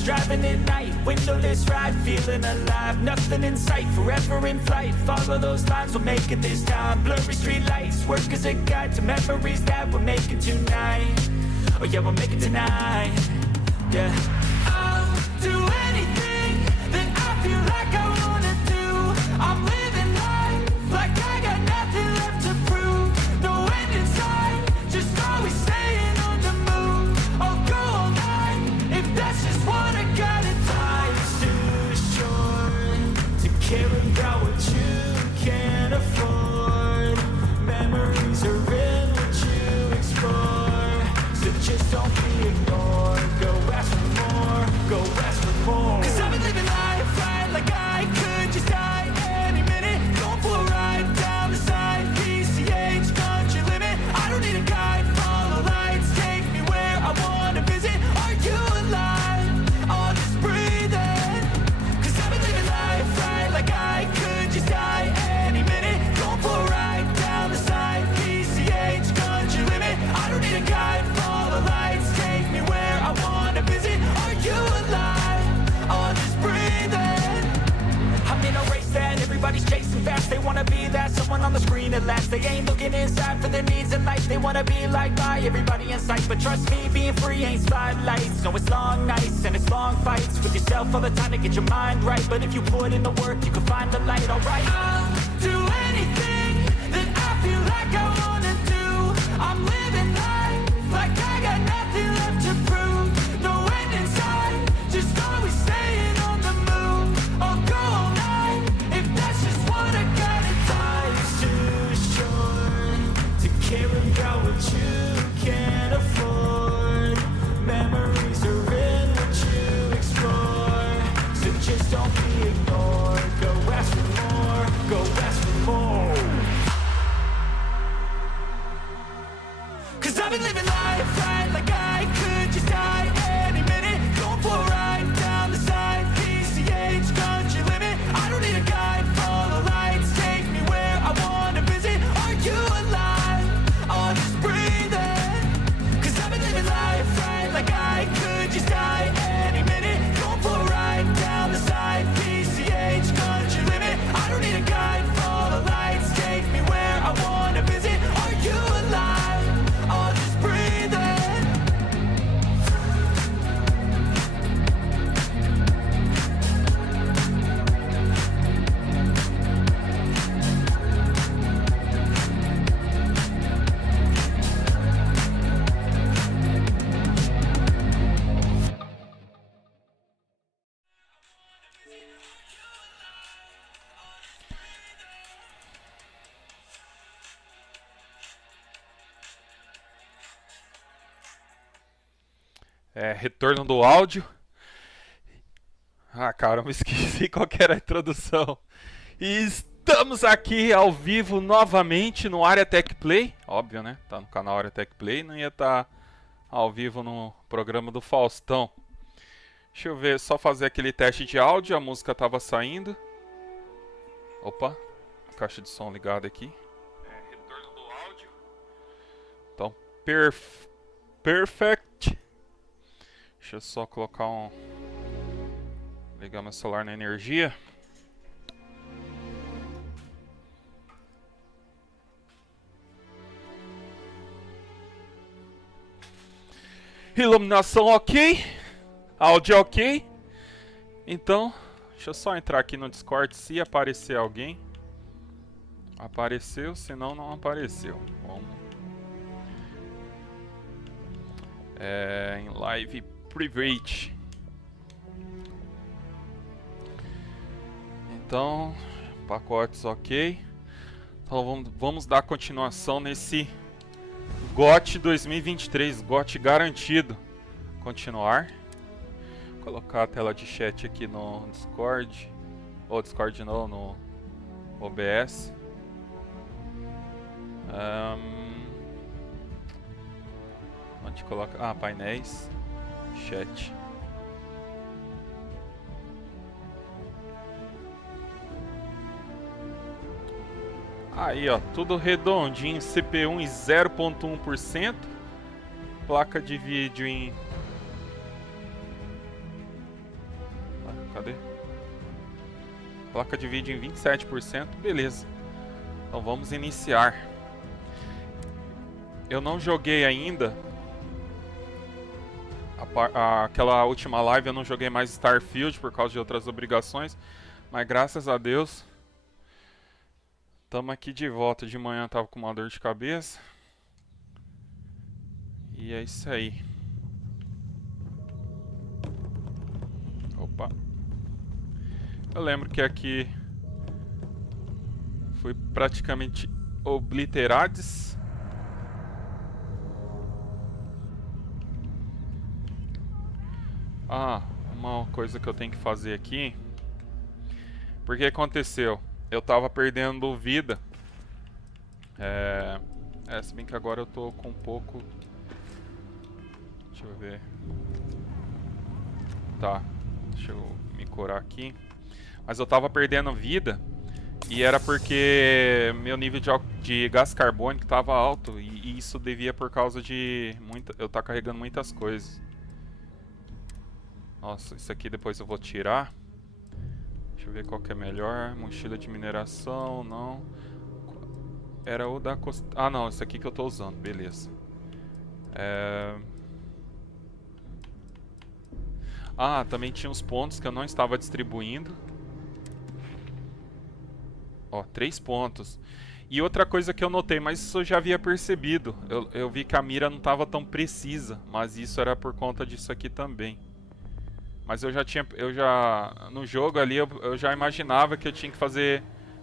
nights, driving at night, windowless ride, feeling alive. Nothing in sight, forever in flight. Follow those lines, we'll make it this time. Blurry street lights, work as a guide to memories that we're making tonight. Oh yeah, we'll make it tonight. Yeah. I'll do anything that I feel like I wanna do. I'm living life like I got nothing left to prove. No end in sight, just always staying on the move. I'll go all night if that's just what I gotta do. Life's too short to care about what you can't afford. Memories are in what you explore, so just don't be ignored. Go ask for more, go ask for more. 'Cause I've been living life right like I could just die any minute. Going for a ride down the side, PCH, country limit. I don't need a guide, follow lights, take me where I wanna visit. Are you alive? I'll just breathe in. 'Cause I've been living life right like I could just die any minute. Going for a ride down the side, PCH, country limit. I don't need a guide, follow lights, take me where I wanna visit. Are you alive? I'll just breathe in. I'm in a race that everybody's chasing fast. They wanna be that someone on the screen at last. They ain't looking inside for their needs in life. They wanna be liked by everybody in sight. But trust me, being free ain't spotlights. No, it's long nights and it's long fights with yourself all the time to get your mind right. But if you put in the work, you can find the light, alright? I'll do anything that I feel like I wanna do. I'm living life like I got nothing left to prove. No end in sight, just always staying on the move. I'll go all night if that's just what I gotta do. Life's too short to care about what you can't afford. Memories are in what you explore, so just don't be ignored. Go ask for more, go ask for more. 'Cause I've been living life right like I could just die any minute. Going for a ride down the side, PCH, country limit. I don't need a guide, follow lights, take me where I wanna visit. Are you alive? I'll just breathe in. 'Cause I've been living life right like I could just die any minute. Going for a ride down the side, PCH, country limit. I don't need a guide, follow lights, take me where I wanna visit. Are you alive? I'll just breathe in. Retorno do áudio. Ah, caramba, esqueci qual que era a introdução. E estamos aqui ao vivo novamente no Área Tech Play. Óbvio, né? Tá no canal Área Tech Play, não ia estar ao vivo no programa do Faustão. Deixa eu ver, só fazer aquele teste de áudio, a música tava saindo. Opa, caixa de som ligada aqui. Retorno do áudio. Então, perfect. Deixa eu só colocar ligar meu celular na energia. Iluminação ok. Áudio ok. Então, deixa eu só entrar aqui no Discord se aparecer alguém. Apareceu, senão não apareceu. Vamos. Em live private. Então, pacotes ok. Então vamos dar continuação nesse GOTY 2023, GOTY garantido. Continuar. Vou colocar a tela de chat aqui no Discord. Ou Discord não, no OBS. Onde coloca? Ah, painéis. Chat. Aí, ó, tudo redondinho, CPU em 0.1%, placa de vídeo em Cadê? Placa de vídeo em 27%. Beleza. Então vamos iniciar. Eu não joguei ainda. Aquela última live eu não joguei mais Starfield por causa de outras obrigações. Mas graças a Deus. Estamos aqui de volta. De manhã eu tava com uma dor de cabeça. E é isso aí. Opa. Eu lembro que aqui foi praticamente obliterades. Ah, uma coisa que eu tenho que fazer aqui. Porque aconteceu? Eu tava perdendo vida. Se bem que agora eu tô com um pouco... Deixa eu ver. Tá, deixa eu me curar aqui. Mas eu tava perdendo vida. E era porque meu nível de gás carbônico tava alto. E isso devia por causa de eu tá carregando muitas coisas. Nossa, isso aqui depois eu vou tirar. Deixa eu ver qual que é melhor. Mochila de mineração, não. Era o da costa... Ah, não, esse aqui que eu tô usando, beleza. Ah, também tinha uns pontos que eu não estava distribuindo. Ó, 3 pontos. E outra coisa que eu notei, mas isso eu já havia percebido. Eu vi que a mira não estava tão precisa, mas isso era por conta disso aqui também. Mas no jogo ali eu já imaginava que eu tinha que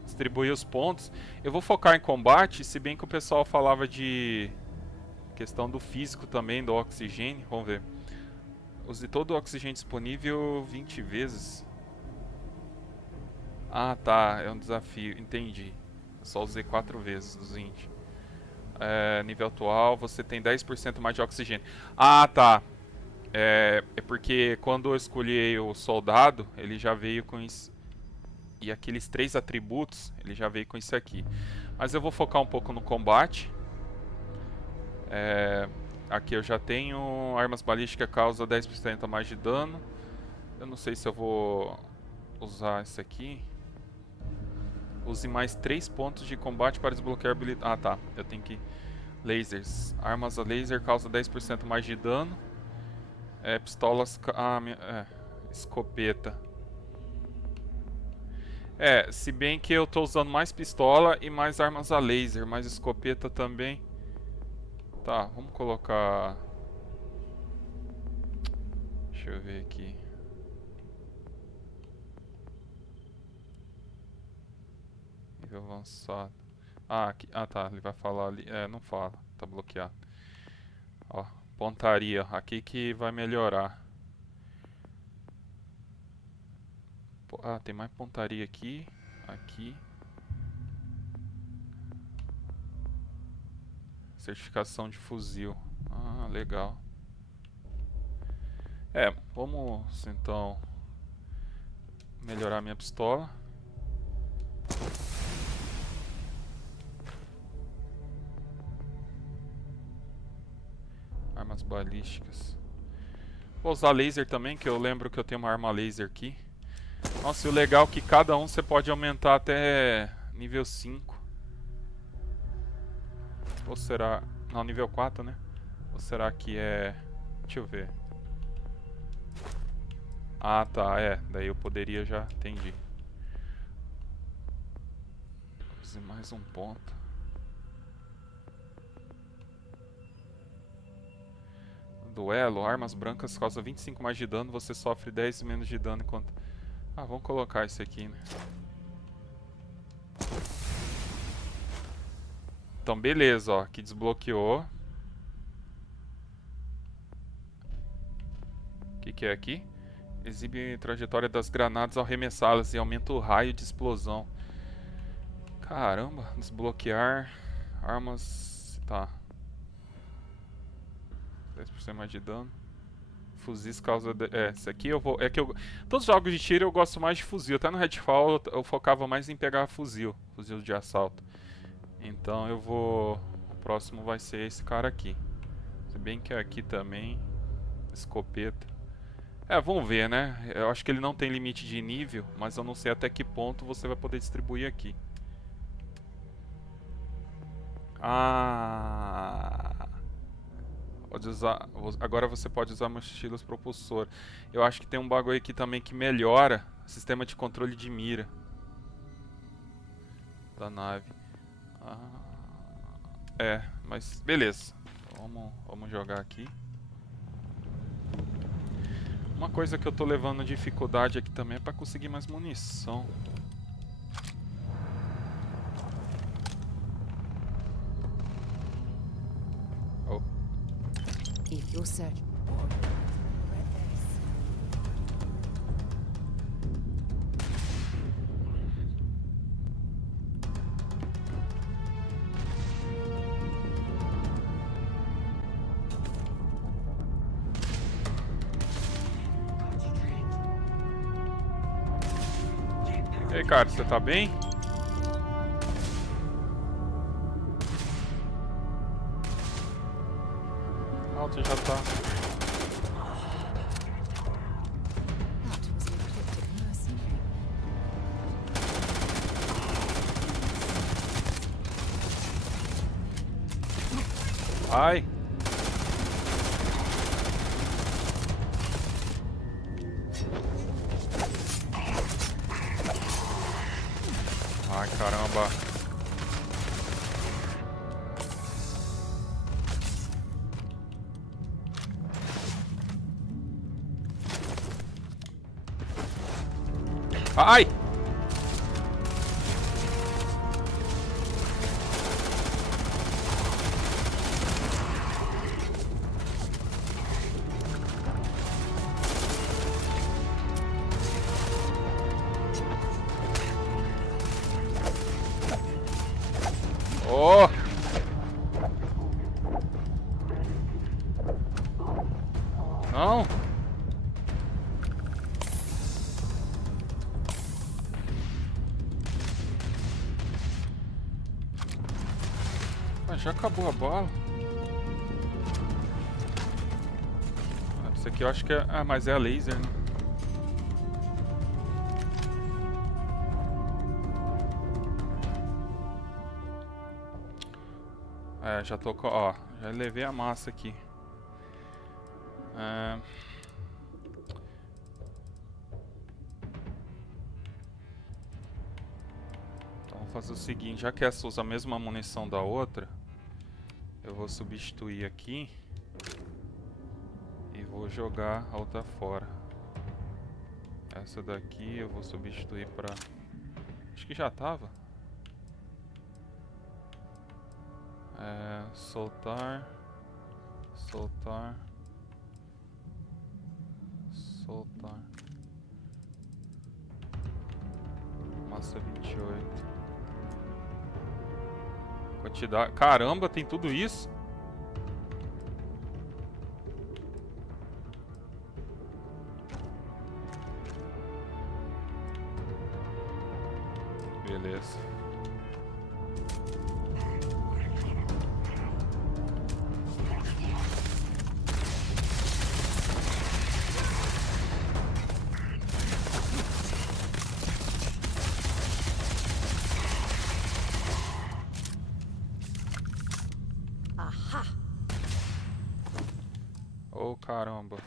distribuir os pontos. Eu vou focar em combate, se bem que o pessoal falava de questão do físico também, do oxigênio. Vamos ver. Use todo o oxigênio disponível 20 vezes. Ah, tá. É um desafio. Entendi. Eu só usei 4 vezes dos 20. Nível atual, você tem 10% mais de oxigênio. Ah, tá. É porque quando eu escolhi o soldado, ele já veio com isso. E aqueles 3 atributos, ele já veio com isso aqui. Mas eu vou focar um pouco no combate. Aqui eu já tenho armas balísticas, causa 10% a mais de dano. Eu não sei se eu vou usar esse aqui. Use mais 3 pontos de combate para desbloquear habilidade. Ah, tá. Eu tenho que... Lasers. Armas a laser causa 10% mais de dano. Pistolas... escopeta. Se bem que eu tô usando mais pistola e mais armas a laser. Mais escopeta também. Tá, vamos colocar... Deixa eu ver aqui. Nível avançado. Aqui. Ah, tá. Ele vai falar ali. Não fala. Tá bloqueado. Ó, pontaria. Aqui que vai melhorar. Tem mais pontaria aqui. Aqui. Certificação de fuzil. Ah, legal. Vamos então melhorar minha pistola. Armas balísticas. Vou usar laser também, que eu lembro que eu tenho uma arma laser aqui. Nossa, e o legal é que cada um você pode aumentar até nível 5. Ou será... Não, nível 4, né? Ou será que é... Deixa eu ver. Ah, tá, daí eu poderia já... Entendi. Vou fazer mais um ponto. Duelo, armas brancas causa 25 mais de dano, você sofre 10 menos de dano enquanto... vamos colocar esse aqui, né? Então, beleza, ó. Aqui desbloqueou. O que é aqui? Exibe a trajetória das granadas ao arremessá-las e aumenta o raio de explosão. Caramba, desbloquear armas... Tá. 10% mais de dano. Fuzis causa... esse aqui eu vou... Todos os jogos de tiro eu gosto mais de fuzil. Até no Redfall eu focava mais em pegar fuzil. Fuzil de assalto. Então eu vou... O próximo vai ser esse cara aqui. Se bem que aqui também... Escopeta. É, vamos ver, né? Eu acho que ele não tem limite de nível, mas eu não sei até que ponto você vai poder distribuir aqui. Ah, pode usar, agora você pode usar mochilas propulsor. Eu acho que tem um bagulho aqui também que melhora o sistema de controle de mira da nave. Ah, mas beleza. Vamos jogar aqui. Uma coisa que eu tô levando dificuldade aqui também é pra conseguir mais munição. Oh. If you're searching. E aí, cara, você tá bem? Ah, tu já tá. That was an ecliptic mercenary. Ai! Ai, caramba. Ai! Oh! Não! Mas já acabou a bala. Isso aqui eu acho que é... Ah, mas é a laser, né? É, já tô com... Ó, já levei a massa aqui. É... Então vou fazer o seguinte, já que essa usa a mesma munição da outra, eu vou substituir aqui e vou jogar a outra fora. Essa daqui eu vou substituir pra... Acho que já tava. Soltar, soltar, soltar. Massa 28. Quantidade... Caramba, tem tudo isso? Beleza. Aha! Oh, caramba.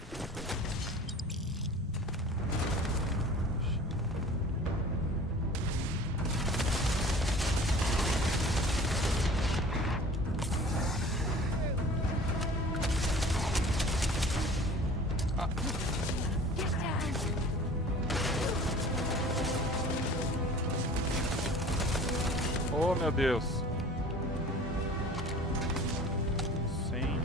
Get down! Oh, meu Deus. Sim.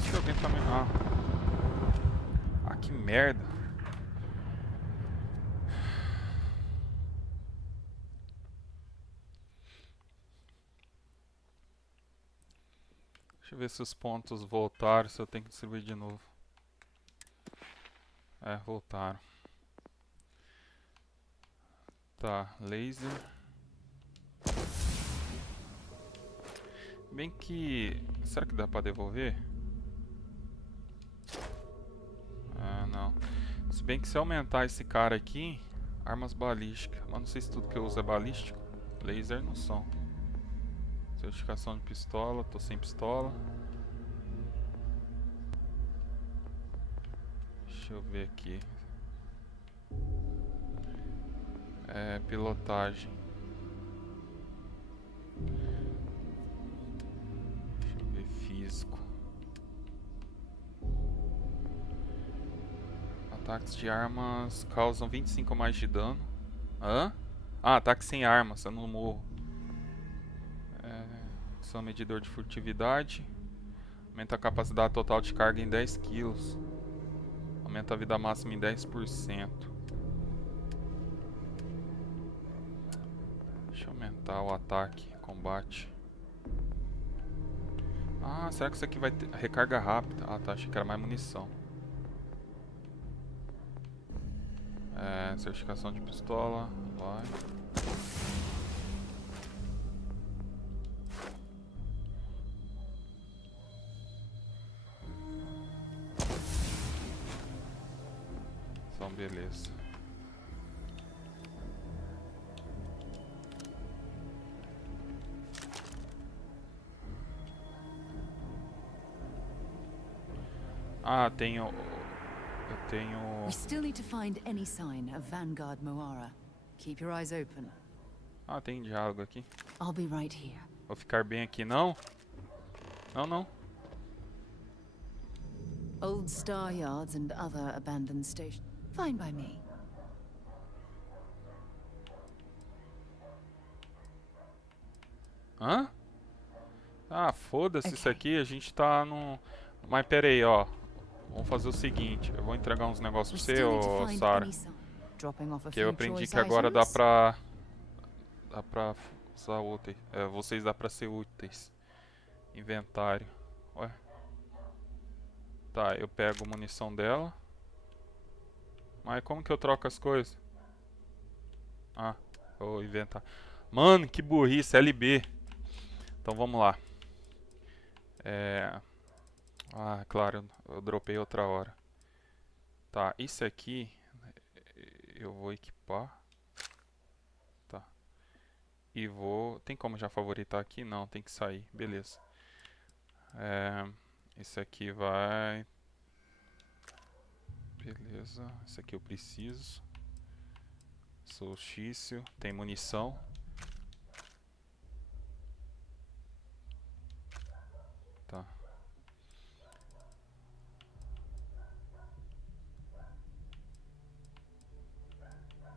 Se alguém tá me... Ah, que merda. Deixa eu ver se os pontos voltaram, se eu tenho que distribuir de novo. É, voltaram. Tá, laser. Bem que... Será que dá pra devolver? Ah, não. Se bem que se aumentar esse cara aqui... Armas balísticas. Mas não sei se tudo que eu uso é balístico. Laser não são. Certificação de pistola. Tô sem pistola. Deixa eu ver aqui. É, pilotagem. Deixa eu ver, físico. Ataques de armas causam 25 mais de dano. Hã? Ah, ataque sem armas, eu não morro. São medidor de furtividade. Aumenta a capacidade total de carga em 10 kg. Aumenta a vida máxima em 10%. Deixa eu aumentar o ataque, combate. Ah, será que isso aqui vai ter recarga rápida? Ah, tá, achei que era mais munição. Certificação de pistola, vai. Então, beleza. Ah, tenho... Eu tenho... We still need to find any sign of Vanguard Moara. Keep your eyes open. Ah, tem diálogo aqui. I'll be right here. Vou ficar bem aqui, não? Não, não. Old star yards and other abandoned stations. Fine by me. Hã? Ah, foda-se isso Ok. aqui, a gente tá no... Mas pera aí, ó. Vamos fazer o seguinte, eu vou entregar uns negócios We pra você, still need to ô find Sarah. any sign. Dropping off a Que eu few aprendi choice que agora dá items. pra... Dá pra usar úteis. Vocês dá pra ser úteis. Inventário. Ué. Tá, eu pego munição dela. Mas como que eu troco as coisas? Ah, vou inventar. Mano, que burrice, LB. Então vamos lá. Ah, claro, eu dropei outra hora. Tá, isso aqui eu vou equipar. Tá. E vou... Tem como já favoritar aqui? Não, tem que sair. Beleza. Esse aqui vai... Beleza. Esse aqui eu preciso. Solstício. Tem munição. Tá.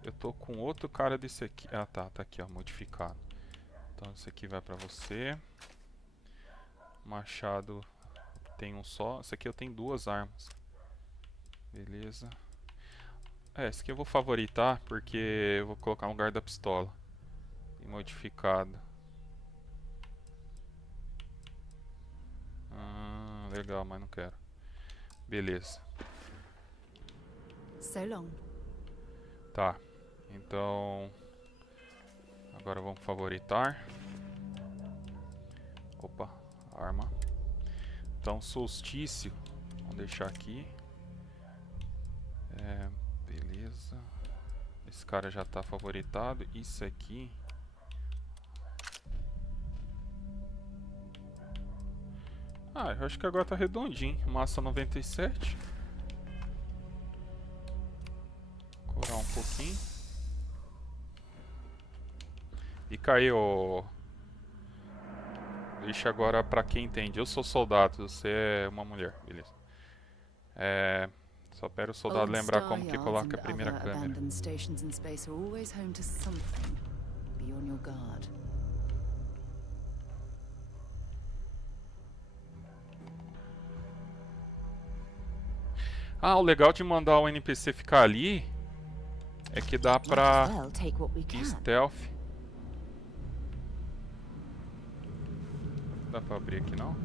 Eu tô com outro cara desse aqui. Ah, tá. Tá aqui, ó. Modificado. Então esse aqui vai pra você. Machado tem um só. Esse aqui eu tenho duas armas. Beleza. Esse aqui eu vou favoritar porque eu vou colocar no lugar da pistola. E modificado. Legal, mas não quero. Beleza. So long. Tá. Então... Agora vamos favoritar. Opa, arma. Então, solstício. Vamos deixar aqui. Beleza. Esse cara já tá favoritado. Isso aqui... Ah, eu acho que agora tá redondinho. Massa 97. Curar um pouquinho. E caiu. Deixa agora pra quem entende. Eu sou soldado, você é uma mulher. Beleza. Só espero o soldado lembrar como que coloca a primeira câmera. Abandoned stations in space are always home to something. Be on your guard. Ah, o legal de mandar o NPC ficar ali é que dá pra Might as well take what we ir can. stealth. Dá pra abrir aqui não?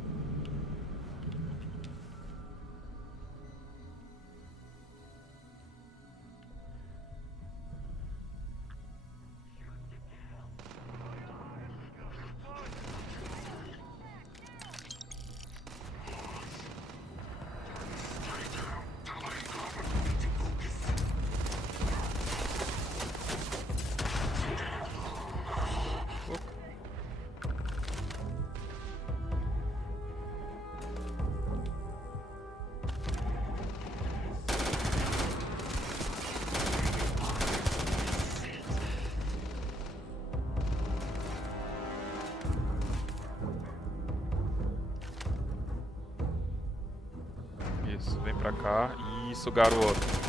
pra cá. Isso, garoto.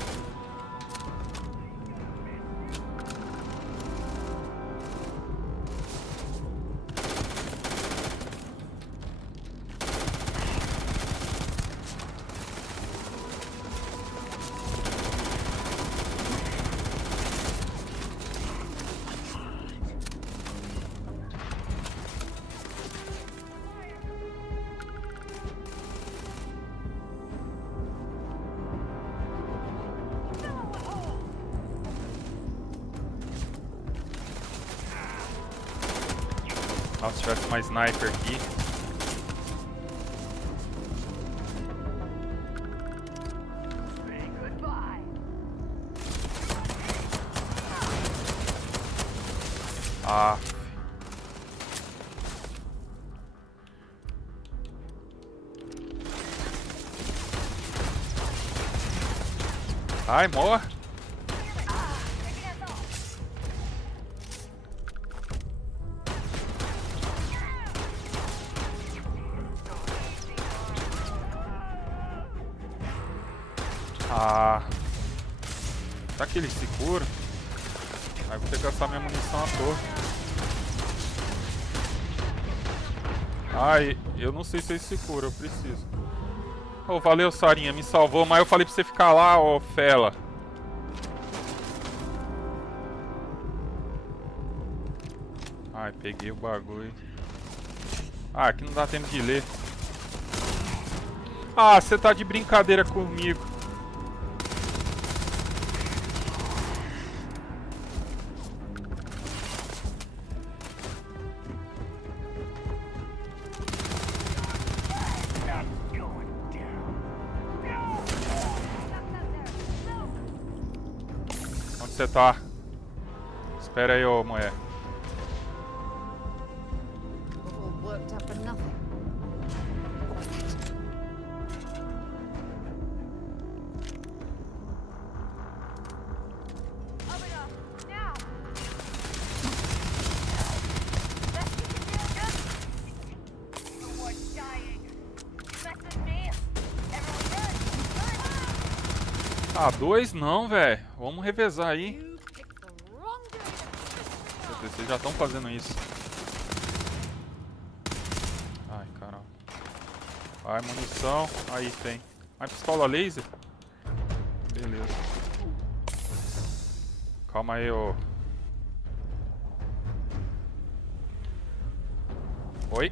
Nossa, se tivesse uma sniper aqui. Ah. Ai, morre. Ah. Será que ele se cura? Aí vou ter que gastar minha munição à toa. Ai, eu não sei se ele se cura, eu preciso. Oh, valeu, Sarinha, me salvou, mas eu falei pra você ficar lá, ô fela. Ai, peguei o bagulho. Ah, aqui não dá tempo de ler. Ah, você tá de brincadeira comigo. Onde você tá? Espera aí, ô mulher. Ah, dois não, velho. Vamos revezar aí. Vocês já estão fazendo isso. Ai, caramba. Vai, munição. Aí tem. Vai, pistola laser. Beleza. Calma aí, ô. Oi?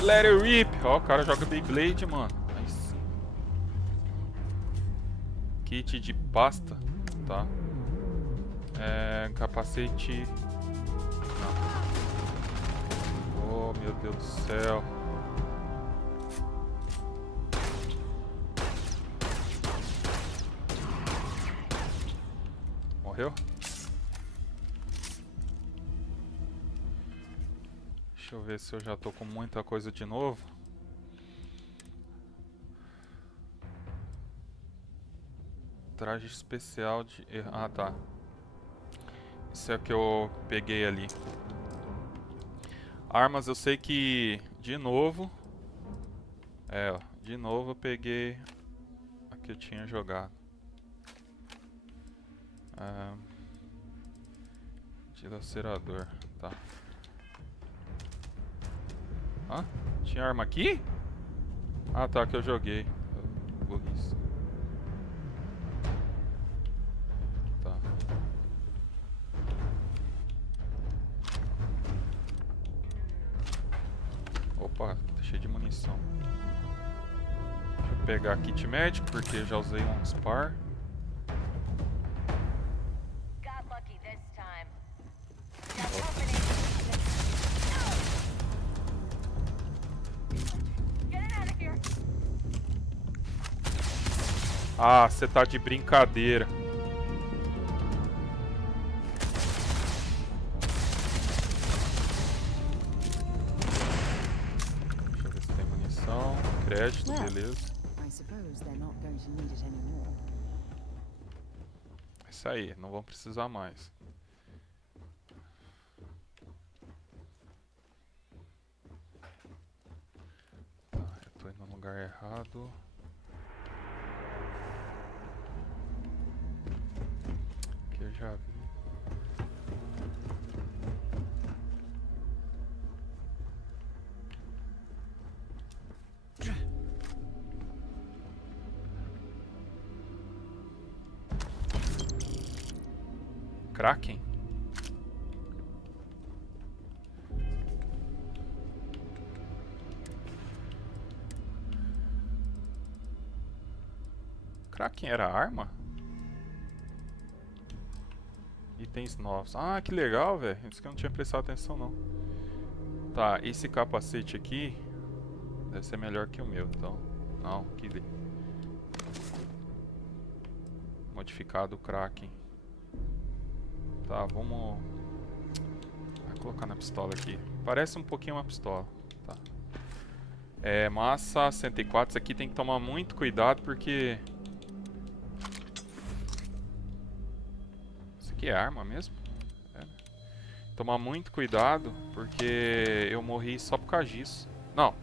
Let it rip. Ó, o cara joga Beyblade, mano. Aí sim. Kit de pasta. Tá. Capacete. Não. Oh, meu Deus do céu. Morreu? Deixa eu ver se eu já tô com muita coisa de novo. Traje especial de... Ah, tá. Isso é o que eu peguei ali. Armas eu sei que... De novo... ó. De novo eu peguei... A que eu tinha jogado. Dilacerador. Tá. Ah, tinha arma aqui? Ah, tá, que eu joguei. Burrice. Tá. Opa, tá cheio de munição. Deixa eu pegar kit médico, porque eu já usei um spar. Ah, você tá de brincadeira. Deixa eu ver se tem munição. Crédito, beleza. Isso aí, não vão precisar mais. Tá, eu tô indo no lugar errado. Que eu já vi. Kraken? Kraken era arma? Itens novos. Ah, que legal, velho. Isso que eu não tinha prestado atenção, não. Tá, esse capacete aqui deve ser melhor que o meu, então... Não, que... Modificado Kraken. Tá, vamos... Vou colocar na pistola aqui. Parece um pouquinho uma pistola. Tá. É, massa 104. Isso aqui tem que tomar muito cuidado porque... Isso aqui é arma mesmo? É. Tomar muito cuidado porque eu morri só por causa disso. Não,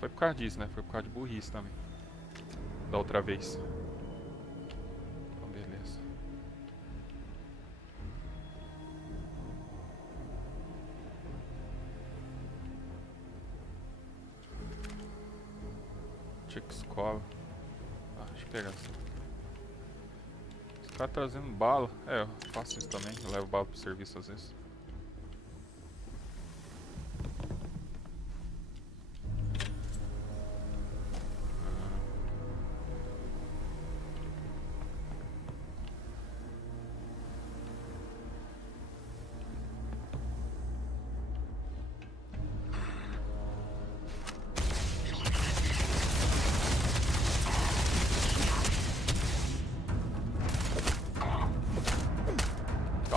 foi por causa disso, né? Foi por causa de burrice também. Da outra vez. Então, beleza. Check escola. Ah, deixa eu pegar assim. Esse cara trazendo bala. É, eu faço isso também. Eu levo bala pro serviço às vezes.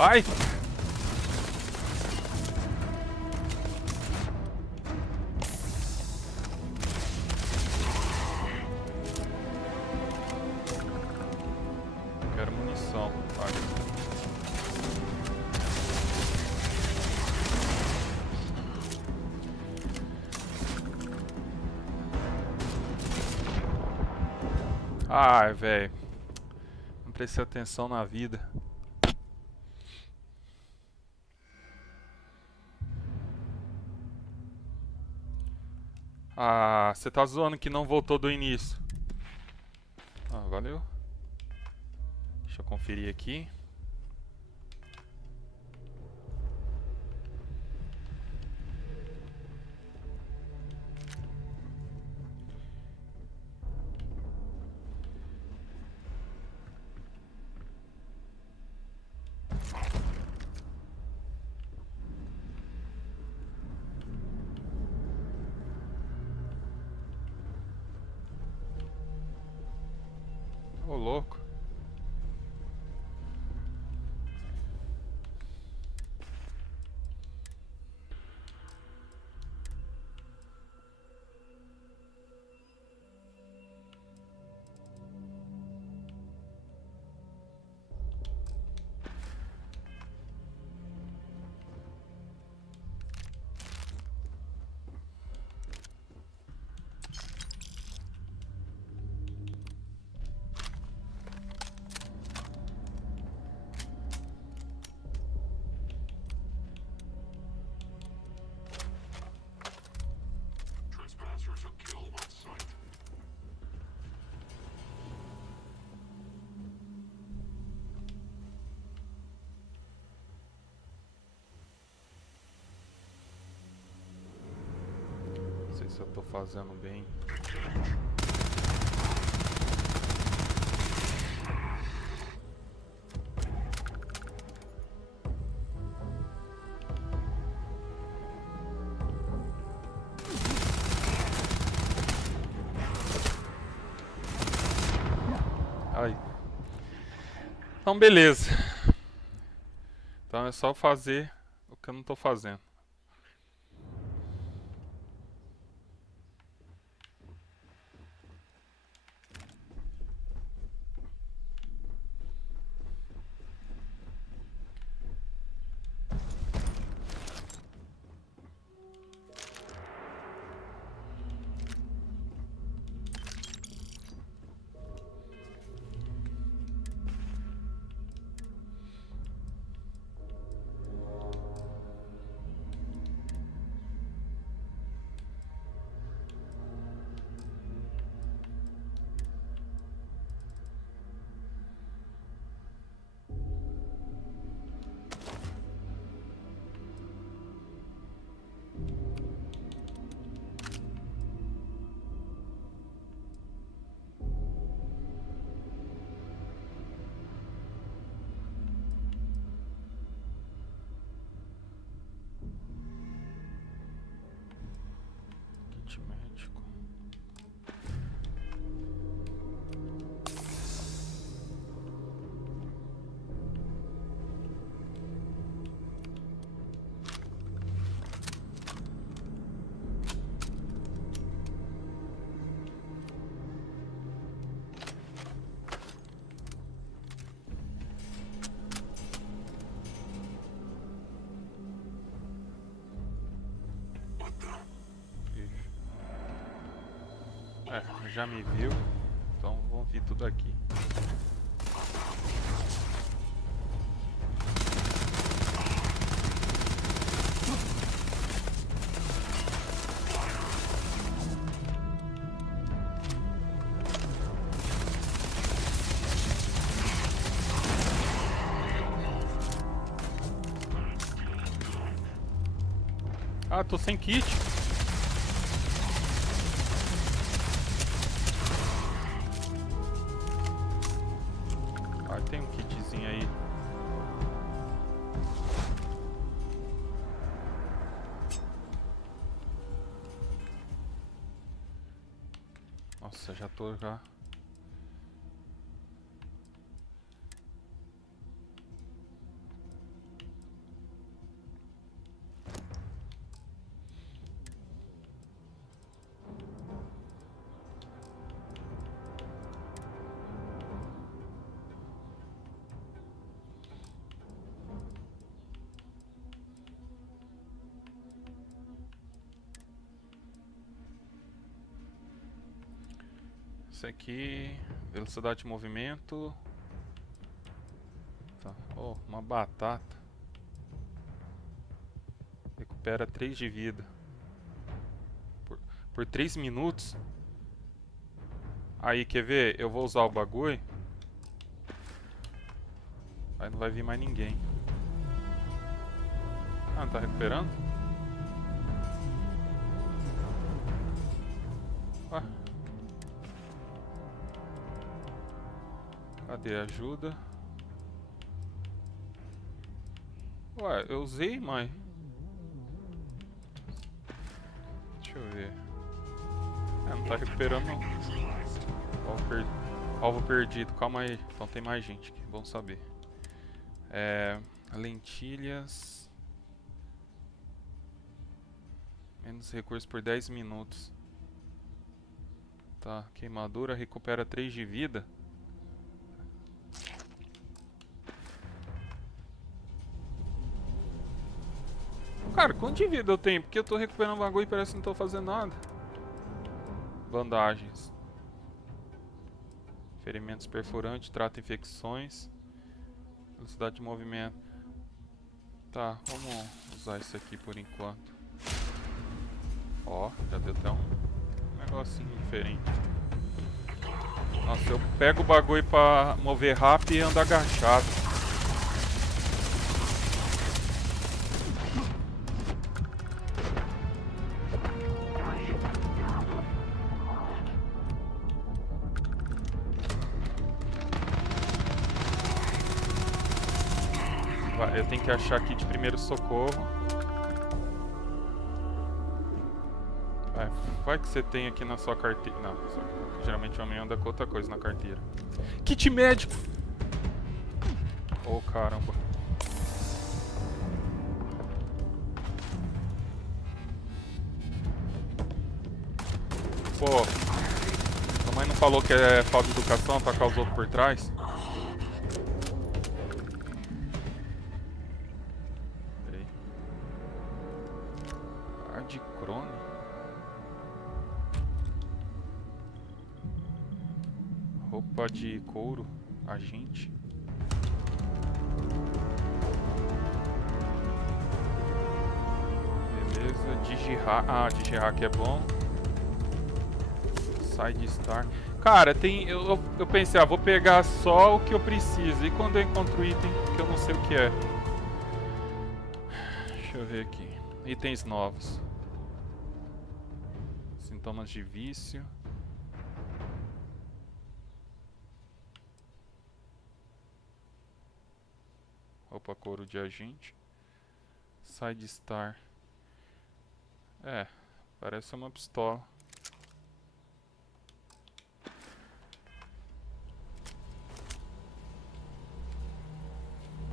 Ai! Quero munição. Vai. Ai, velho. Não prestei atenção na vida. Ah, você tá zoando que não voltou do início. Ah, valeu. Deixa eu conferir aqui. Ô, louco. Trespassers are killed on sight. Não sei se eu tô fazendo bem. Ai. Então, beleza. Então é só fazer o que eu não tô fazendo. já me viu. Então vão vir tudo aqui. Ah, tô sem kit. Ah, tem um kitzinho aí. Nossa, já tô já. Esse aqui, velocidade de movimento. Tá. Oh, uma batata. Recupera 3 de vida. Por 3 minutos. Aí, quer ver? Eu vou usar o bagulho. Aí não vai vir mais ninguém. Ah, não tá recuperando? Ué. Cadê a ajuda? Ué, eu usei, mas... Deixa eu ver. É, não tá recuperando não. Alvo perdido. Calma aí. Então tem mais gente aqui. Bom saber. Lentilhas. Menos recursos por 10 minutos. Tá. Queimadura recupera 3 de vida. Cara, quanto de vida eu tenho? Porque eu tô recuperando o bagulho e parece que não tô fazendo nada. Bandagens. Ferimentos perfurantes, trata infecções. Velocidade de movimento. Tá, vamos usar isso aqui por enquanto. Ó, já deu até um negocinho diferente. Nossa, eu pego o bagulho pra mover rápido e ando agachado. Eu tenho que achar kit de primeiro socorro. Vai que você tem aqui na sua carteira. Não, geralmente o homem anda com outra coisa na carteira. Kit médico! Oh, caramba. Pô, sua mãe não falou que é falta de educação atacar os outros por trás? Roupa de couro, agente. Beleza, digihack. Ah, digihack é bom. Side Star. Cara, tem. Eu pensei, vou pegar só o que eu preciso. E quando eu encontro item que eu não sei o que é? Deixa eu ver aqui. Itens novos. Sintomas de vício. Roupa couro de agente. Side Star. Parece uma pistola.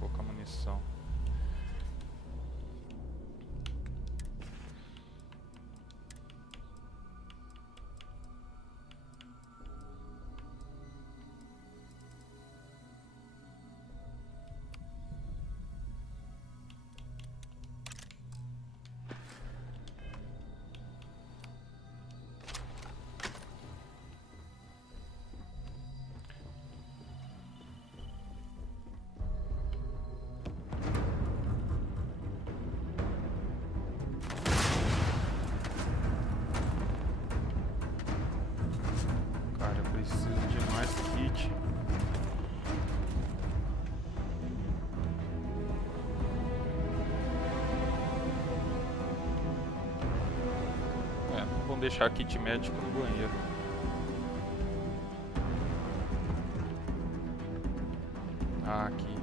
Pouca munição. Preciso de mais kit. Vamos deixar kit médico no banheiro. Ah, aqui.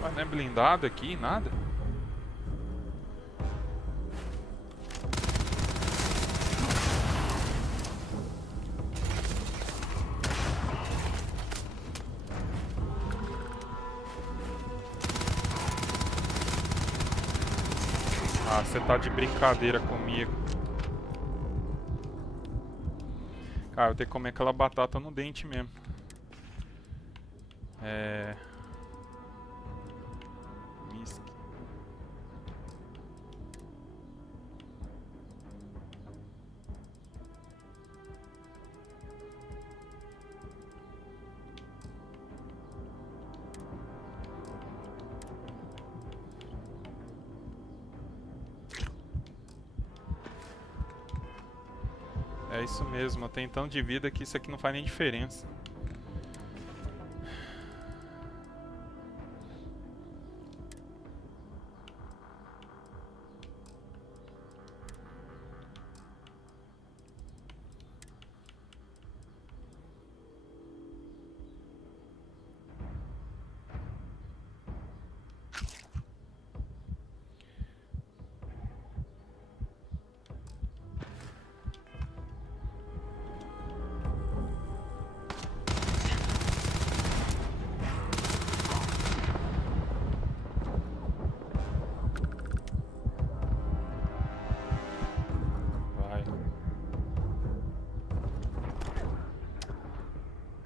Mas não é blindado aqui, nada? Ah, você tá de brincadeira comigo. Cara, eu vou ter que comer aquela batata no dente mesmo. Misk. É isso mesmo, eu tenho tanto de vida que isso aqui não faz nem diferença.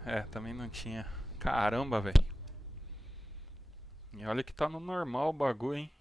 É, também não tinha. Caramba, velho. E olha que tá no normal o bagulho, hein.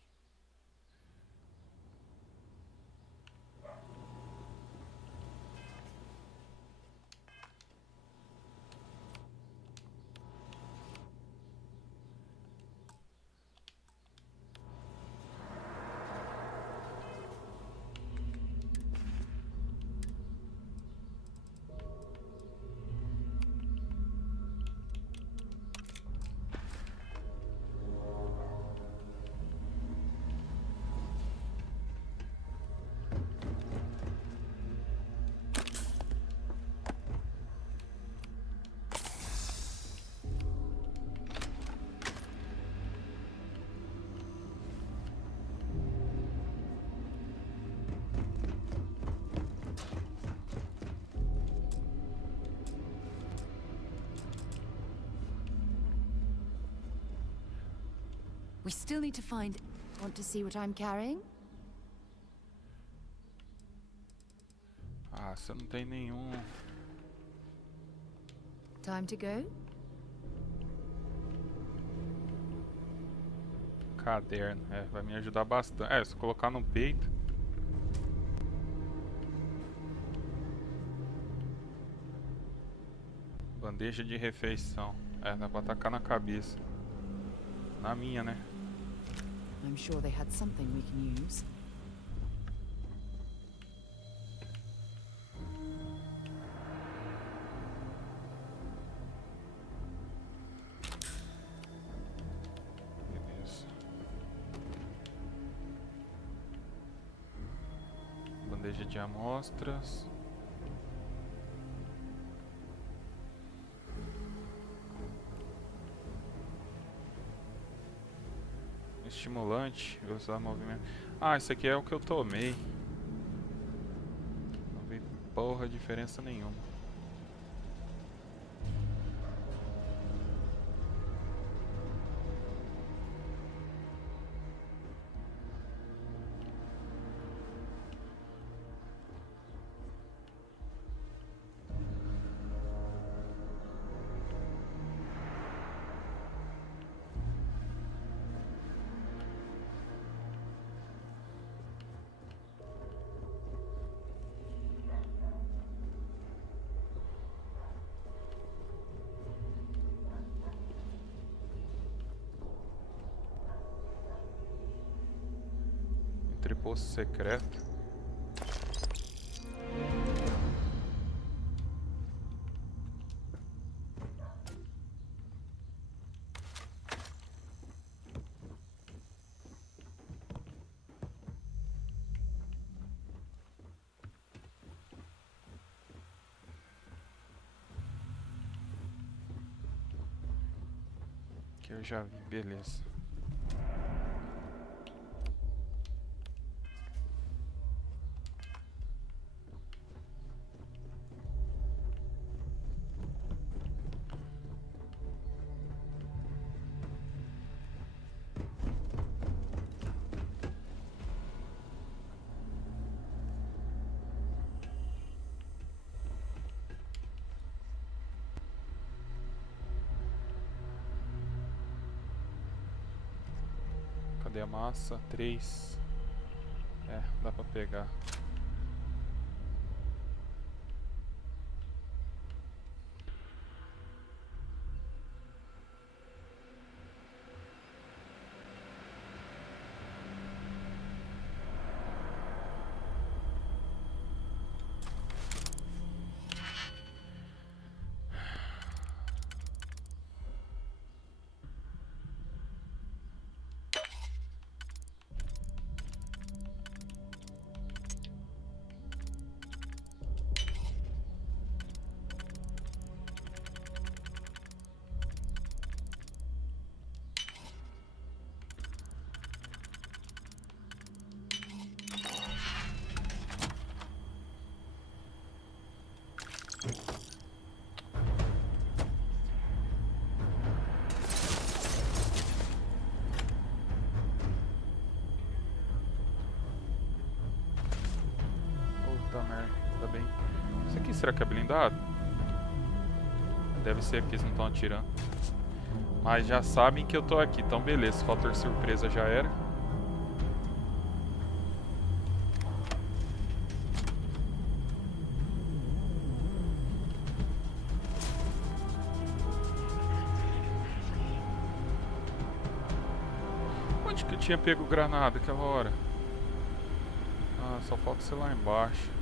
We still need to find... Want to see what I'm carrying? Ah, você não tem nenhum... Time to go? Caderno, vai me ajudar bastante. Se colocar no peito. Bandeja de refeição. Dá pra atacar na cabeça. Na minha, né? I'm sure they had something we can use. Bandeja de amostras. Estimulante, velocidade de movimento. Ah, isso aqui é o que eu tomei. Não vi porra diferença nenhuma. Entreposto secreto. Que eu já vi, beleza. Cadê a massa? 3. É, dá pra pegar. Puta merda, tá bem. Isso aqui será que é blindado? Deve ser porque eles não estão atirando. Mas já sabem que eu tô aqui, então beleza. Fator surpresa já era. Onde que eu tinha pego granada aquela hora? Ah, só falta ser lá embaixo.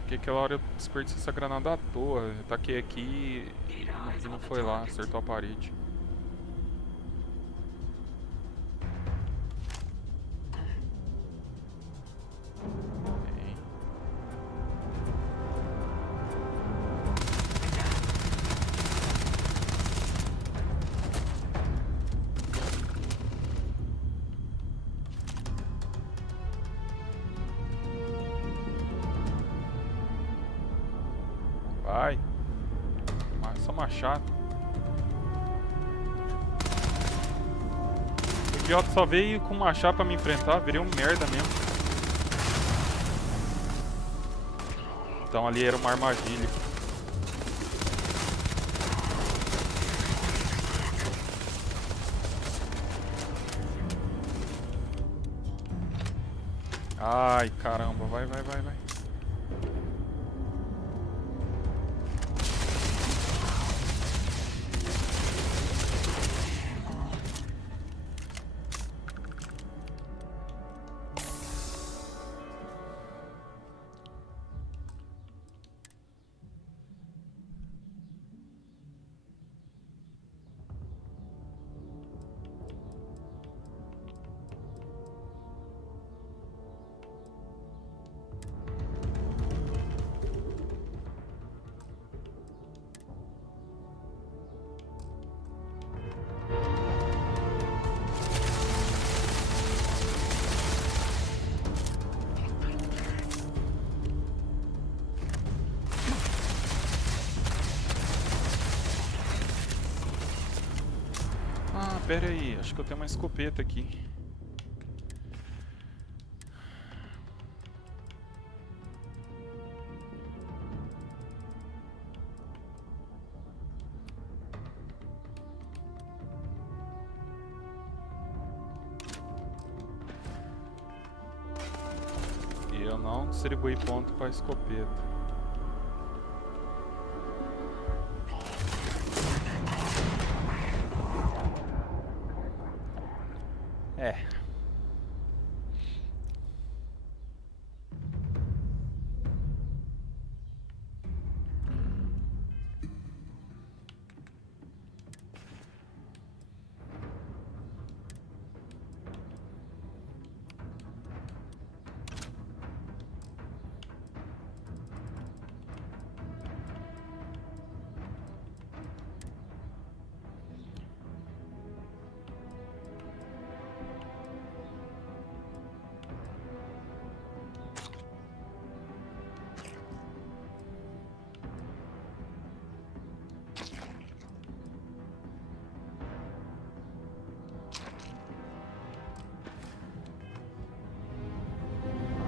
Porque aquela hora eu desperdicei essa granada à toa. Eu taquei aqui e não foi lá, acertou a parede. Bem. Vai. Só machado. O idiota só veio com machado pra me enfrentar. Virei um merda mesmo. Então ali era uma armadilha. Ai, caramba. Vai, vai, vai, vai. pera aí, acho que eu tenho uma escopeta aqui. E eu não distribuí ponto para a escopeta. É.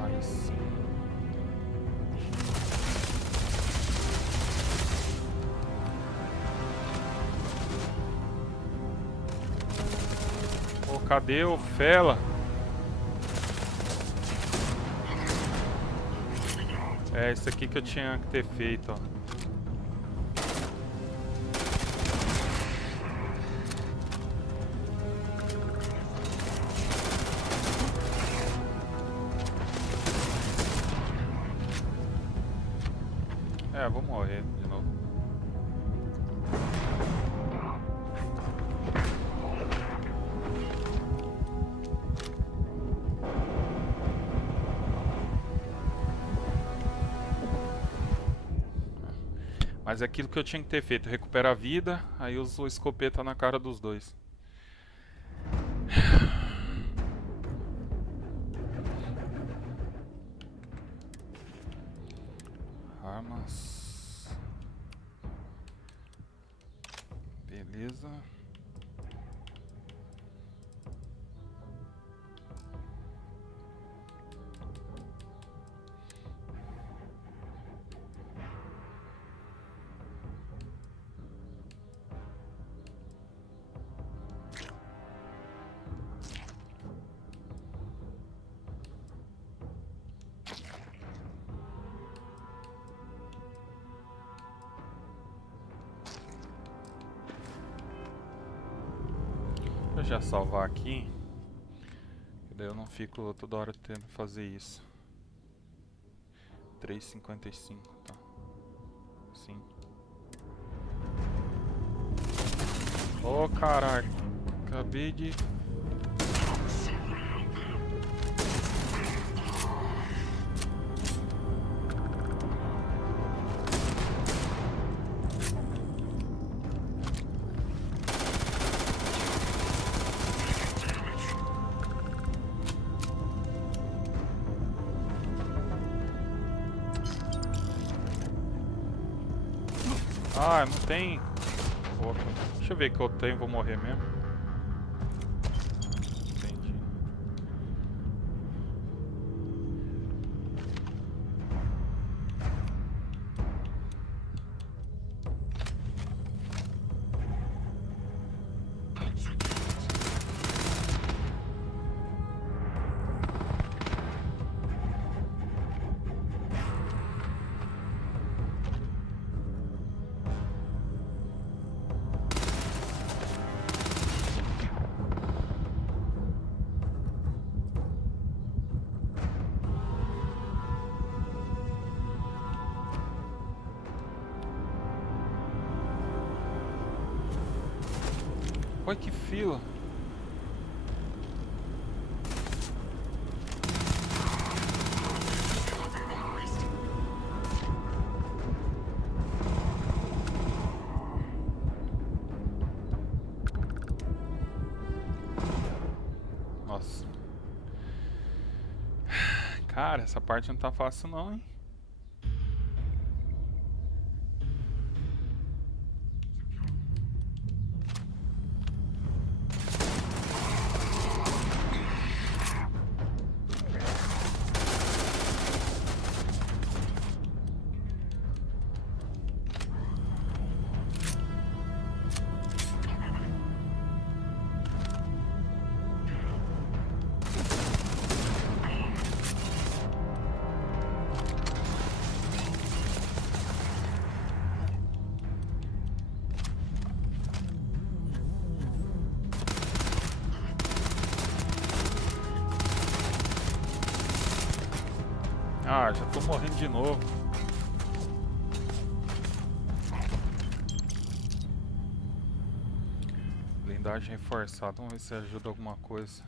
Aí sim. Pô, cadê o Fela? É, isso aqui que eu tinha que ter feito, ó. É, vou morrer de novo. Mas é aquilo que eu tinha que ter feito, recupera a vida, aí uso a escopeta na cara dos dois. Armas. Beleza. Vou já salvar aqui, que daí eu não fico toda hora tendo que fazer isso. 3,55, tá. Sim. Ô, caralho. Acabei de... Ah, não tem... Opa. Deixa eu ver que eu tenho, vou morrer mesmo. Entendi. Olha que fila. Nossa. Cara, essa parte não tá fácil não, hein? Ah, já tô morrendo de novo. Blindagem reforçada, vamos ver se ajuda alguma coisa.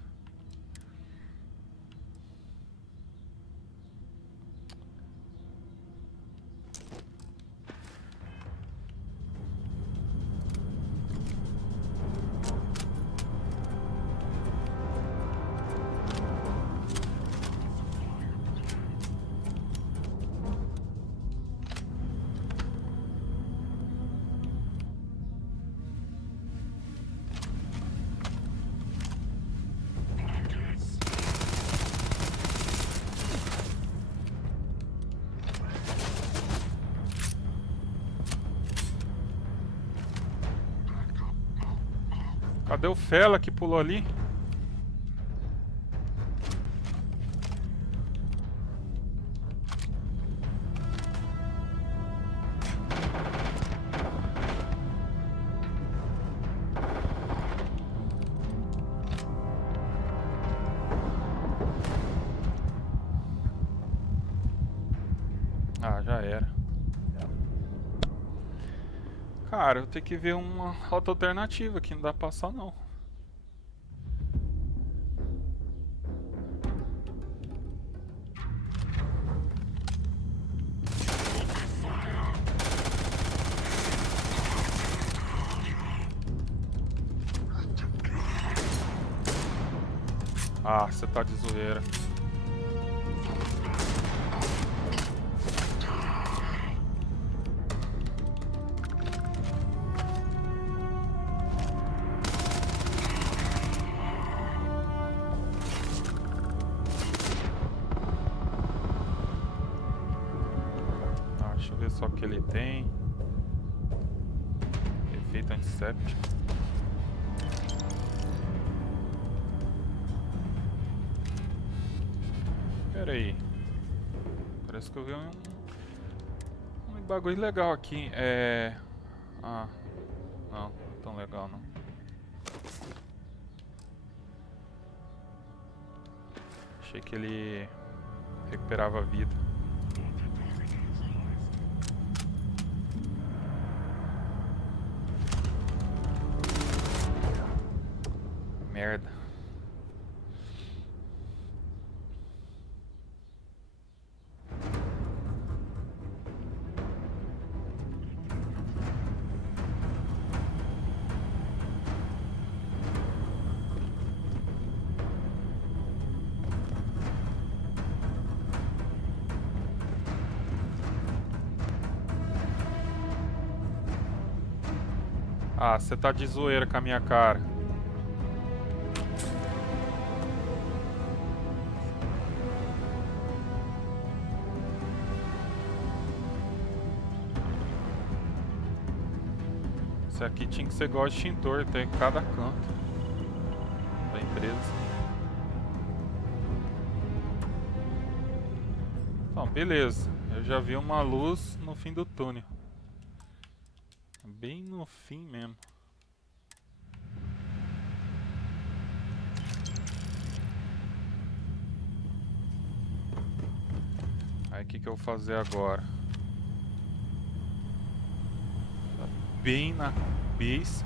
Cadê o Fela que pulou ali? Ah, já era. Cara, eu tenho que ver uma rota alternativa aqui, não dá pra passar não. Ah, você tá de zoeira. Ah, deixa eu ver só o que ele tem. Efeito antisséptico. Pera aí. Parece que eu vi um bagulho legal aqui. Ah, não, não é tão legal não. Achei que ele recuperava a vida. Merda. Ah, você tá de zoeira com a minha cara. Isso aqui tinha que ser igual extintor, tem em cada canto da empresa. Então, beleza. Eu já vi uma luz no fim do túnel. Bem no fim mesmo. Aí o que eu vou fazer agora? Tá bem na base.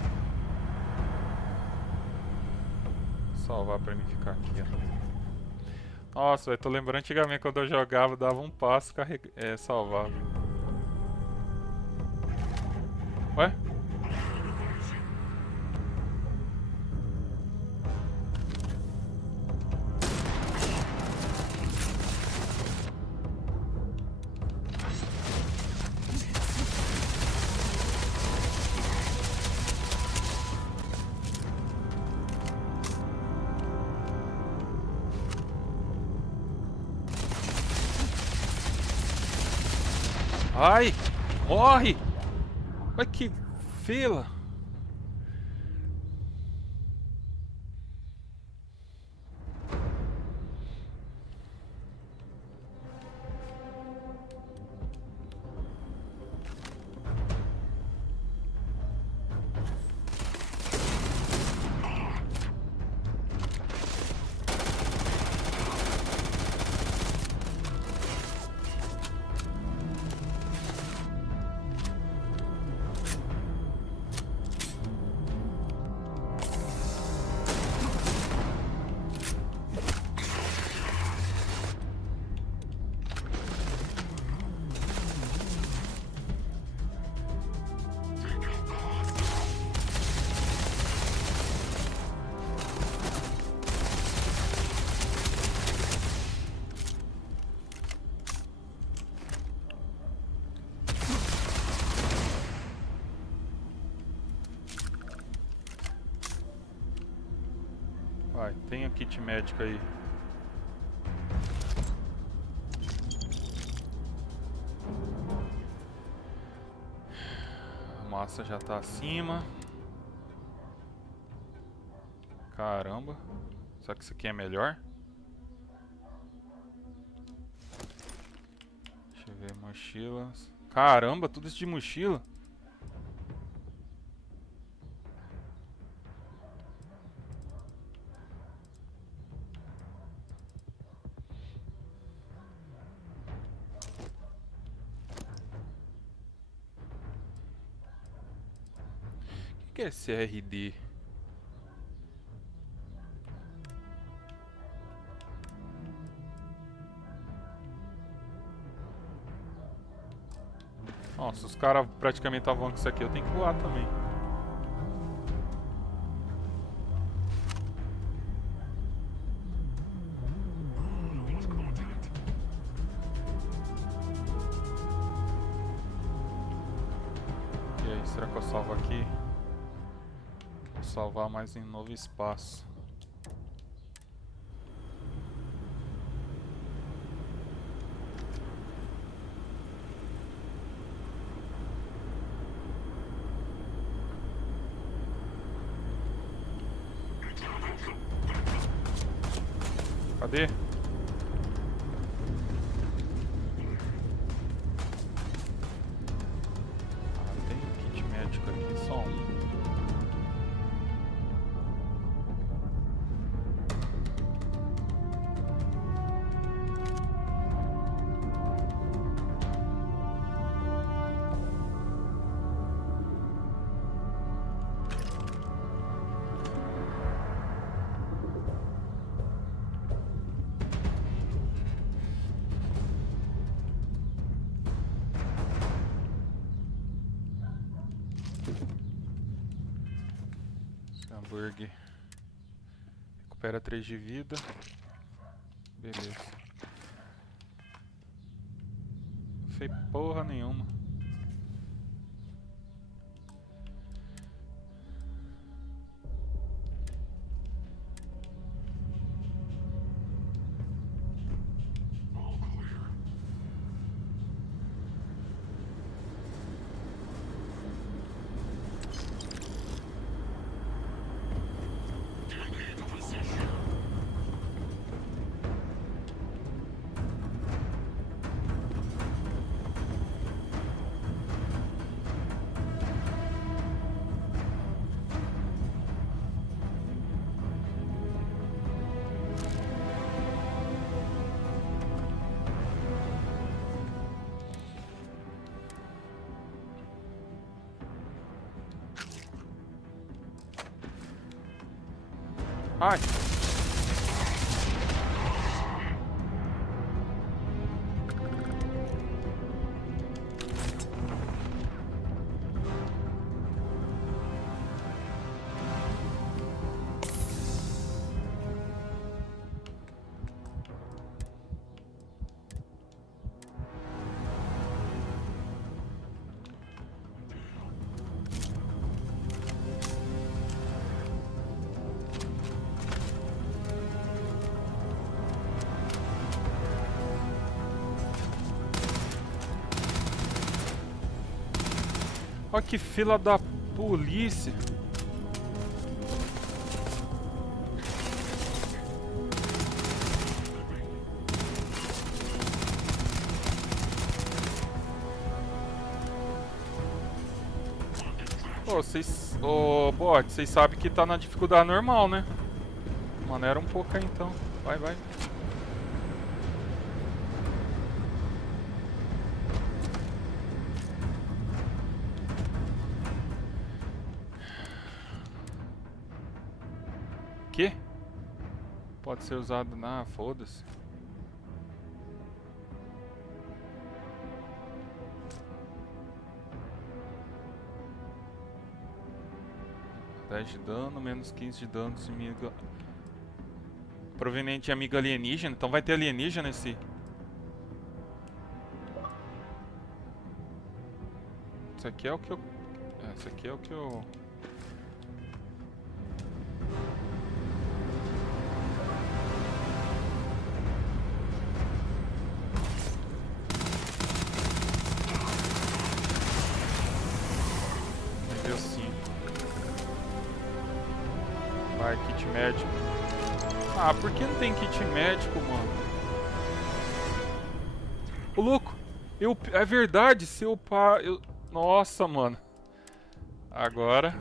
Salvar pra mim ficar aqui, ó. Nossa, eu tô lembrando antigamente quando eu jogava, dava um passo e salvava. Ué? Ai! Morre! Olha que fila! Vai, tem a kit médico aí. A massa já tá acima. Caramba. Será que isso aqui é melhor? Deixa eu ver, mochilas. Caramba, tudo isso de mochila. O que é esse RD? Nossa, os caras praticamente estavam com isso aqui, eu tenho que voar também. E aí, será que eu salvo aqui? Vou salvar mais em novo espaço. Cadê? Ah, tem um kit médico aqui, só um. Esse hambúrguer recupera 3 de vida. Beleza. Não fez porra nenhuma. Ai! Olha que fila da polícia. Ô, vocês... Ô, bot, vocês sabem que tá na dificuldade normal, né? Maneira um pouco aí, então. Vai, vai. Que? Pode ser usado na... Foda-se. De dano, menos 15 de dano se amigo... Proveniente de amigo alienígena. Então vai ter alienígena esse... Isso aqui é o que eu... Isso aqui é o que eu... médico. Ah, por que não tem kit médico, mano? Ô, louco! É verdade, se eu pá... Nossa, mano. Agora...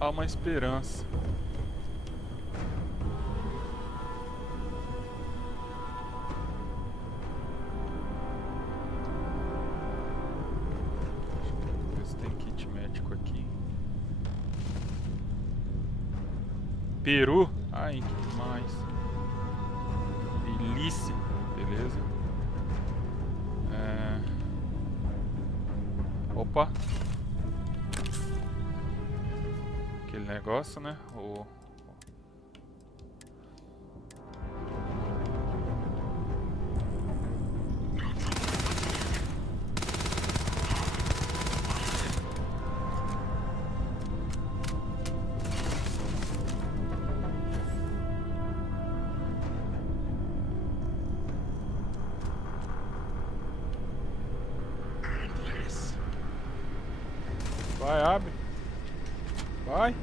há uma esperança. Tem kit médico aqui. Peru? Ai, que demais. Delícia. Beleza. Opa. Aquele negócio, né? Vai, abre. Vai.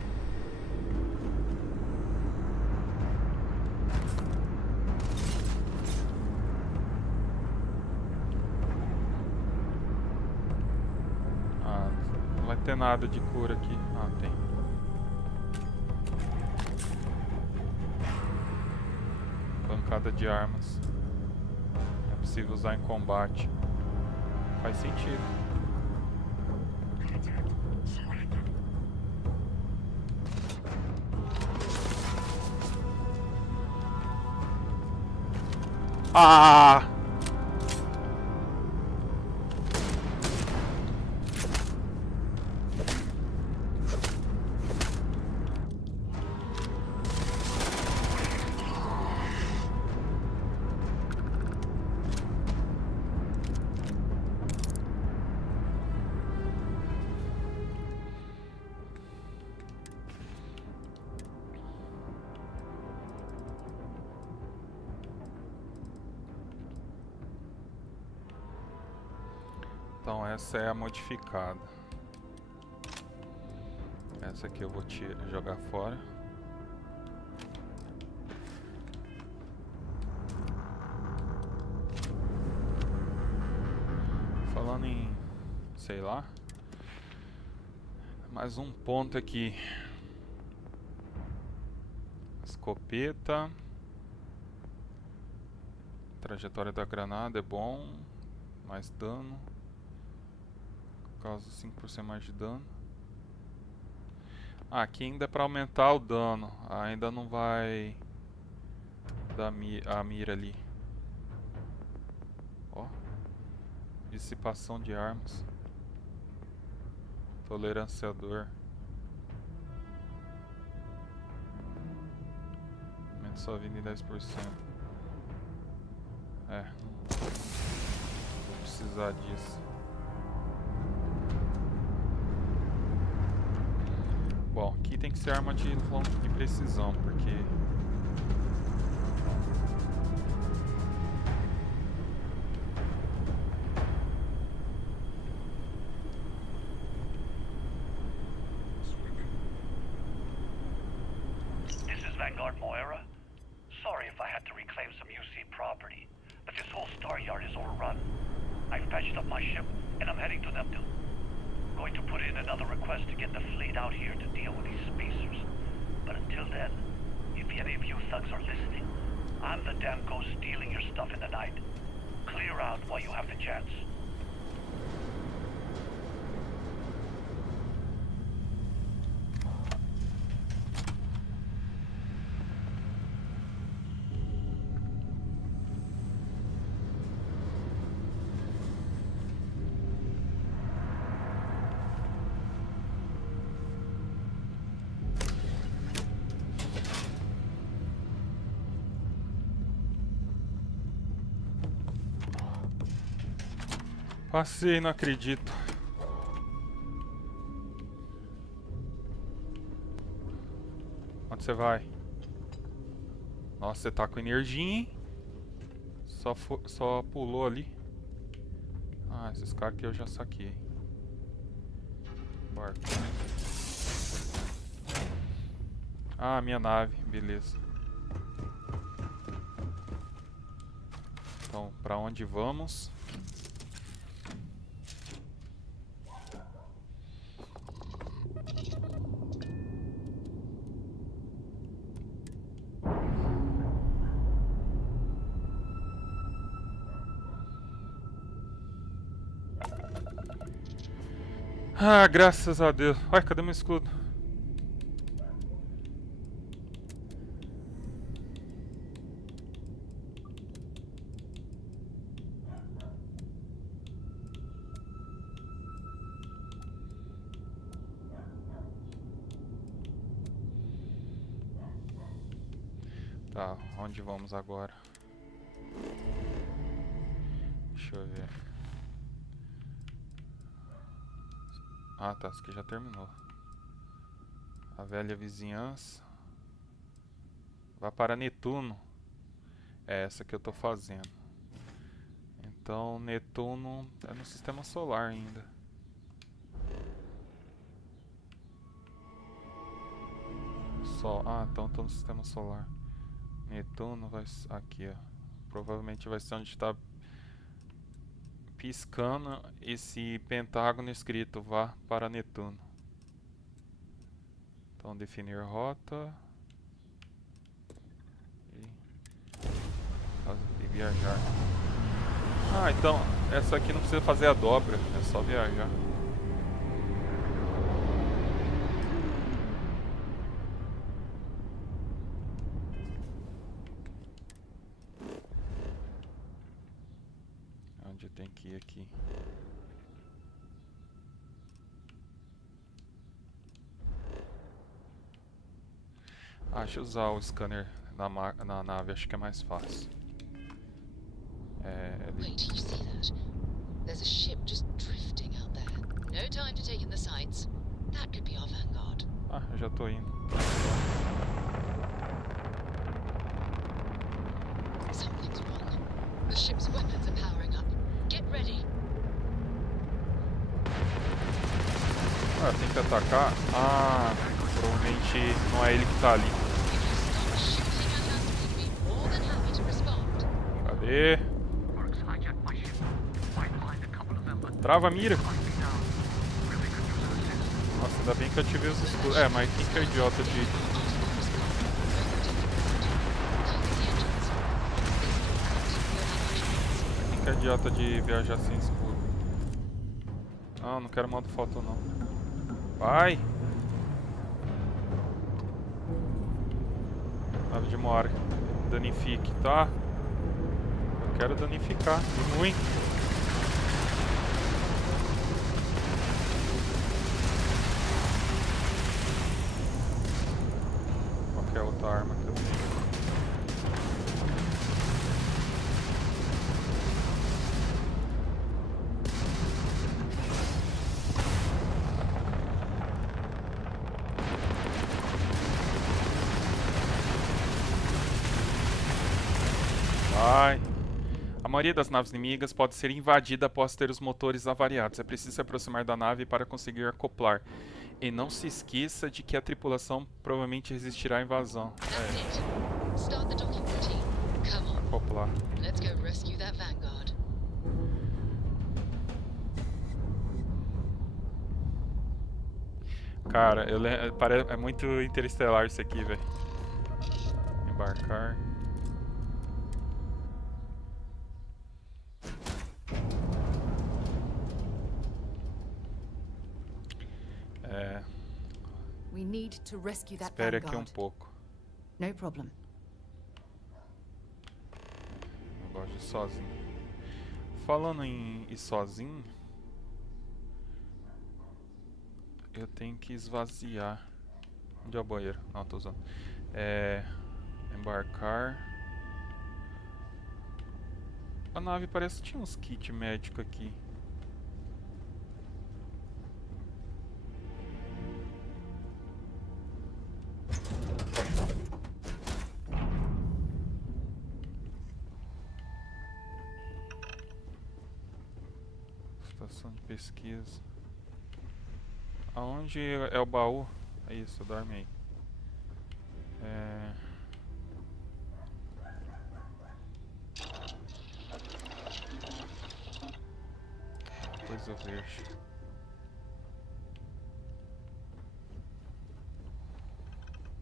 Ah, não vai ter nada de cura aqui. Ah, tem. Bancada de armas. É possível usar em combate. Faz sentido. Ah! Então essa é a modificada. Essa aqui eu vou jogar fora. Falando em, sei lá, mais um ponto aqui. Escopeta. Trajetória da granada é bom. Mais dano. Causa 5% mais de dano. Ah, aqui ainda é pra aumentar o dano. Ainda não vai dar a mira ali. Ó. Dissipação de armas. Toleranciador. Aumenta sua vida em 10%. É. Vou precisar disso. Bom, aqui tem que ser arma de precisão, porque... This is Vanguard Moira. Sorry if I had to reclaim some UC property, but this whole star yard is overrun. I've patched up my ship, and I'm heading to Neptune. Going to put in another request to get the fleet out here to deal with these spacers. But until then, if any of you thugs are listening, I'm the damn ghost stealing your stuff in the night. Clear out while you have the chance. Passei, não acredito. Onde você vai? Nossa, você tá com energia, hein? Só pulou ali. Ah, esses caras aqui eu já saquei. Barco. Ah, minha nave, beleza. Então, pra onde vamos? Ah, graças a Deus. Ai, cadê meu escudo? Tá, onde vamos agora? Deixa eu ver. Ah, tá, isso aqui já terminou. A velha vizinhança. Vai para Netuno. É essa que eu tô fazendo. Então, Netuno é no sistema solar ainda. Sol. Ah, então tô no sistema solar. Netuno vai aqui, ó. Provavelmente vai ser onde está piscando esse pentágono escrito vá para Netuno. Então definir rota e viajar. Ah, então essa aqui não precisa fazer a dobra, é só viajar. Onde tem que ir aqui? Ah, deixa eu usar o scanner na nave, acho que é mais fácil. Wait, you see that? There's a ship just drifting out there. No time to take in the sights. That could be our vanguard. Ah, eu já tô indo. Something's wrong. The ship's weapons are powering up. Get ready. Ah, tem que atacar? Ah, provavelmente não é ele que tá ali. If you stop shooting at us, we'd be more than happy to respond. Cadê? Works hijacked my ship. Right behind a couple of them, but Trava a mira. hunting me down. Really could use an assist. Nossa, ainda bem que eu ativei os escudos. É, mas quem que é idiota de... Quem que é idiota de viajar sem escudo? Não, não quero modo foto não. Vai! Nave de Moara. Danifique, tá? Eu quero danificar. E muito. Qualquer outra arma que eu tenho. Vai. A maioria das naves inimigas pode ser invadida após ter os motores avariados. É preciso se aproximar da nave para conseguir acoplar. E não se esqueça de que a tripulação provavelmente resistirá à invasão. That's it. Start the docking routine. Come on. Acoplar. Let's go rescue that vanguard. Cara, é muito interestelar isso aqui, velho. Embarcar. We need to rescue that Espere aqui um vanguard. pouco. No problem. Eu gosto de ir sozinho. Falando em ir sozinho, eu tenho que esvaziar. Onde é o banheiro? Não, tô usando. Embarcar. A nave parece que tinha uns kits médicos aqui. Estação de pesquisa. Aonde é o baú? É isso, dorme aí. Depois eu vejo.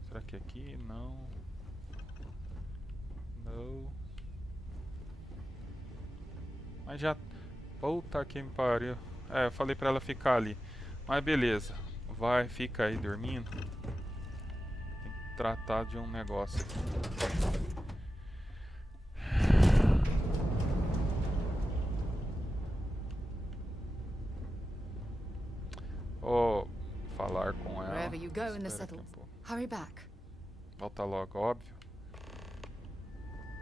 Será que é aqui? Não. Não. Mas já... Puta que me pariu. É, eu falei pra ela ficar ali. Mas beleza. Vai, fica aí dormindo. Tem que tratar de um negócio. Vou falar com ela. Wherever you go in the Espera aqui settles, um pouco. hurry back. Volta logo, óbvio.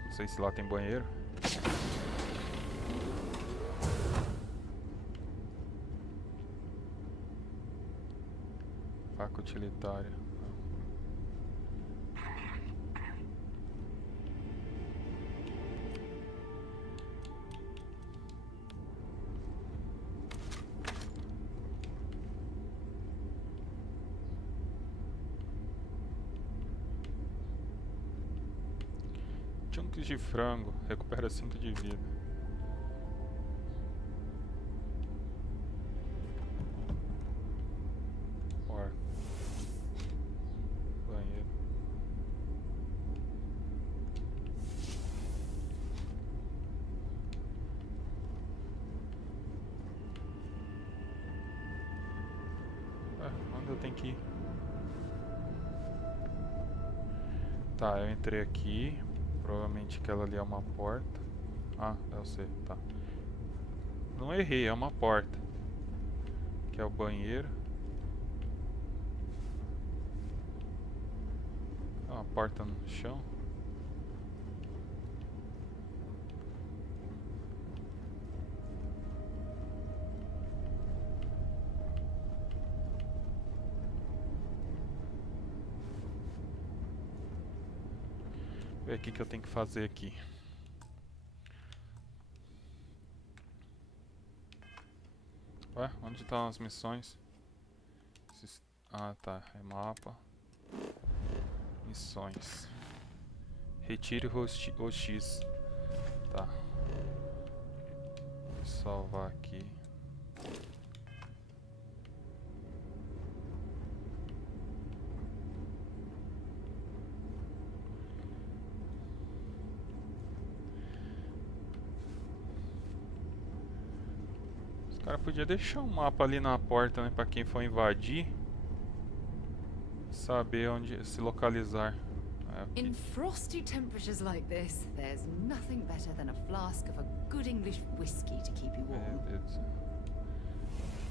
Não sei se lá tem banheiro. Faca utilitária. Chunks de frango. Recupera 5 de vida. Porta. Banheiro. Onde eu tenho que ir? Tá, eu entrei aqui. Provavelmente aquela ali é uma porta. Ah, eu sei, tá. Não errei, é uma porta. Que é o banheiro. É uma porta no chão. Ver o que eu tenho que fazer aqui. Ué, onde estão as missões? Ah, tá, é mapa. Missões. Retire o X. Tá. Vou salvar aqui. Os caras podiam deixar um mapa ali na porta, né, pra quem for invadir saber onde se localizar. In frosty temperatures like this, there's nothing better than a flask of a good English whiskey to keep you warm. Beleza.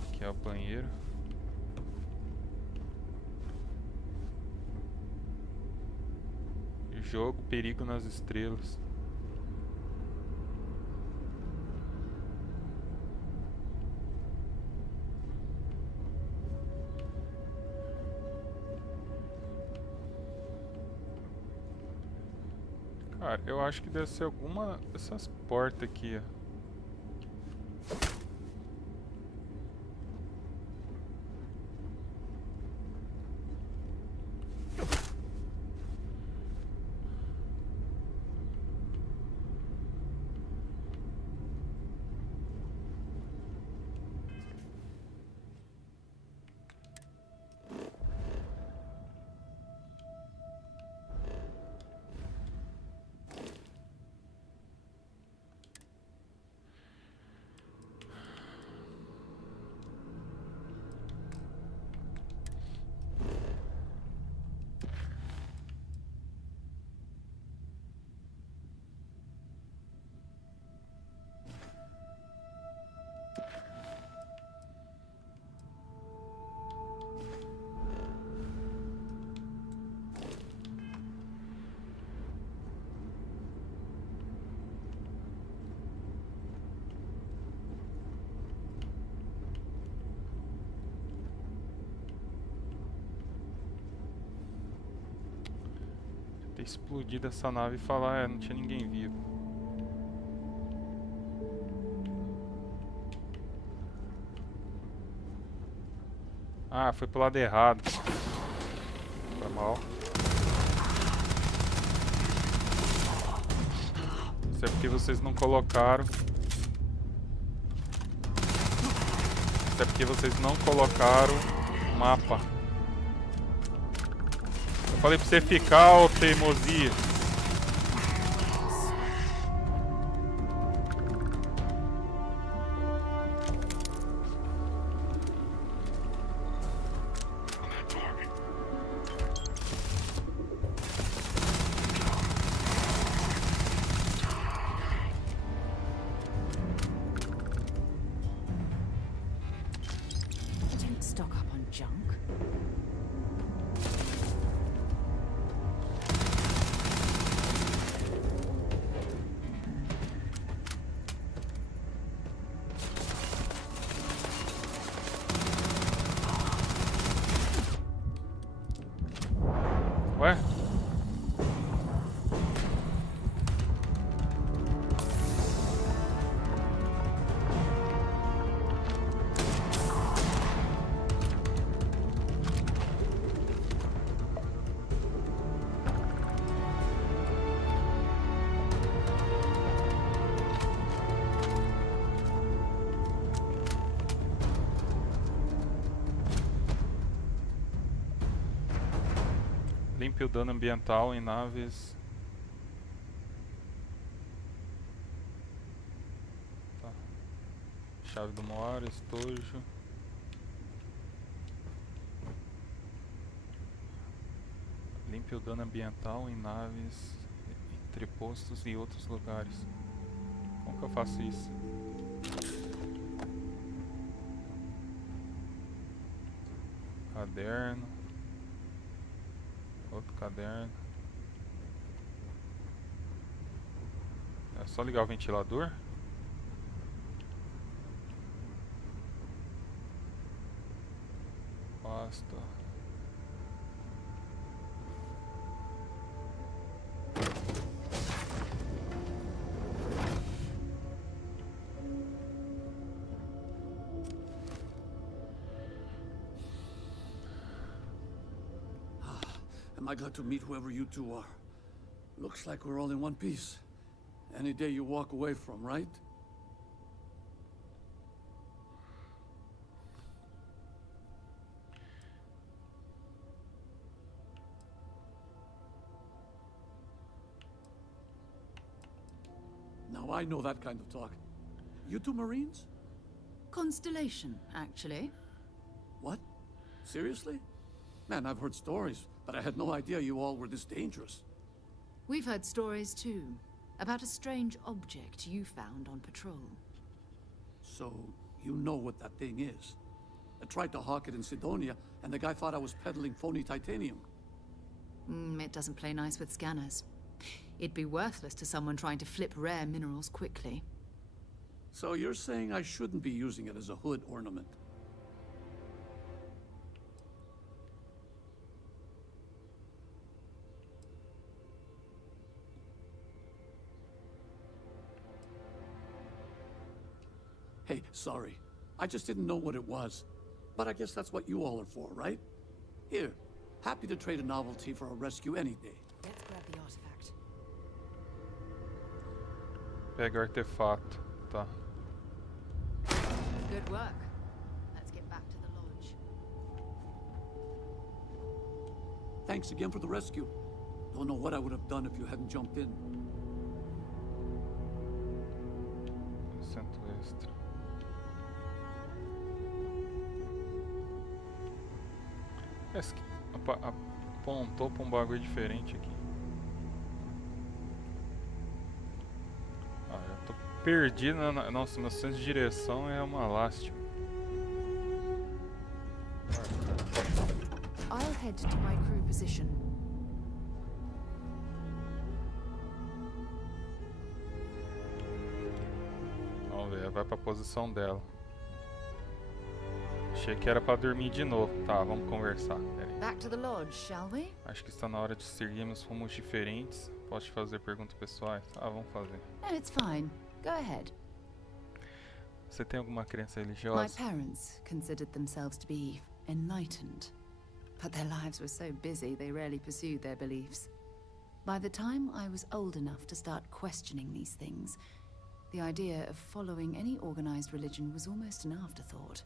Aqui é o banheiro. Jogo Perigo nas Estrelas. Cara, eu acho que deve ser alguma dessas portas aqui, ó. Ter explodido essa nave e falar, não tinha ninguém vivo. Ah, foi pro lado errado. Foi mal. Isso é porque vocês não colocaram. Isso é porque vocês não colocaram o mapa. Eu falei pra você ficar, ô teimosia. Don't stock up on junk. Ué? Limpe o dano ambiental em naves. Tá. Chave do moar, estojo. Limpe o dano ambiental em naves, entrepostos e outros lugares. Como que eu faço isso? Caderno. Outro caderno. É só ligar o ventilador? Pasta. Am I glad to meet whoever you two are? Looks like we're all in one piece. Any day you walk away from, right? Now I know that kind of talk. You two Marines? Constellation, actually. What? Seriously? Man, I've heard stories, but I had no idea you all were this dangerous. We've heard stories too, about a strange object you found on patrol. So, you know what that thing is. I tried to hawk it in Sidonia, and the guy thought I was peddling phony titanium. It doesn't play nice with scanners. It'd be worthless to someone trying to flip rare minerals quickly. So you're saying I shouldn't be using it as a hood ornament? Hey, sorry. I just didn't know what it was. But I guess that's what you all are for, right? Here, happy to trade a novelty for a rescue any day. Let's grab the artifact. Pega o artefato. Tá. Good work. Let's get back to the lodge. Thanks again for the rescue. Don't know what I would have done if you hadn't jumped in. Cento extra. Esse aqui apontou pra um bagulho diferente aqui. Ah, eu tô perdido. Nossa, meu senso de direção é uma lástima. I'll head to my crew position. Vamos ver, vai pra posição dela. Achei que era pra dormir de novo. Tá, vamos conversar. Pera aí. Back to the lodge, shall we? Acho que está na hora de seguirmos rumos diferentes. Posso te fazer perguntas pessoais? Ah, vamos fazer. No, it's fine. Go ahead. Você tem alguma crença My religiosa? parents considered themselves to be enlightened, but their lives were so busy they rarely pursued their beliefs. By the time I was old enough to start questioning these things, the idea of following any organized religion was almost an afterthought.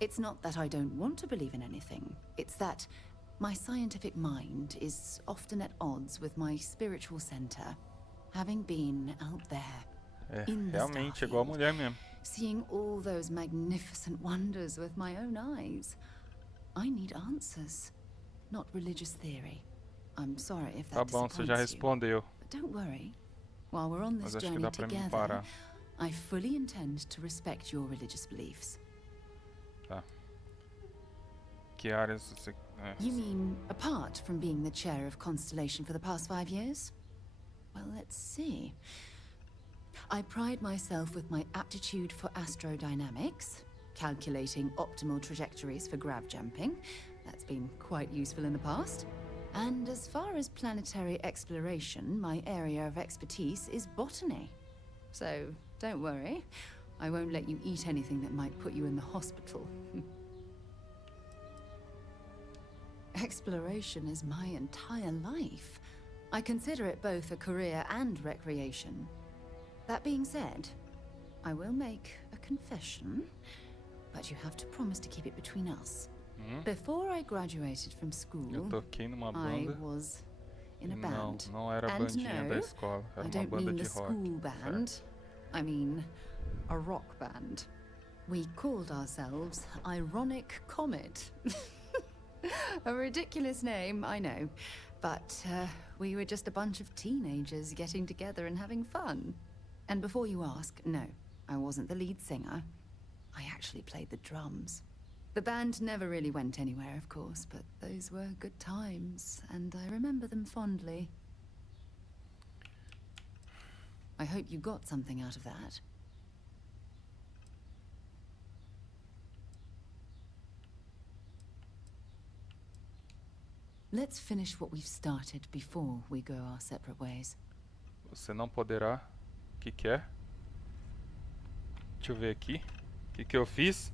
It's not that I don't want to believe in anything, it's that my scientific mind is often at odds with my spiritual center, having been out there. In the Realmente, igual a mulher Starfield, mesmo. seeing all those magnificent wonders with my own eyes. I need answers, not religious theory. I'm sorry if Tá that bom, você já disappoints you. respondeu. But don't worry. While we're on this Mas acho que journey dá pra mim together, parar. I fully intend to respect your religious beliefs. Tá. Que áreas você... You mean apart from being the chair of Constellation for the past 5 years? Well, let's see. I pride myself with my aptitude for astrodynamics, calculating optimal trajectories for grav jumping. That's been quite useful in the past. And as far as planetary exploration, my area of expertise is botany. So, don't worry. I won't let you eat anything that might put you in the hospital. Exploration is my entire life. I consider it both a career and recreation. That being said, I will make a confession, but you have to promise to keep it between us. Before I graduated from Eu school, toquei numa I banda. was in a Não, band. não era a And bandinha no, da escola. Era I uma don't banda mean de the rock. school band. Certo. I mean a rock band. We called ourselves Ironic Comet. A ridiculous name, I know. But we were just a bunch of teenagers getting together and having fun. And before you ask, no, I wasn't the lead singer. I actually played the drums. The band never really went anywhere, of course, but those were good times, and I remember them fondly. I hope you got something out of that. Let's finish what we've started before we go our separate ways. Você não poderá. O que que é? Deixa eu ver aqui. O que que eu fiz?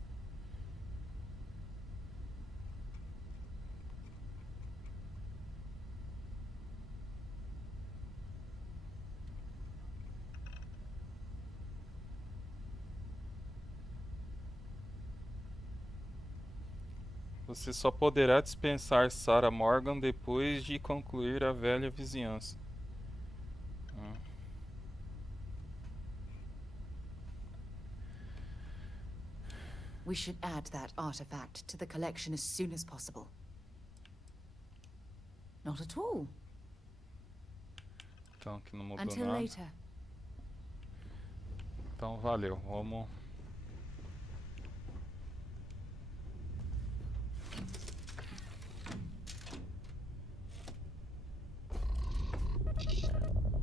Você só poderá dispensar Sarah Morgan depois de concluir a velha vizinhança. We should add that artifact to the collection as soon as possible. Not at all. Então aqui não mudou Until nada. later. Então valeu, vamos.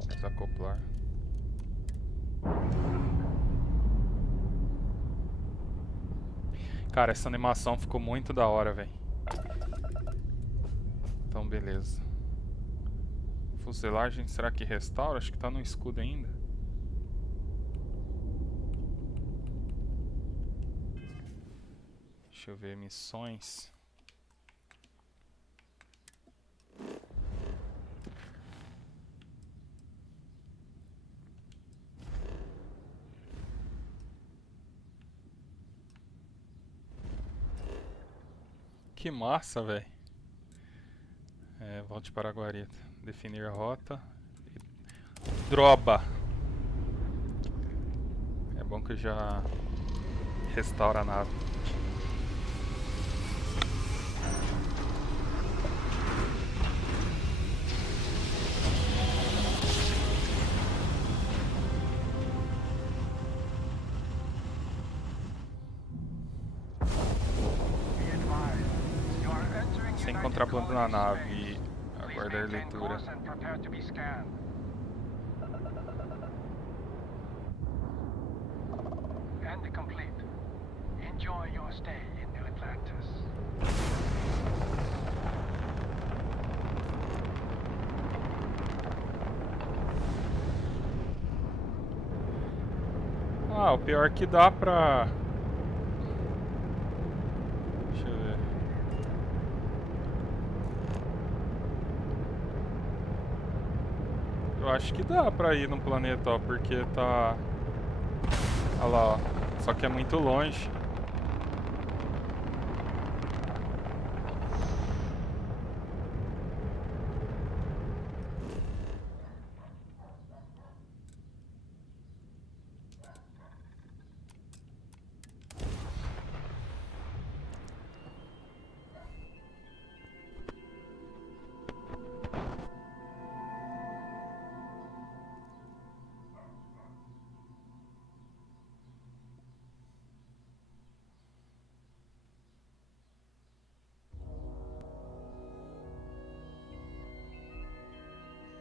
Desacoplar. Cara, essa animação ficou muito da hora, velho. Então beleza. Fuselagem, será que restaura? Acho que tá no escudo ainda. Deixa eu ver, missões. Que massa, velho. Volte para a guarita. Definir a rota. Droba. É bom que já restaura a nave. Sem contrabando na nave. Aguardar leitura. And complete. Enjoy your stay in New Atlantis. Ah, o pior é que dá pra... Deixa eu ver. Eu acho que dá pra ir no planeta, ó, porque tá... Olha lá, ó. Só que é muito longe.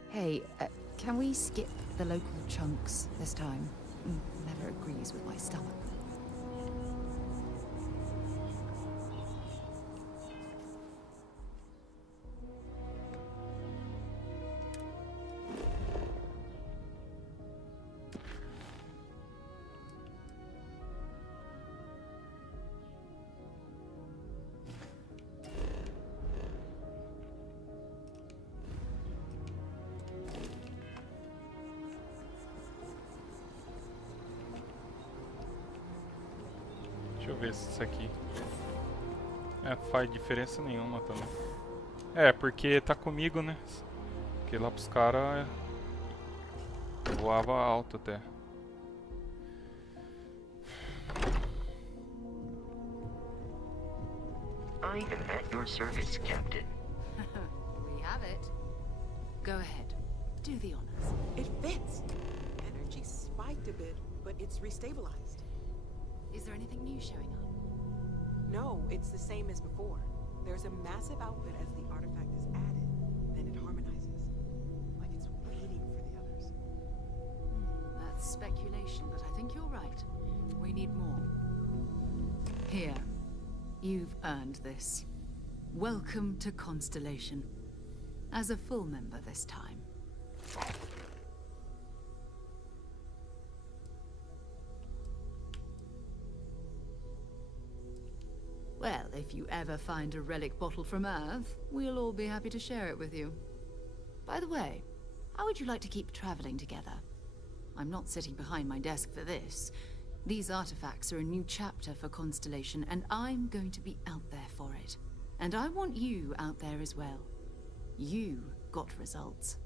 Hey, can we skip the local chunks this time? Never agrees with my stomach. Deixa eu ver se isso aqui... faz diferença nenhuma também. Porque tá comigo, né? Porque lá pros caras... voava alto até. I am at your service, Captain. We have it. Go ahead. Do the honors. It fits. Energy spiked a bit, but it's restabilized. Is there anything new showing up? No, it's the same as before. There's a massive output as the artifact is added, then it harmonizes. Like it's waiting for the others. That's speculation, but I think you're right. We need more. Here. You've earned this. Welcome to Constellation. As a full member this time. Well, if you ever find a relic bottle from Earth, we'll all be happy to share it with you. By the way, how would you like to keep traveling together? I'm not sitting behind my desk for this. These artifacts are a new chapter for Constellation, and I'm going to be out there for it. And I want you out there as well. You got results.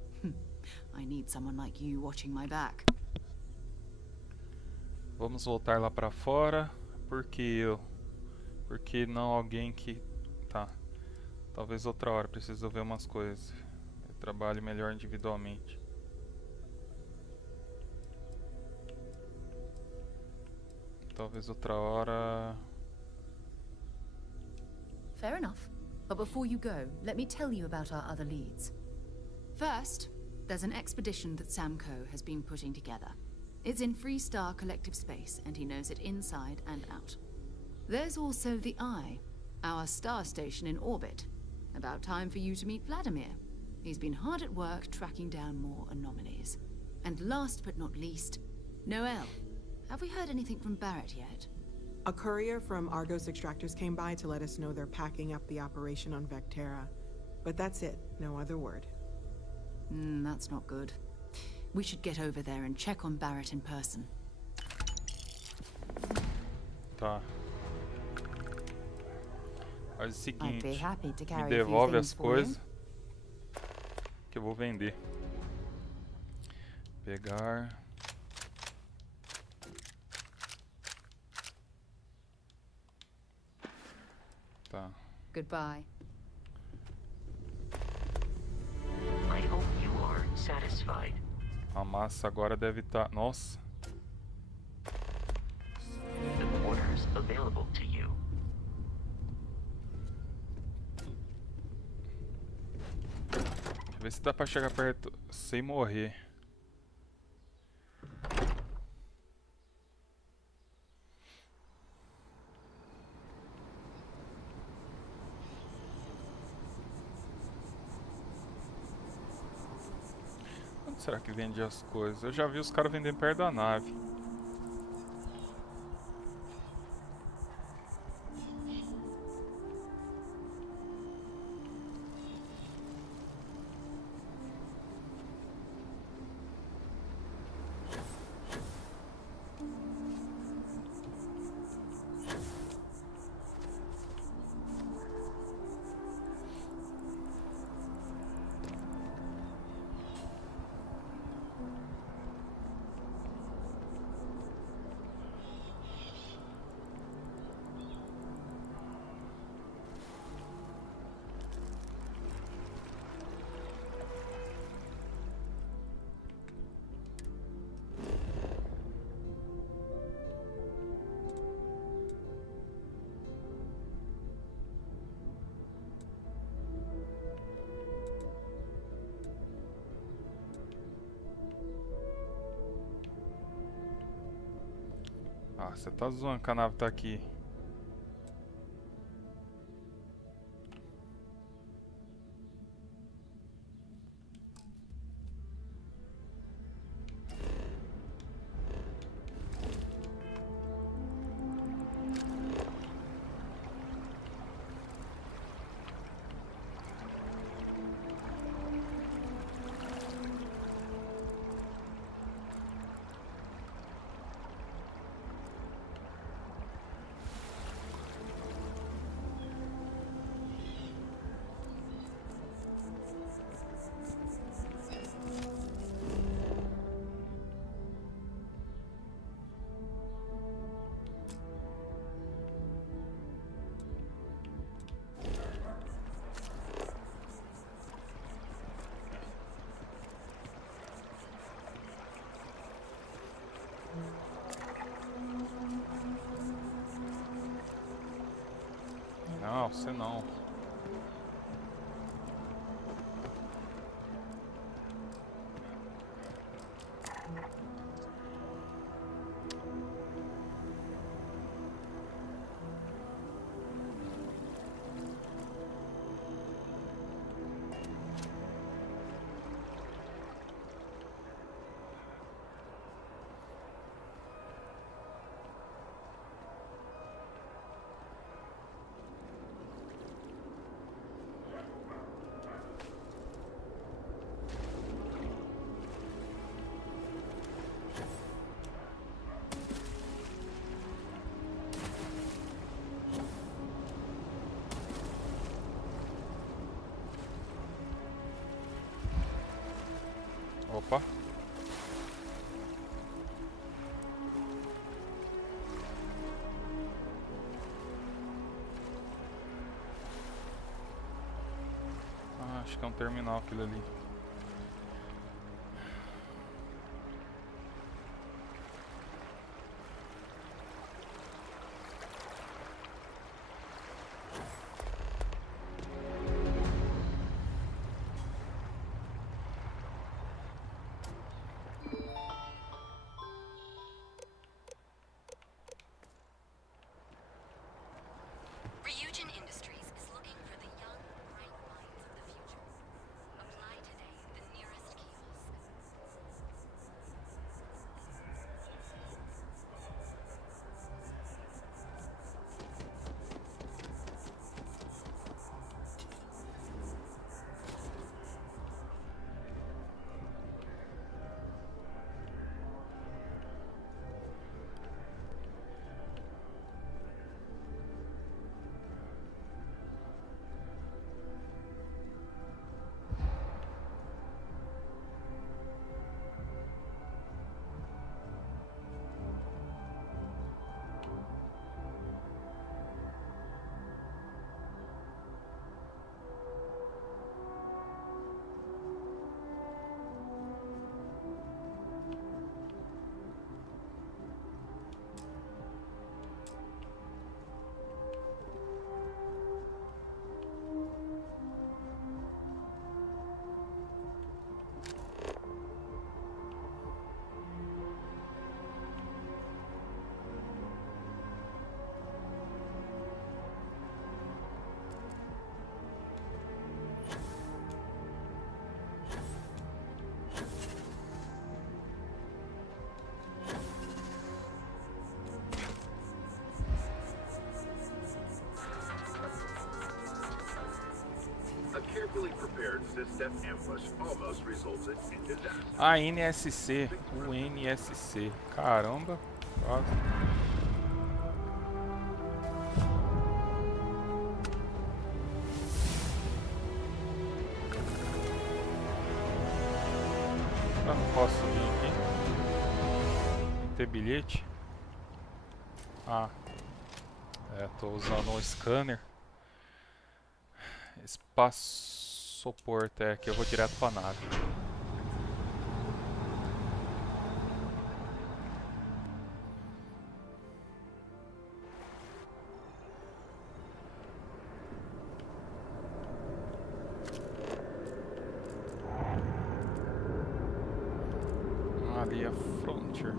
I need someone like you watching my back. Vamos voltar lá pra fora. Porque não alguém que... Tá. Talvez outra hora, preciso ver umas coisas. Eu trabalho melhor individualmente. Talvez outra hora... Fair enough. But before you go, let me tell you about our other leads. First, there's an expedition that Samco has been putting together. It's in Freestar Collective Space, and he knows it inside and out. There's also the Eye, our star station in orbit. About time for you to meet Vladimir. He's been hard at work tracking down more anomalies. And last but not least, Noel. Have we heard anything from Barrett yet? A courier from Argos Extractors came by to let us know they're packing up the operation on Vectera. But that's it, no other word. That's not good. We should get over there and check on Barrett in person. Tá. Faz o seguinte, I'd be happy to me carry a few devolve things as for you. coisas que eu vou vender. Pegar. Tá. Goodbye. I hope you are satisfied. A massa agora deve estar... Nossa. The quarters available to you. Deixa eu ver se dá pra chegar perto sem morrer. Onde será que vende as coisas? Eu já vi os caras vendendo perto da nave. Ah, você tá zoando que a nave tá aqui. Não, você não. Opa. Ah, acho que é um terminal aquilo ali. Ryujin Industries is looking for the young, bright minds of the future. Apply today at the nearest kiosk. A carefully prepared six-step ambush almost resulted in disaster. A NSC. O NSC. Caramba. Quase. Eu não posso subir aqui. Tem que ter bilhete. Ah. É, tô usando um scanner. Passaporte, é que eu vou direto pra nave. Ali a Frontier.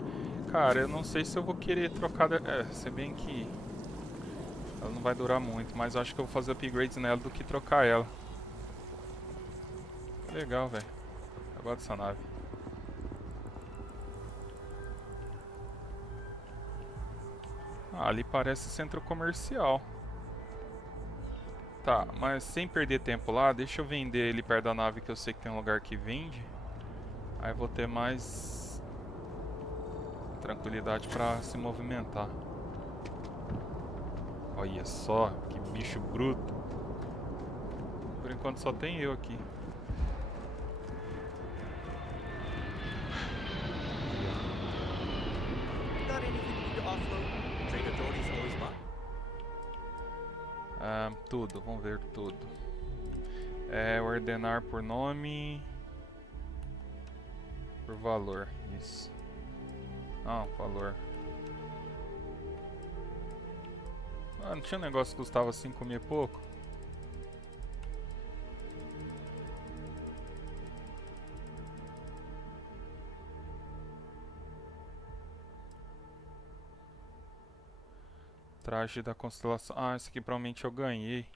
Cara, eu não sei se eu vou querer trocar... se bem que... ela não vai durar muito, mas eu acho que eu vou fazer upgrades nela do que trocar ela. Legal, velho. Eu gosto dessa nave. Ah, ali parece centro comercial. Tá, mas sem perder tempo lá, deixa eu vender ele perto da nave que eu sei que tem um lugar que vende. Aí eu vou ter mais tranquilidade pra se movimentar. Olha só, que bicho bruto. Por enquanto só tem eu aqui. Tudo, vamos ver tudo. Ordenar por nome. Por valor, isso. Não, valor. Ah, não tinha um negócio que custava 5 mil e pouco? Traje da constelação. Ah, esse aqui provavelmente eu ganhei.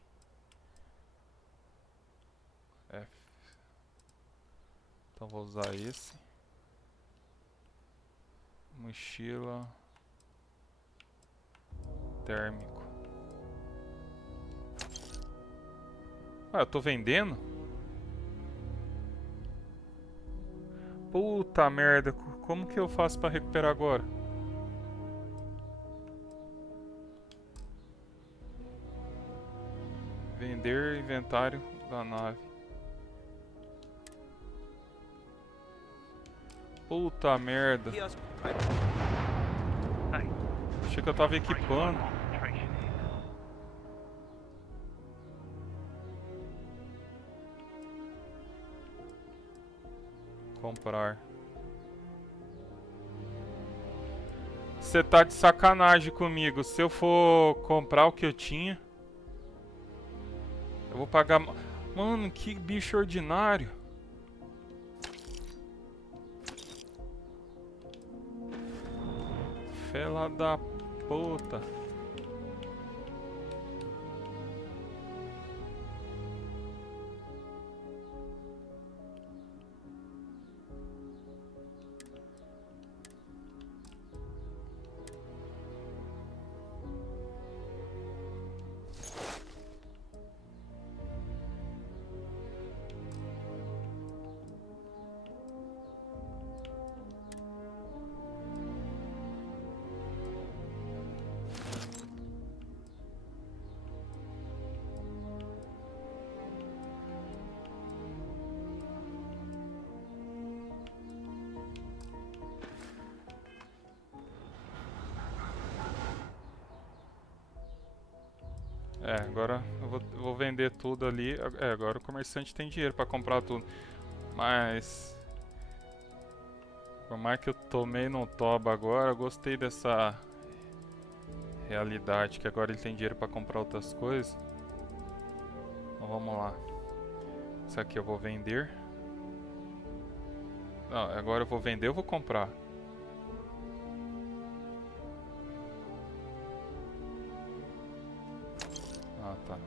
Então vou usar esse. Mochila. Térmico. Ah, eu tô vendendo? Puta merda, como que eu faço pra recuperar agora? Vender inventário da nave. Puta merda. Achei que eu tava equipando. Comprar. Você tá de sacanagem comigo. Se eu for comprar o que eu tinha, eu vou pagar... Mano, que bicho ordinário. Fela da puta. Agora eu vou vender tudo ali. Agora o comerciante tem dinheiro pra comprar tudo. Mas... por mais que eu tomei no toba agora, eu gostei dessa realidade, que agora ele tem dinheiro pra comprar outras coisas. Então vamos lá. Isso aqui eu vou vender. Não, agora eu vou vender ou vou comprar? Ah, tá.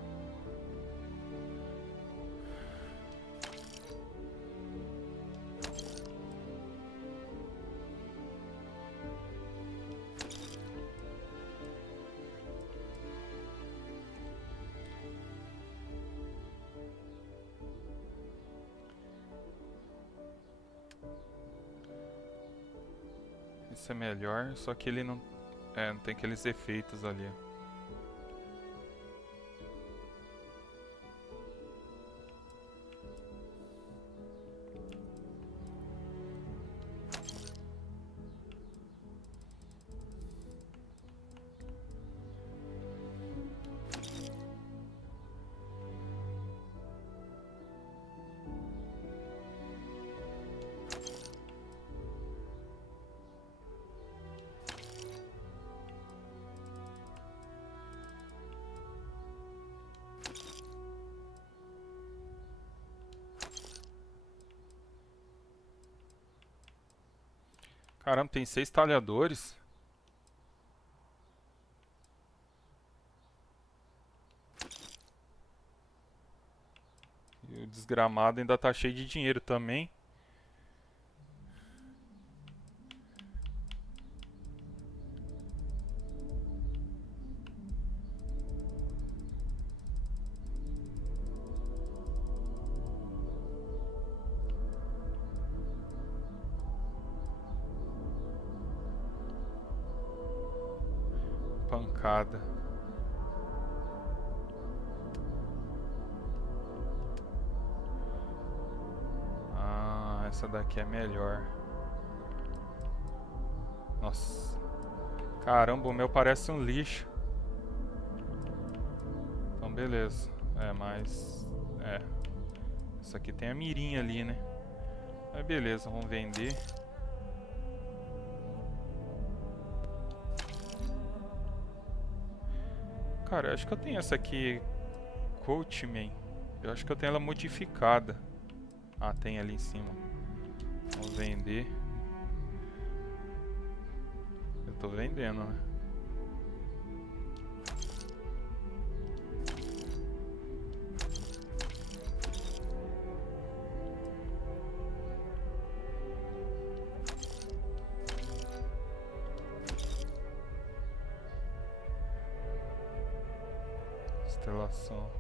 Esse é melhor, só que ele não... não tem aqueles efeitos ali. Caramba, tem 6 talhadores. E o desgramado ainda tá cheio de dinheiro também. Pancada. Ah, essa daqui é melhor. Nossa. Caramba, o meu parece um lixo. Então beleza. Mas... Isso aqui tem a mirinha ali, né? Mas beleza, vamos vender. Cara, eu acho que eu tenho essa aqui, GOTY, man. Eu acho que eu tenho ela modificada. Ah, tem ali em cima. Vamos vender. Eu tô vendendo, né? Instalação.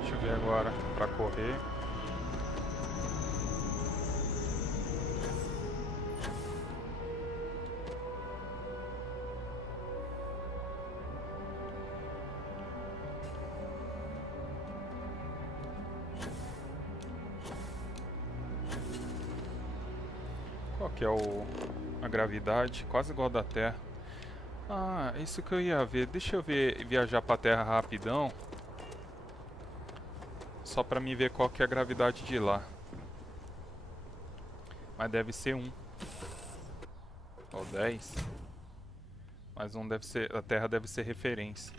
Deixa eu ver agora pra correr. Qual que é a gravidade? Quase igual da Terra. Ah, isso que eu ia ver. Deixa eu viajar pra Terra rapidão. Só pra me ver qual que é a gravidade de lá. Mas deve ser 1. Ou 10. Mas 1 deve ser... A Terra deve ser referência.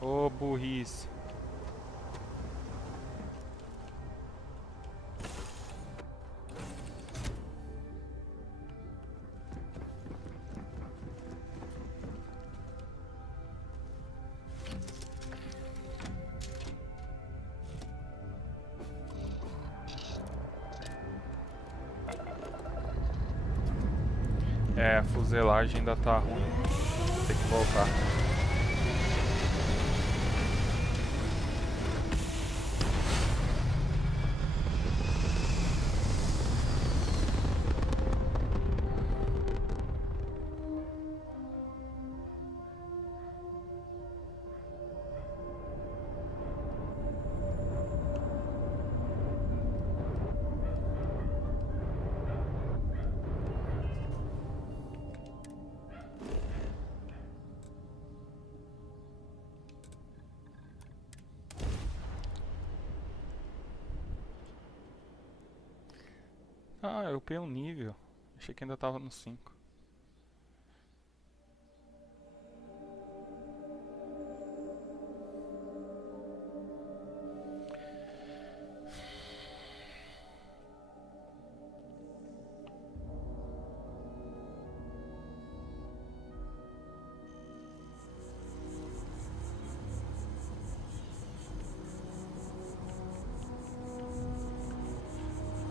Ô, burrice. A fuselagem ainda tá ruim. Tem que voltar. Ah, eu upei um nível. Achei que ainda tava no 5.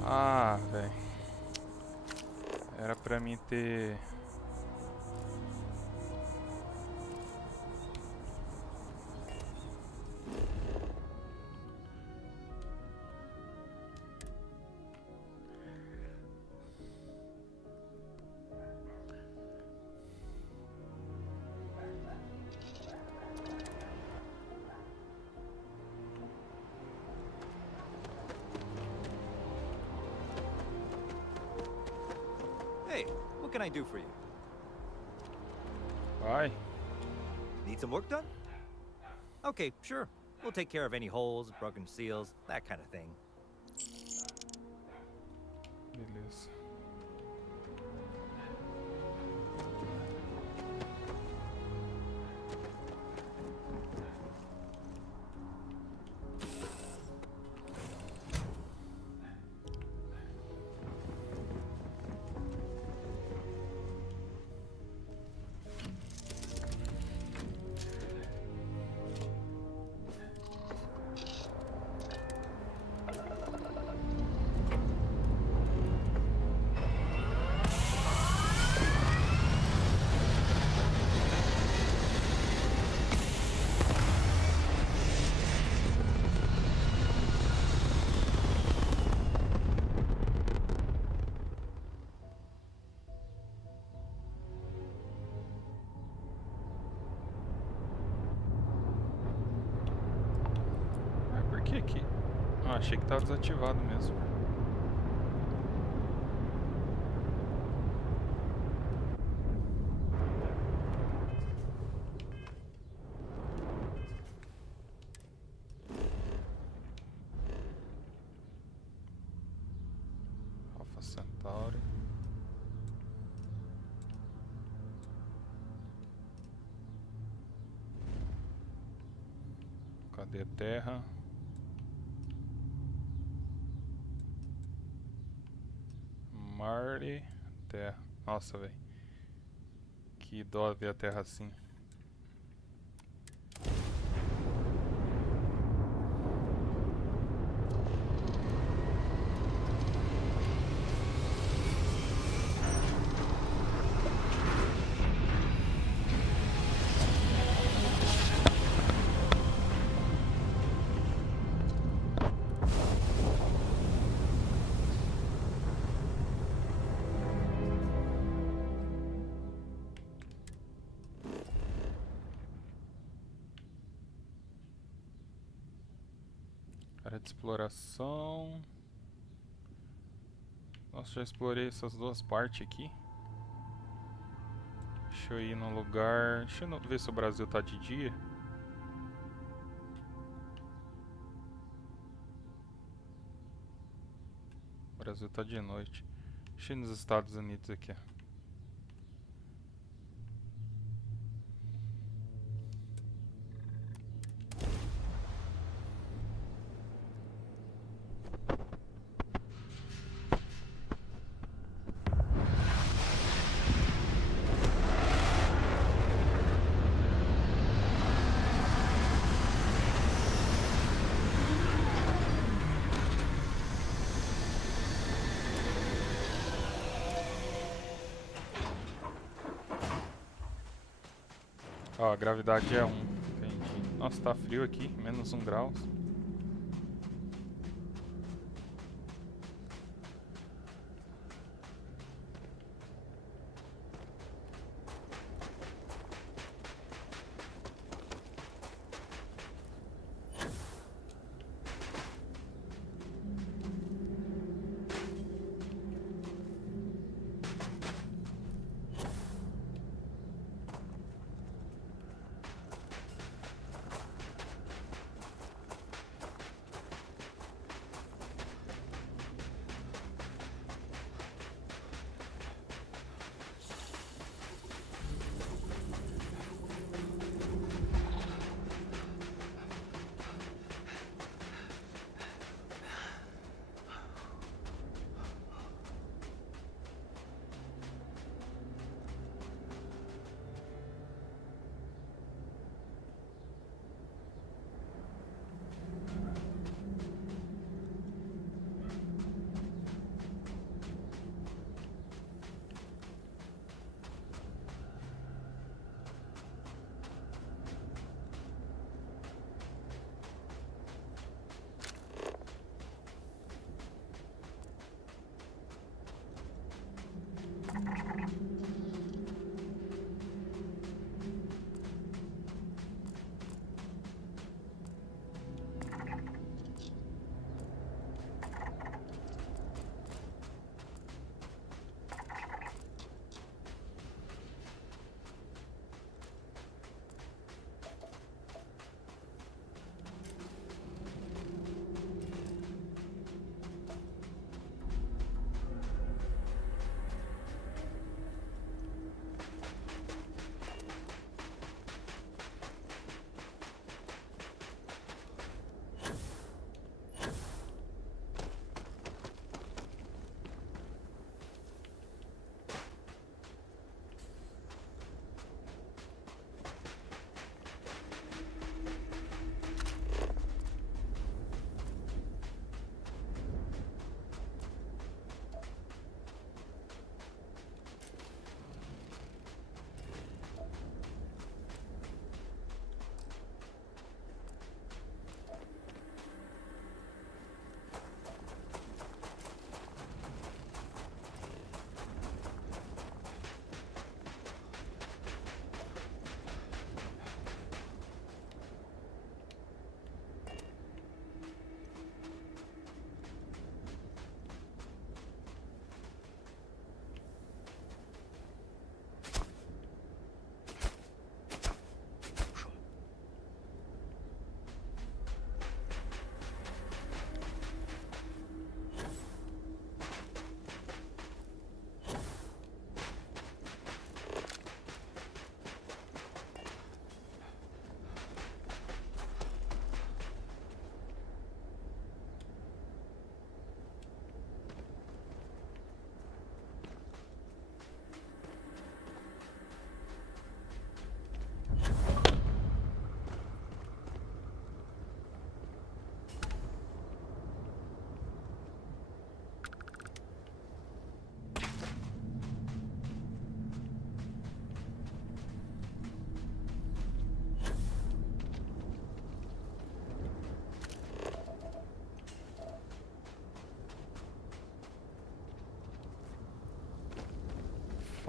Ah, velho. Era pra mim ter... Hey, what can I do for you? Vai. Need some work done? Okay, sure. We'll take care of any holes, broken seals, that kind of thing. Beleza. Por que que... Ah, achei que tava desativado mesmo. Alpha Centauri. Cadê a Terra? Marte, Terra. Nossa, velho. Que dó ver a Terra assim. Área de exploração. Nossa, já explorei essas duas partes aqui. Deixa eu ir num lugar... Deixa eu ver se o Brasil tá de dia. O Brasil tá de noite. Deixa eu ir nos Estados Unidos aqui. Ó, a gravidade é 1. Entendi. Nossa, tá frio aqui, menos 1 grau.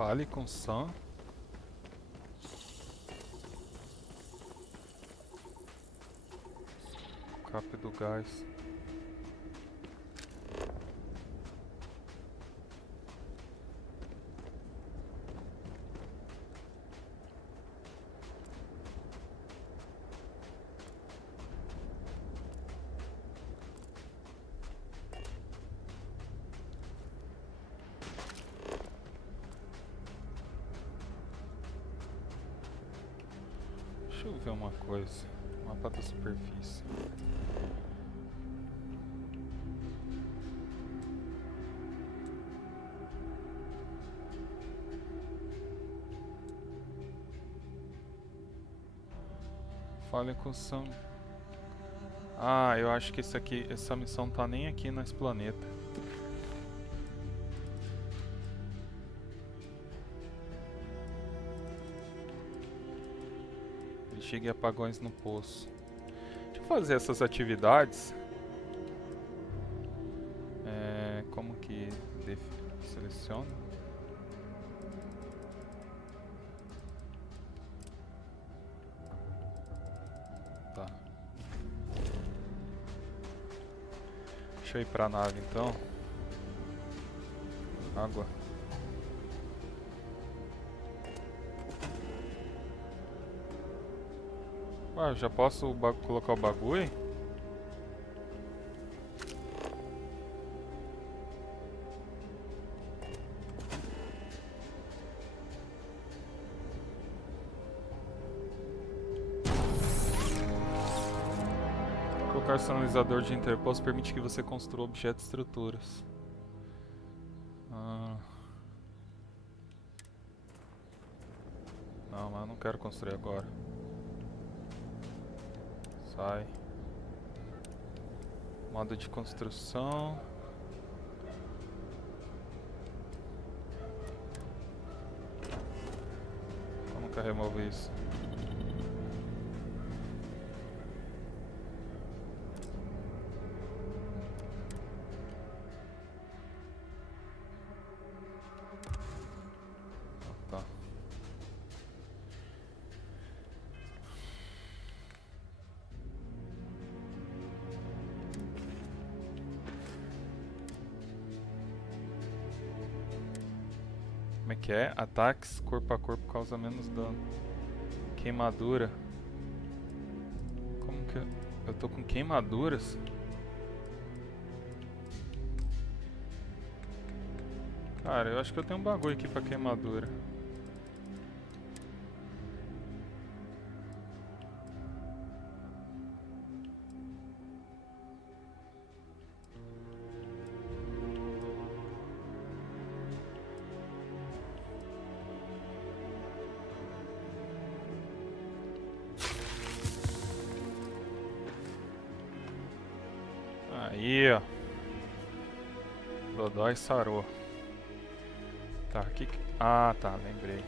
Fale com Sam. Escape do gás. Deixa eu ver uma coisa. Mapa da superfície. Fale com o Sam. Ah, eu acho que essa missão tá nem aqui nesse planeta. Chegue apagões no poço. Deixa eu fazer essas atividades. Como que seleciono? Tá. Deixa eu ir pra nave então. Água. Ah, já posso colocar o bagulho? Colocar sinalizador de interposto permite que você construa objetos e estruturas. Não, mas eu não quero construir agora. Sai. Modo de construção. Como que eu removo isso? Tá. Como é que é? Ataques corpo a corpo causam menos dano. Queimadura. Como que eu tô com queimaduras? Cara, eu acho que eu tenho um bagulho aqui pra queimadura. Aí, ó. Dodói sarou. Tá, aqui. Ah, tá, lembrei.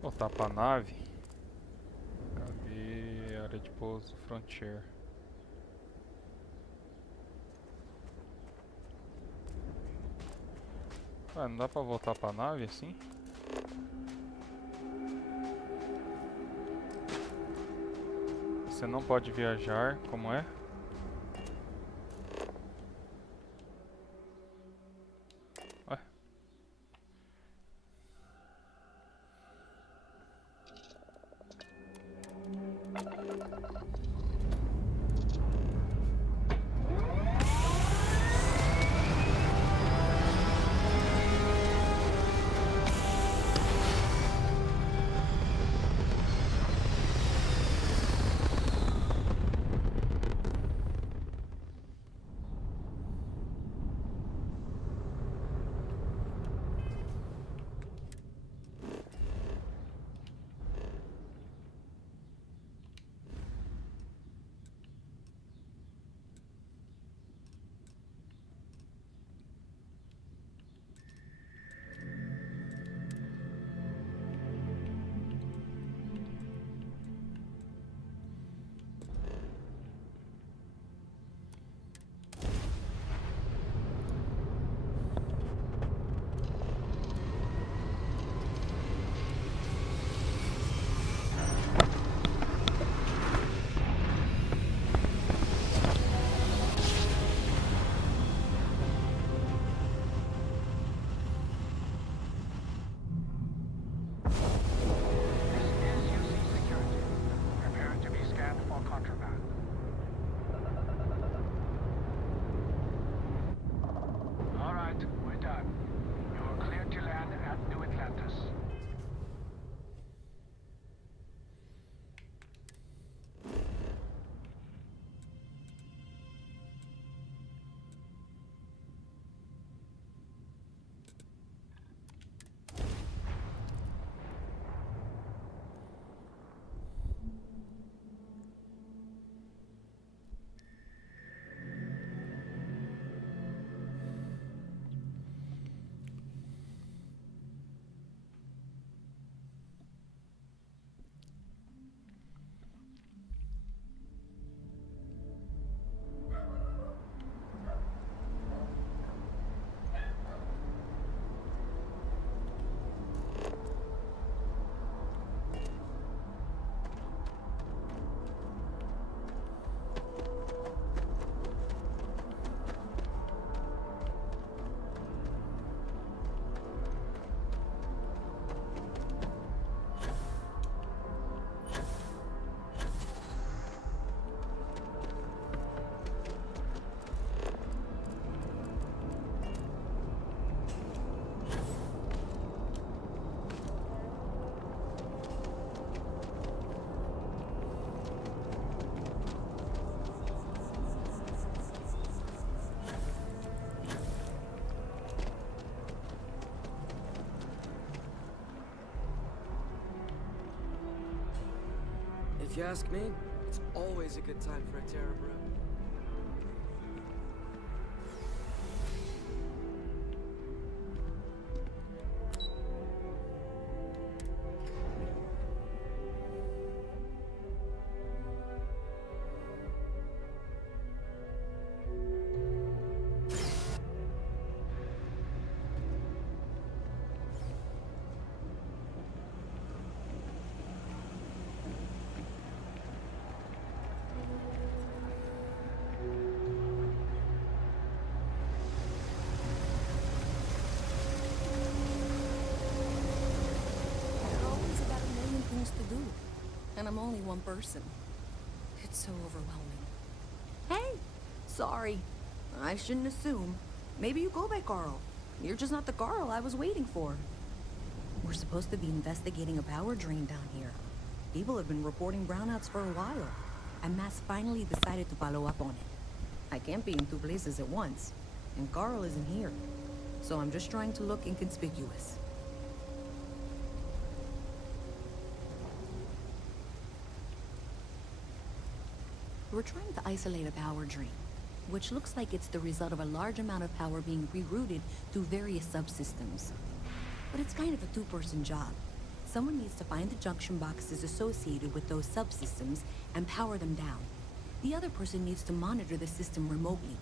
Voltar pra nave. Cadê a área de pouso? Frontier. Ah, não dá pra voltar pra nave assim? Você não pode viajar, como é? Ué? If you ask me, it's always a good time for a Terra brew. To do, and I'm only one person. It's so overwhelming. Hey, sorry. I shouldn't assume. Maybe you go by Carl. You're just not the Carl I was waiting for. We're supposed to be investigating a power drain down here. People have been reporting brownouts for a while, and Mass finally decided to follow up on it. I can't be in two places at once, and Carl isn't here, so I'm just trying to look inconspicuous. We're trying to isolate a power drain, which looks like it's the result of a large amount of power being rerouted through various subsystems. But it's kind of a two-person job. Someone needs to find the junction boxes associated with those subsystems and power them down. The other person needs to monitor the system remotely.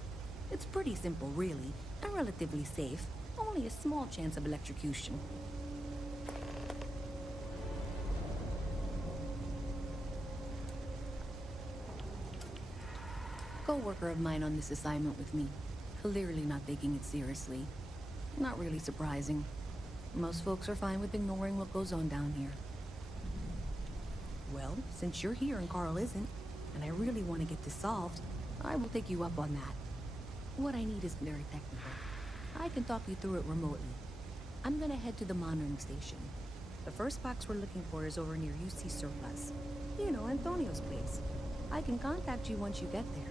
It's pretty simple, really, and relatively safe. Only a small chance of electrocution. Co-worker of mine on this assignment with me, clearly not taking it seriously. Not really surprising. Most folks are fine with ignoring what goes on down here. Well, since you're here and Carl isn't, and I really want to get this solved, I will take you up on that. What I need is very technical. I can talk you through it remotely. I'm gonna head to the monitoring station. The first box we're looking for is over near UC Surplus. You know, Antonio's place. I can contact you once you get there.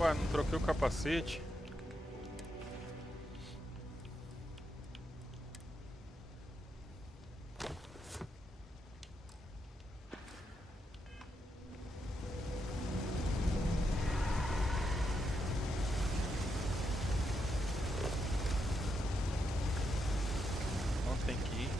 Ué, não troquei o capacete. Não tem que ir.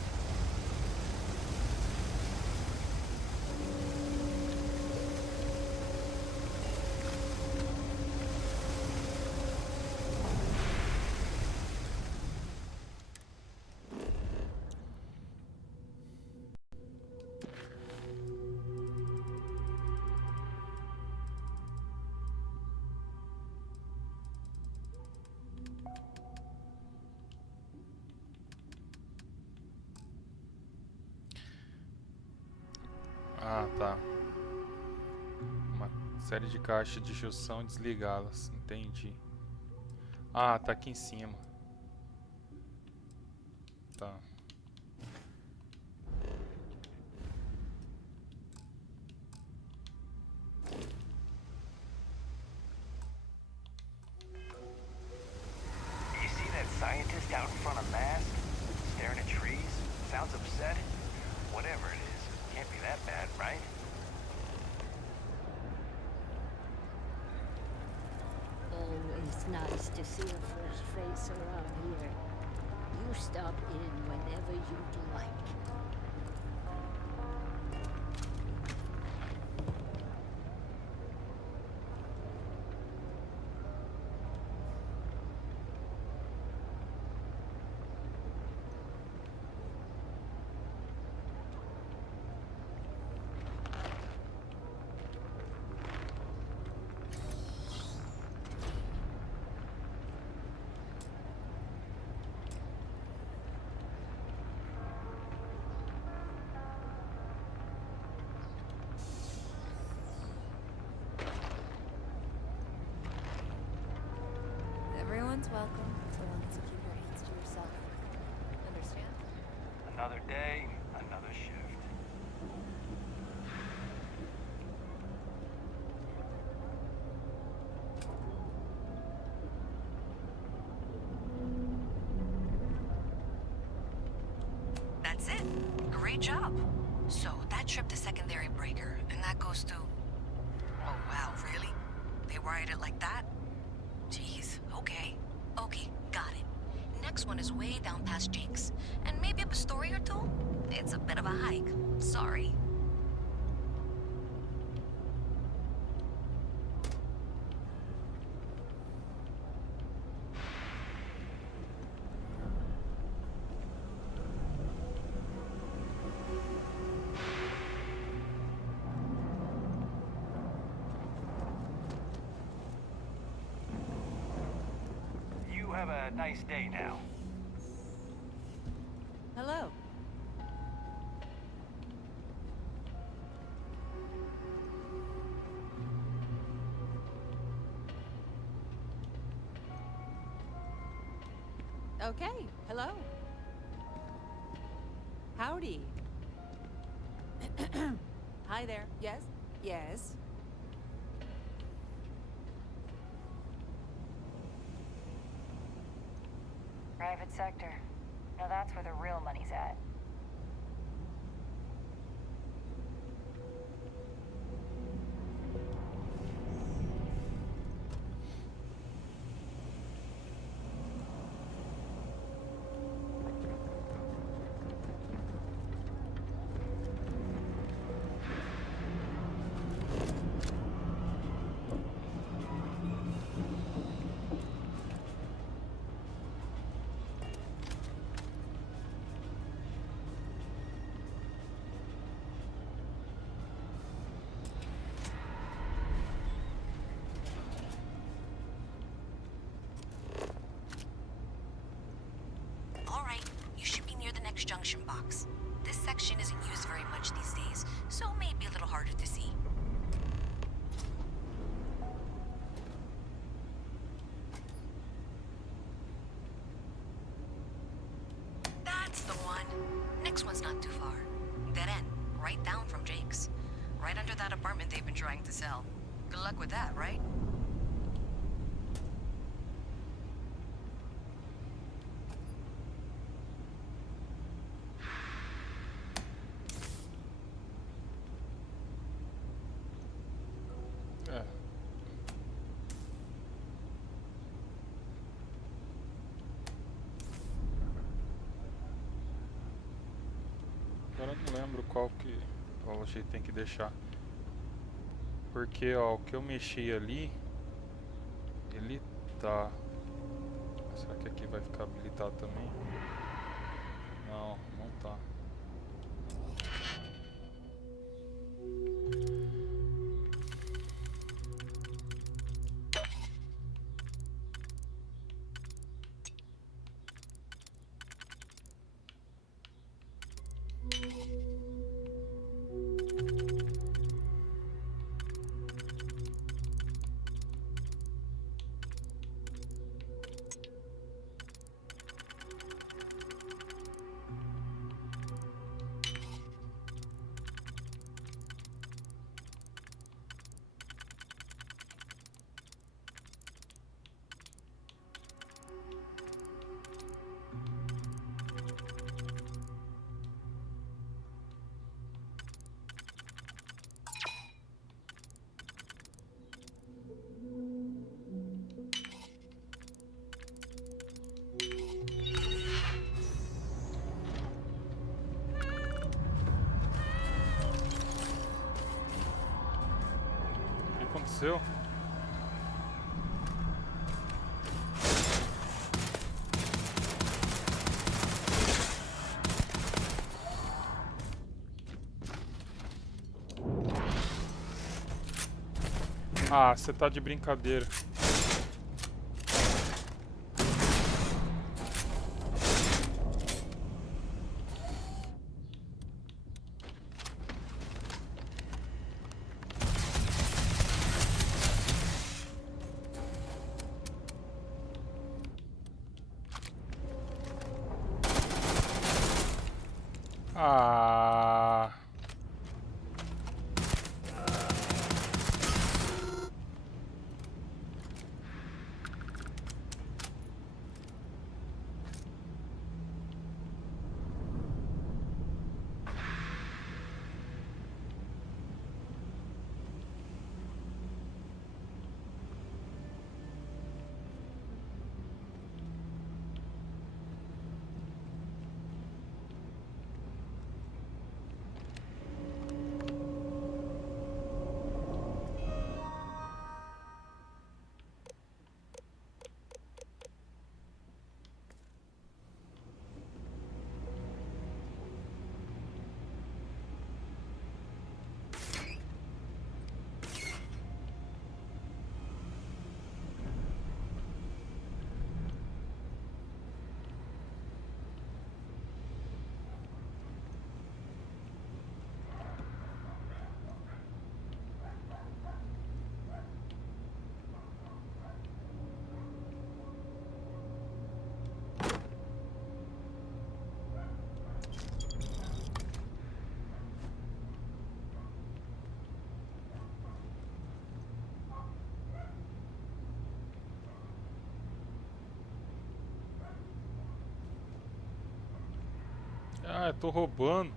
Ah, tá. Uma série de caixas de junção e desligá-las. Entendi. Ah, tá aqui em cima. Tá. You see that scientist out in front of Mast? Staring at trees? Sounds upset? Whatever it is, can't be that bad, right? Always nice to see a fresh face around here. You stop in whenever you'd like. Everyone's welcome, so long as you keep your hands to yourself. Understand? Another day, another shift. That's it. Great job. So that trip to secondary breaker, and that goes to... Oh wow, really? They wired it like that? Jeez, okay. Okay, got it. Next one is way down past Jake's. And maybe up a story or two? It's a bit of a hike. Sorry. You have a nice day now. Hello. Okay, hello. Howdy. Hi there. Yes? Yes. Private sector. Now that's where the real money's at. protection isn't used very much these days, so it may be a little harder to see. That's the one. Next one's not too far. Dead end, right down from Jake's. Right under that apartment they've been trying to sell. Good luck with that, right? Agora eu não lembro qual a gente tem que deixar. Porque ó, o que eu mexi ali, ele tá. Será que aqui vai ficar habilitado também? Não, não tá. O que aconteceu? Ah, você tá de brincadeira. Ah. Ah, eu tô roubando.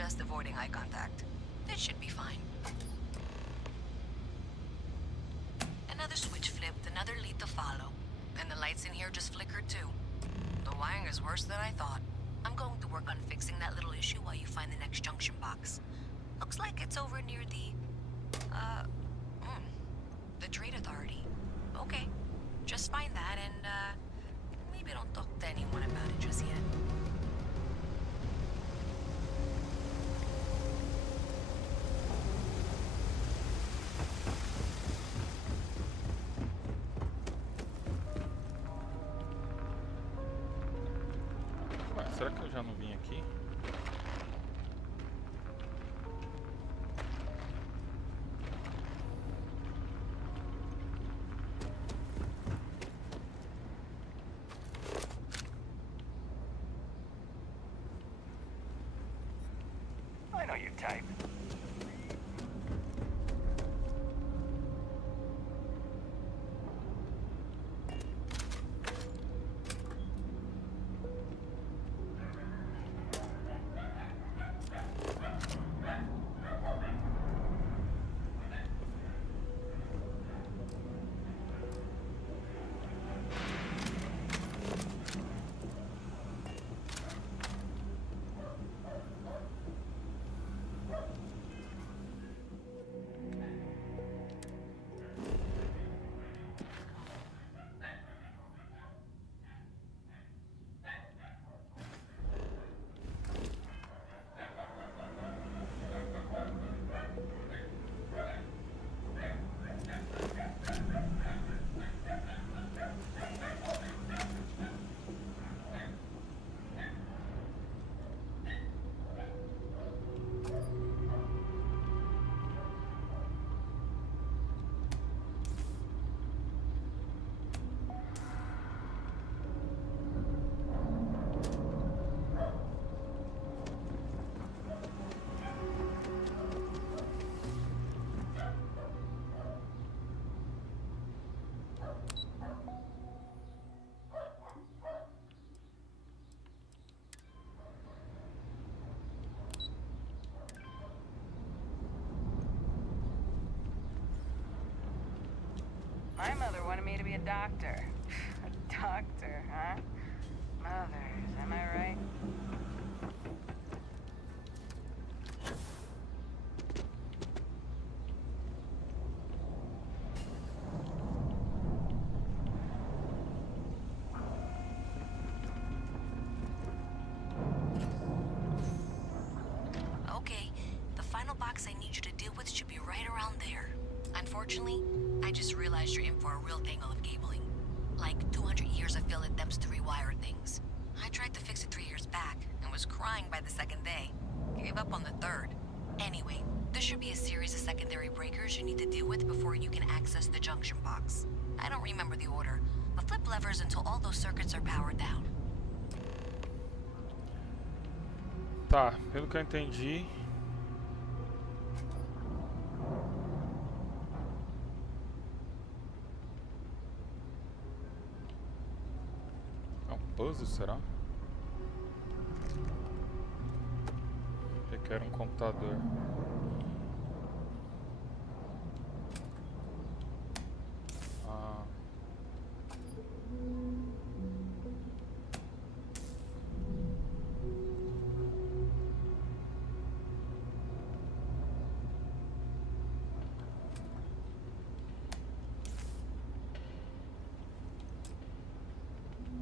just avoiding eye contact. It should be fine. Another switch flipped, another lead to follow. And the lights in here just flickered too. The wiring is worse than I thought. I'm going to work on fixing that little issue while you find the next junction box. Looks like it's over near the Trade Authority. Okay, just find that and, maybe don't talk to anyone about it just yet. Ué, será que eu já não vim aqui? I know your type. My mother wanted me to be a doctor. A doctor, huh? Mothers, am I right? Okay, the final box I need you to deal with should be right around there. Unfortunately, I just realized you're in for a real tangle of cabling. Like 200 years of fill attempts to rewire things. I tried to fix it 3 years back, and was crying by the second day. Gave up on the third. Anyway, there should be a series of secondary breakers you need to deal with before you can access the junction box. I don't remember the order, but flip levers until all those circuits are powered down. Tá, pelo que eu entendi... É um puzzle, será? Requer um computador. Ah...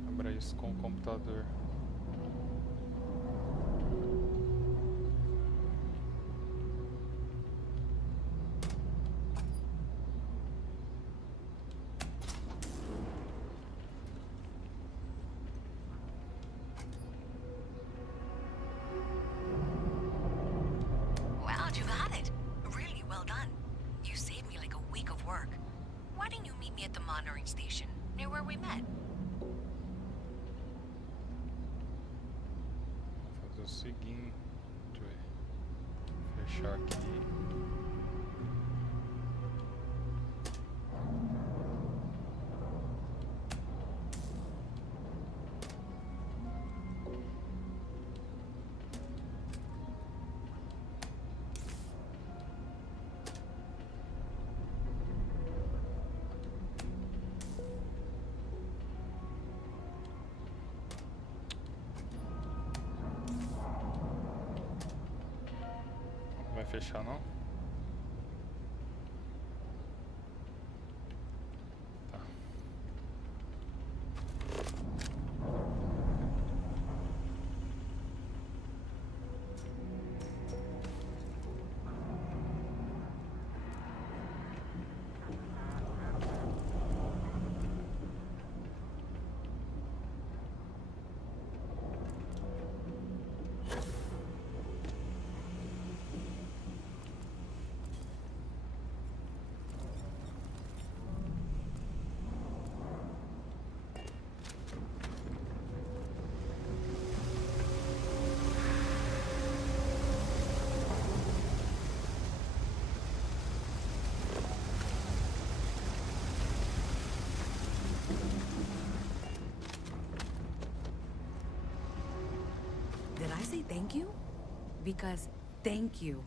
Abra isso com o computador. Wow, you got it! Really well done. You saved me like a week of work. Why didn't you meet me at the monitoring station, near where we met? Vou fazer o seguinte... Fechar aqui. fechar não? Tá. Did I say thank you? Because thank you.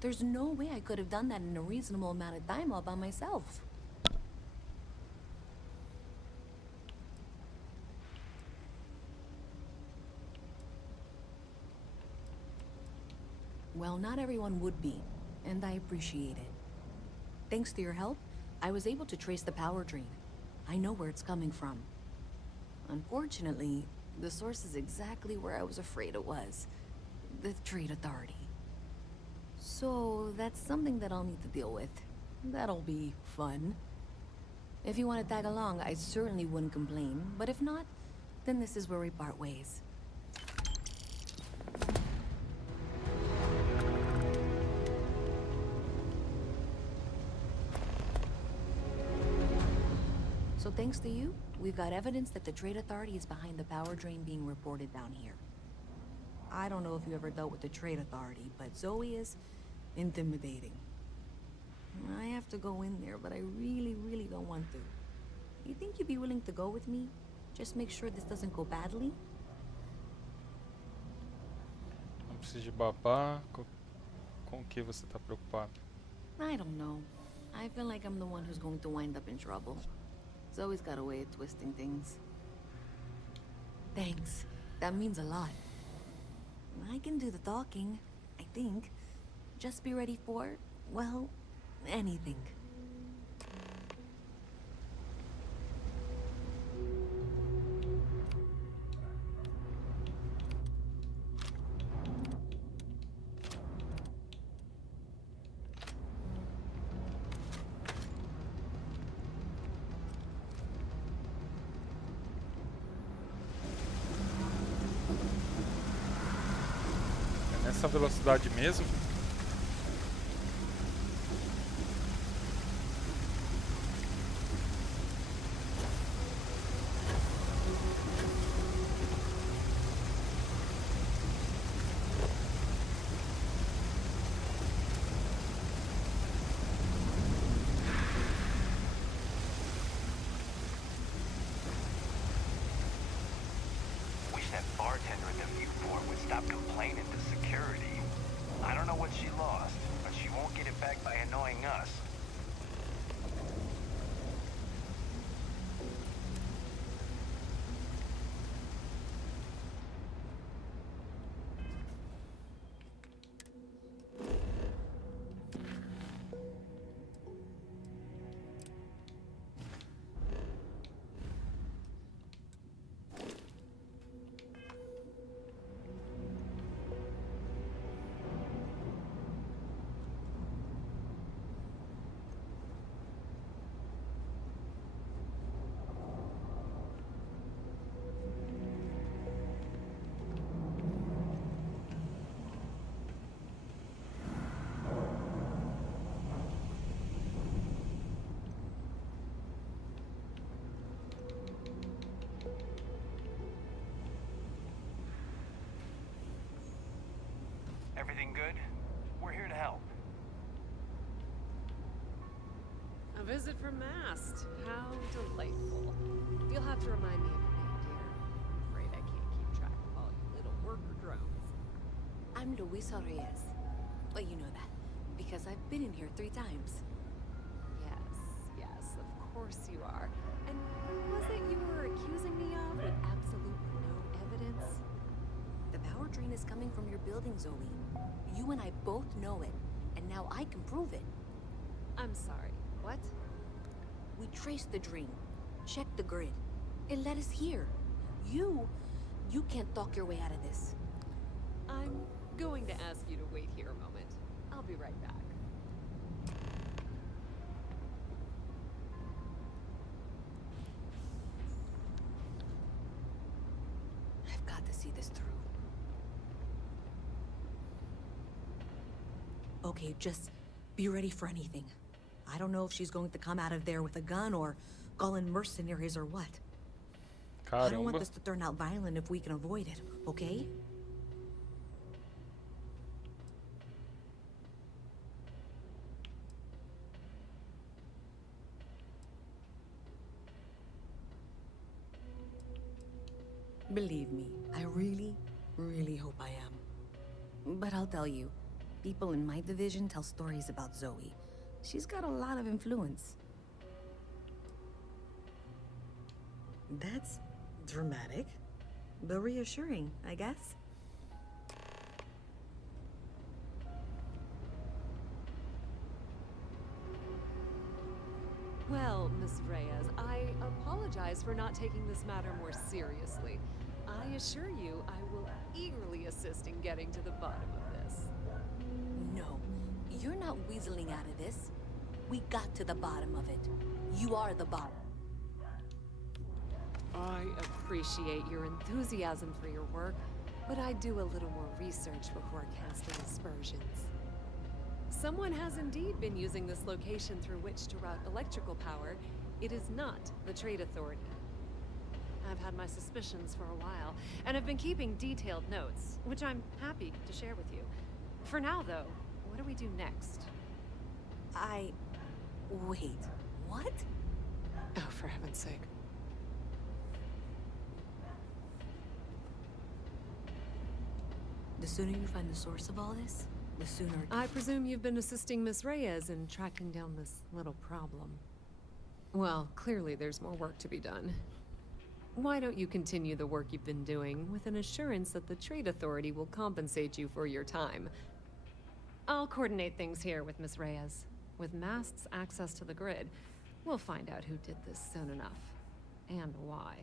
There's no way I could have done that in a reasonable amount of time all by myself. Well, not everyone would be, and I appreciate it. Thanks to your help, I was able to trace the power drain. I know where it's coming from. Unfortunately, the source is exactly where I was afraid it was. The Trade Authority. So, that's something that I'll need to deal with. That'll be fun. If you want to tag along, I certainly wouldn't complain, but if not, then this is where we part ways. So thanks to you, we've got evidence that the Trade Authority is behind the power drain being reported down here. I don't know if you ever dealt with the Trade Authority, but Zoe is intimidating. I have to go in there, but I really don't want to. You think you'd be willing to go with me? Just make sure this doesn't go badly? Não precisa de babá. Com o que você tá preocupado? I don't know. I feel like I'm the one who's going to wind up in trouble. Zoe's got a way of twisting things. Thanks. That means a lot. I can do the talking, I think. Just be ready for, well, anything. É nessa velocidade mesmo? Wish that bartender in the viewport would stop complaining to security. I don't know what she lost, but she won't get it back by annoying us. Everything good? We're here to help. A visit from Mast. How delightful. You'll have to remind me of your name, dear. I'm afraid I can't keep track of all you little worker drones. I'm Luisa Reyes. Well, you know that, because I've been in here 3 times. Yes, of course you are. And who was it you were accusing me of with absolutely no evidence? The power drain is coming from your building, Zoe. You and I both know it, and now I can prove it. I'm sorry. What? We traced the drain, checked the grid. It led us here. You can't talk your way out of this. I'm going to ask you to wait here a moment. I'll be right back. I've got to see this through. Okay, just be ready for anything. I don't know if she's going to come out of there with a gun or call in mercenaries or what. I don't want this to turn out violent if we can avoid it, okay? Believe me, I really, really hope I am. But I'll tell you, people in my division tell stories about Zoe. She's got a lot of influence. That's dramatic, but reassuring, I guess. Well, Miss Reyes, I apologize for not taking this matter more seriously. I assure you, I will eagerly assist in getting to the bottom of this. No, you're not weaseling out of this. We got to the bottom of it. You are the bottom. I appreciate your enthusiasm for your work, but I'd do a little more research before casting aspersions. Someone has indeed been using this location through which to route electrical power. It is not the Trade Authority. I've had my suspicions for a while, and have been keeping detailed notes, which I'm happy to share with you. For now, though, what do we do next? Wait, what? Oh, for heaven's sake. The sooner you find the source of all this, the sooner... I presume you've been assisting Miss Reyes in tracking down this little problem. Well, clearly there's more work to be done. Why don't you continue the work you've been doing with an assurance that the Trade Authority will compensate you for your time? I'll coordinate things here with Miss Reyes. With Mast's access to the grid, we'll find out who did this soon enough. And why.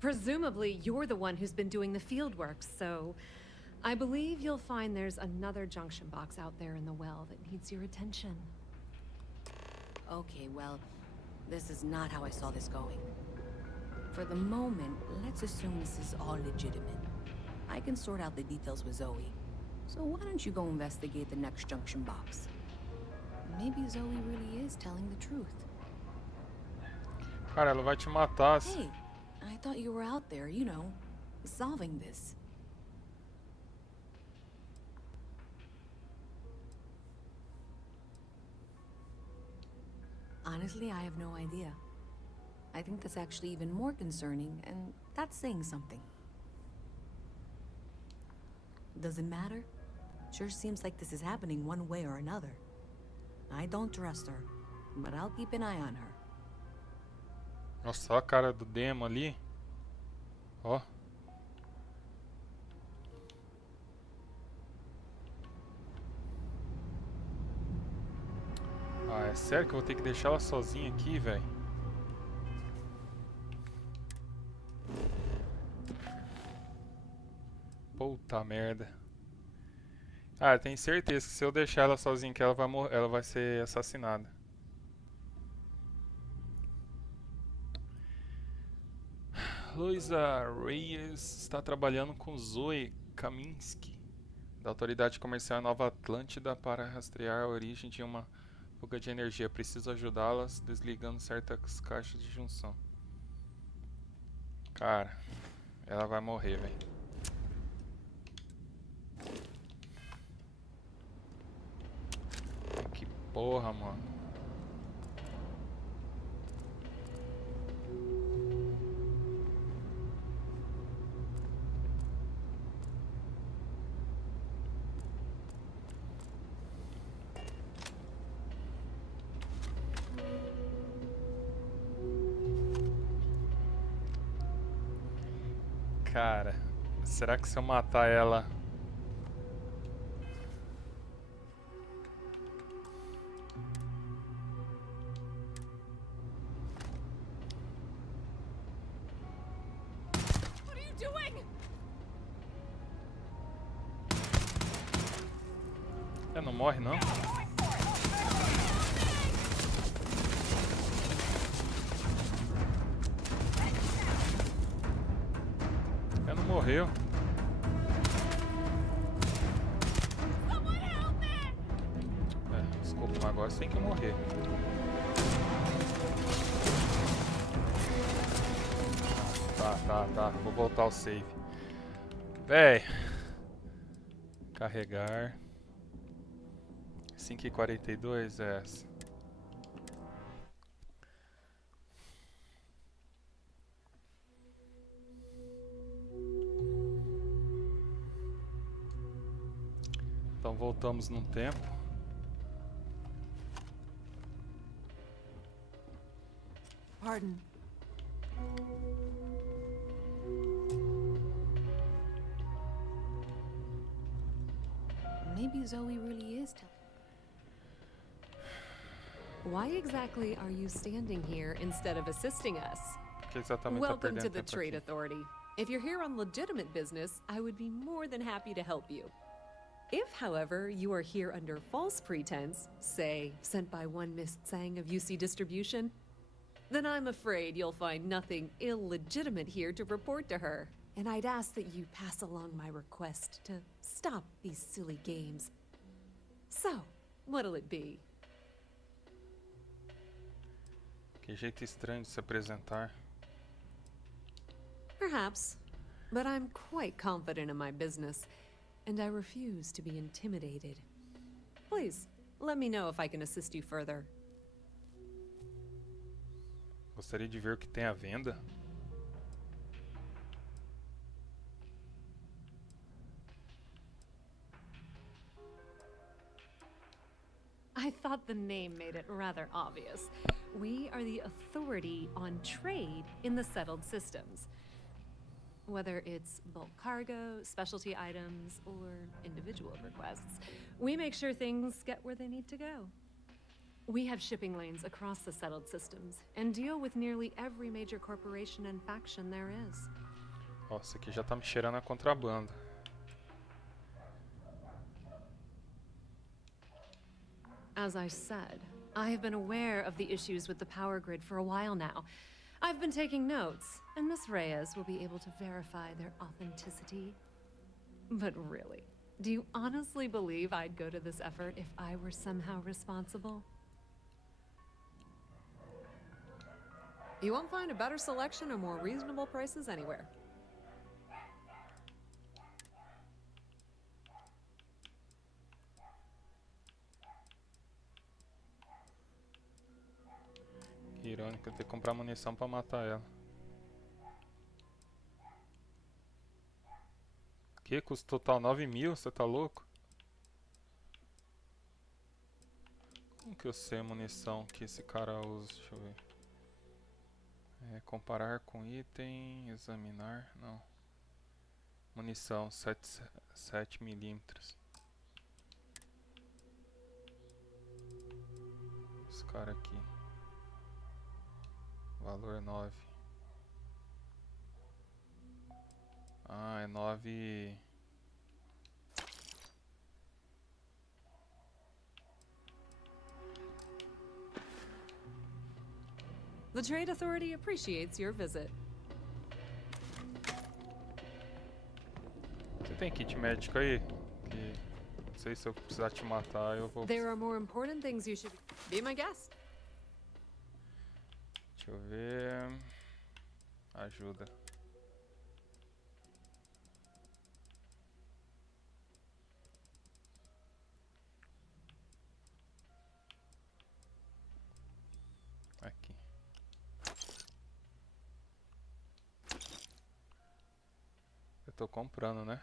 Presumably, you're the one who's been doing the field work, so... I believe you'll find there's another junction box out there in the well that needs your attention. Okay, well, this is not how I saw this going. For the moment, let's assume this is all legitimate. I can sort out the details with Zoe. So why don't you go investigate the next junction box? Maybe Zoe really is telling the truth. Cara, ela vai te matar. Hey, I thought you were out there, you know, solving this. Honestly, I have no idea. I think that's actually even more concerning, and that's saying something. Does it matter? Sure seems like this is happening one way or another. I don't trust her, but I'll keep an eye on her. Nossa, olha a cara do demo ali. Ó. Ah, é sério que eu vou ter que deixar ela sozinha aqui, velho? Puta merda. Ah, eu tenho certeza que se eu deixar ela sozinha que ela vai morrer, ela vai ser assassinada. Luisa Reyes está trabalhando com Zoe Kaminsky, da Autoridade Comercial Nova Atlântida, para rastrear a origem de uma fuga de energia. Preciso ajudá-las desligando certas caixas de junção. Cara, ela vai morrer, velho. Que porra, mano. Cara, Será que se eu matar ela... What are you doing? Ela não morre, não? Ela não morreu. Desculpa, mas agora você tem que morrer. Tá. Vou voltar ao save. Véi. Carregar. 5h42 é essa. Então voltamos num tempo. Pardon. Maybe Zoe really is Why exactly are you standing here instead of assisting us? Que exatamente Welcome tá to the perdendo tempo Trade aqui. Authority. If you're here on legitimate business, I would be more than happy to help you. If, however, you are here under false pretense, say, sent by one Miss Tsang of UC Distribution, then I'm afraid you'll find nothing illegitimate here to report to her. And I'd ask that you pass along my request to stop these silly games. So, what'll it be? Que jeito estranho de se apresentar. Perhaps, but I'm quite confident in my business, and I refuse to be intimidated. Please, let me know if I can assist you further. Gostaria de ver o que tem à venda. I thought the name made it rather obvious. We are the authority on trade in the settled systems. Whether it's bulk cargo, specialty items, or individual requests, we make sure things get where they need to go. We have shipping lanes across the settled systems and deal with nearly every major corporation and faction there is. Nossa, aqui já tá me cheirando a contrabando. As I said, I have been aware of the issues with the power grid for a while now. I've been taking notes, and Miss Reyes will be able to verify their authenticity. But really, do you honestly believe I'd go to this effort if I were somehow responsible? You won't find a better selection or more reasonable prices anywhere. Que irônico, eu ter que comprar munição pra matar ela. Que custo total 9.000? Você tá louco? Como que eu sei a munição que esse cara usa? Deixa eu ver. Comparar com item, examinar, não. Munição 7 milímetros. Esse cara aqui. Valor 9. Ah, é 9. The Trade Authority appreciates your visit. Você tem kit médico aí? Que não sei se eu precisar te matar, eu vou. There are more important things you should be my guest. Deixa eu ver. Ajuda. Aqui. Eu tô comprando, né?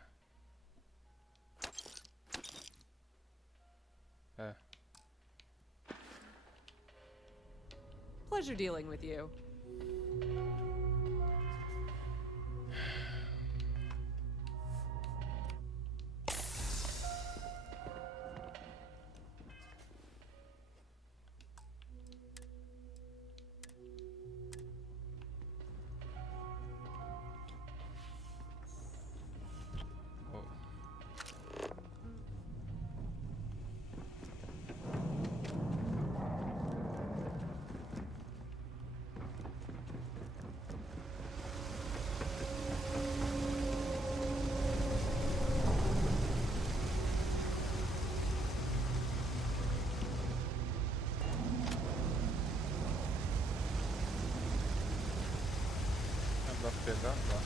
É. Pleasure dealing with you. pegar? Tá.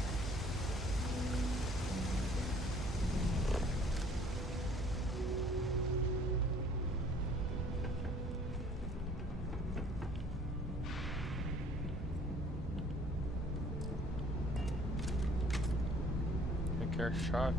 Requer chave.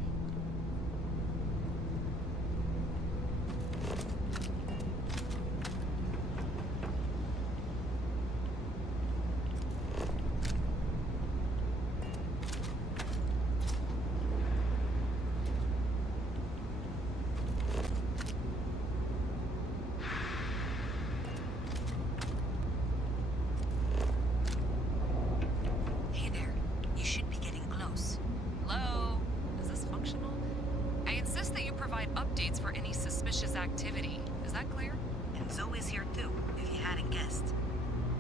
Hey there. You should be getting close. Hello? Is this functional? I insist that you provide updates for any suspicious activity. Is that clear? And Zoe's here too, if you hadn't guessed.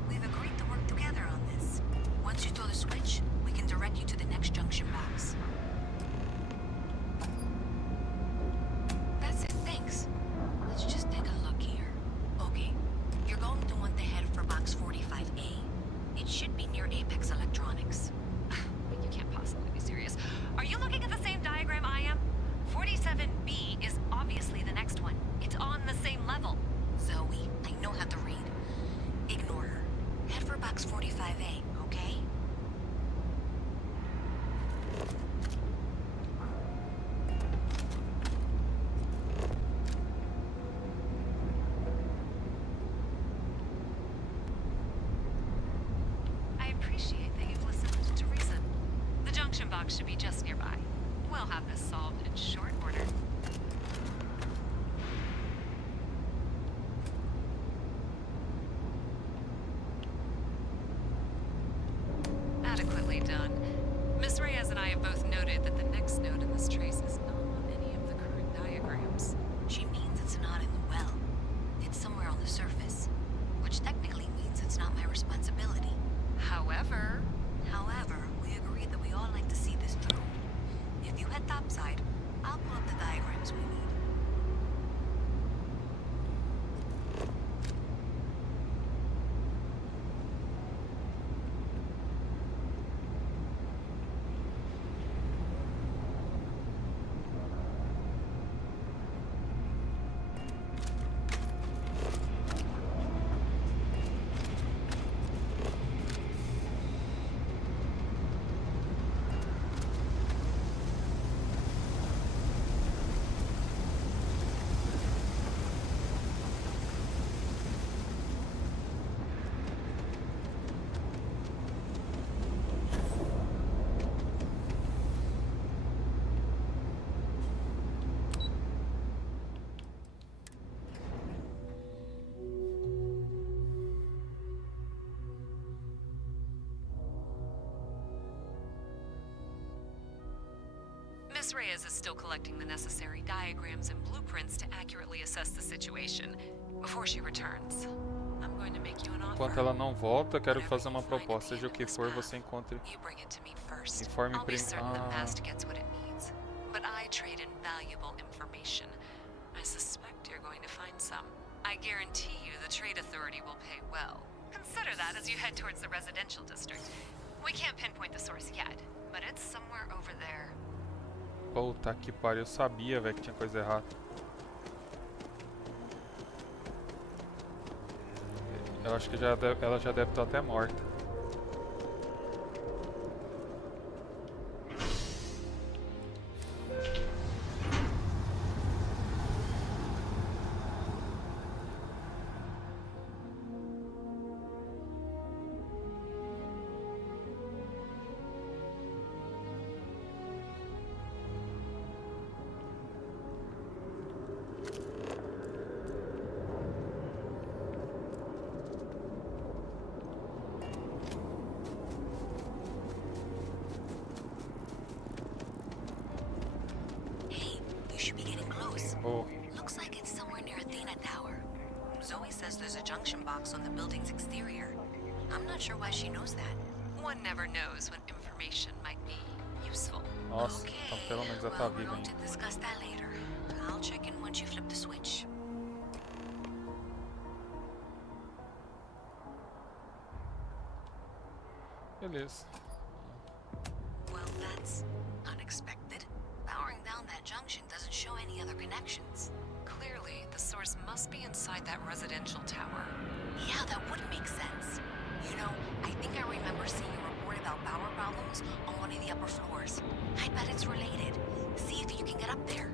We've agreed to work together on this. Once you throw the switch, we can direct you to the next junction box. That's it, thanks. Let's just take a look here. Okay, you're going to want to head for box 45A. It should be near Apex Electronics. You can't possibly be serious. Are you looking at the same diagram I am? 47B is obviously the next one. It's on the same level. Zoe, I know how to read. Ignore her. Head for box 45A, okay? I appreciate that you've listened to reason. The junction box should be just nearby. We'll have this solved in short order. Adequately done. Miss Reyes and I have both noted that the next node in this trace is not on any of the current diagrams. She means it's not in the well. It's somewhere on the surface. Which technically means it's not my responsibility. However, we agreed that we all like to see this through. If you head topside, I'll pull up the diagrams we need. Miss Reyes is still collecting the necessary diagrams and blueprints to accurately assess the situation before she returns. I'm going to make you an offer. Enquanto ela não volta, quero fazer uma proposta. Seja o que for, você encontre. You bring it to me first. Informe I'll be certain the Ah. past gets what it needs. But I trade in valuable information. I suspect you're going to find some. I guarantee you the trade authority will pay well. Consider that as you head towards the residential district. We can't pinpoint the source yet, but it's somewhere over there. Puta que pariu, eu sabia, velho, que tinha coisa errada. Eu acho que ela já deve estar até morta. Oh. Looks like it's somewhere near Athena Tower. Zoe says there's a junction box on the building's exterior. I'm not sure why she knows that. One never knows when information might be useful. Nossa, então pelo menos ela tá We're viva going ainda. to discuss that later. I'll check in once you flip the switch. Beleza. That's unexpected. Powering down that junction doesn't show any other connections. Clearly, the source must be inside that residential tower. Yeah, that would make sense. You know, I think I remember seeing a report about power problems on one of the upper floors. I bet it's related. See if you can get up there.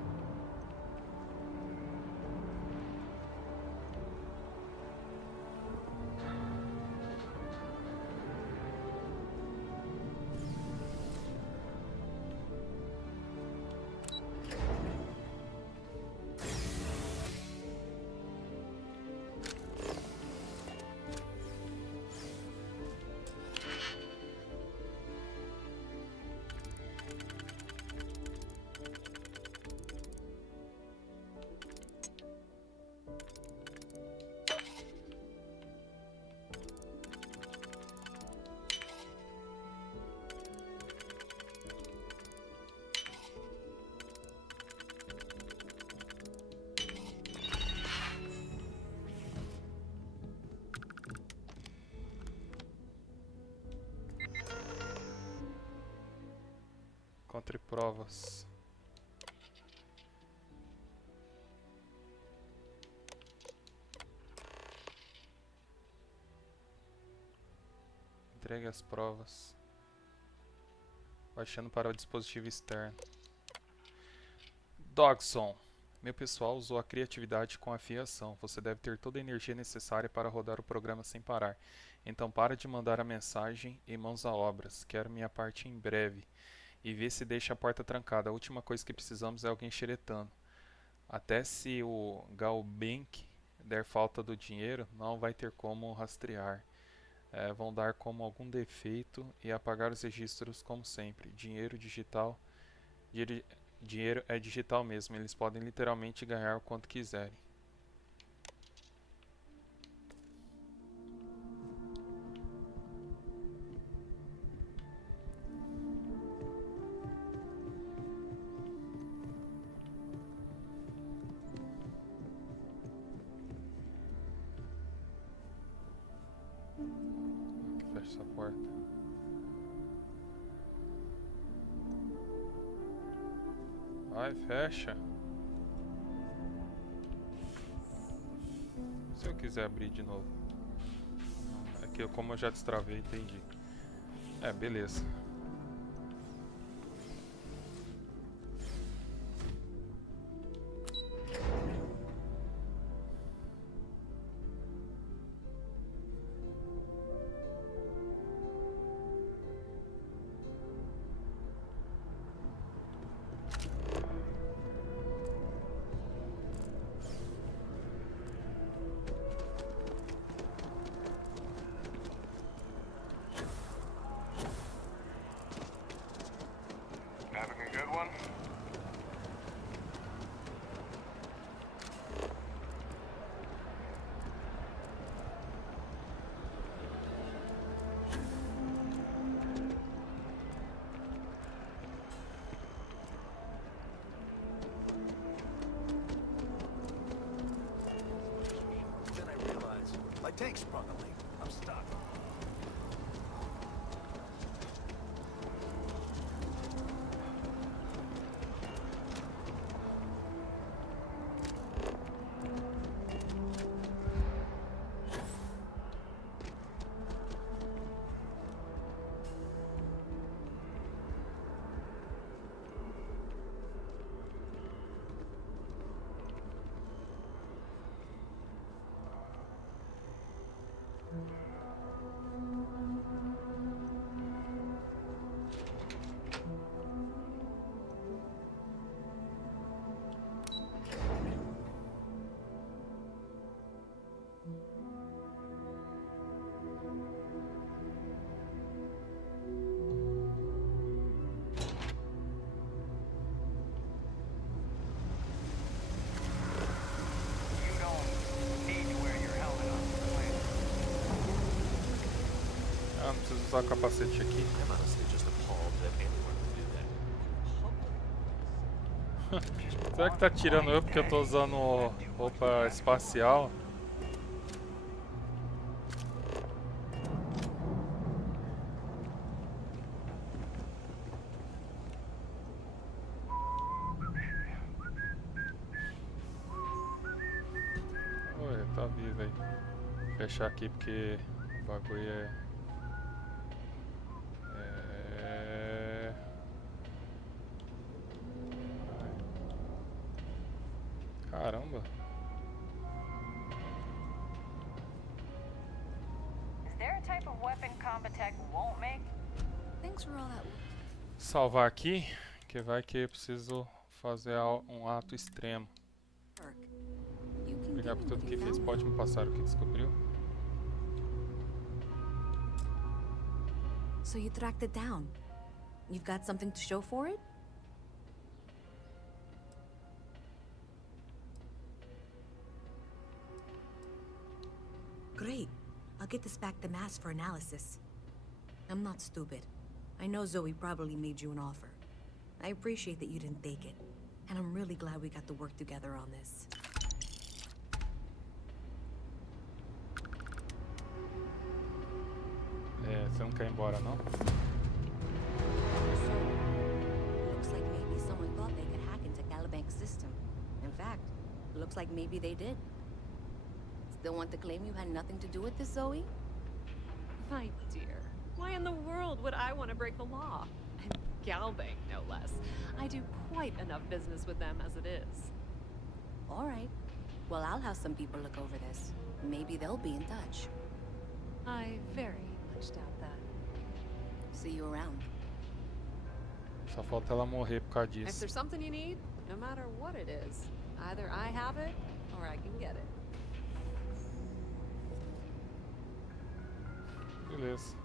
Encontre provas. Entregue as provas. Baixando para o dispositivo externo. Dogson. Meu pessoal usou a criatividade com afiação. Você deve ter toda a energia necessária para rodar o programa sem parar. Então para de mandar a mensagem e mãos à obras. Quero minha parte em breve. E vê se deixa a porta trancada. A última coisa que precisamos é alguém xeretando. Até se o Galbank der falta do dinheiro, não vai ter como rastrear. Vão dar como algum defeito e apagar os registros como sempre. Dinheiro digital. Dinheiro é digital mesmo. Eles podem literalmente ganhar o quanto quiserem. Fecha essa porta. Vai, fecha. Se eu quiser abrir de novo. É que como eu já destravei, entendi. Beleza. Having a good one? Then I realized my tank sprung a leak. I'm stuck. Não preciso usar o capacete aqui. I'm honestly just appalled that anyone would do that. Será que tá tirando eu porque eu tô usando roupa espacial? velho. Fechar aqui porque o bagulho Caramba. Is there a type of weapon combat tech won't make? Thanks for all that. Salvar aqui, que vai que eu preciso fazer um ato extremo. Obrigado por tudo que fez. Pode me passar o que descobriu? So you tracked it down. You've got something to show for it? Great. I'll get this back to Mass for analysis. I'm not stupid. I know Zoe probably made you an offer. I appreciate that you didn't take it. And I'm really glad we got to work together on this. Você não quer ir embora, não? Looks like maybe someone thought they could hack into Calibank's system. In fact, looks like maybe they did. Still want to claim you had nothing to do with this, Zoe? My dear, why in the world would I want to break the law? And Galbank, no less. I do quite enough business with them as it is. All right. Well, I'll have some people look over this. Maybe they'll be in touch. I very much doubt that. See you around. Só falta ela morrer por causa If disso. there's something you need, no matter what it is, either I have it or I can get it. Beleza.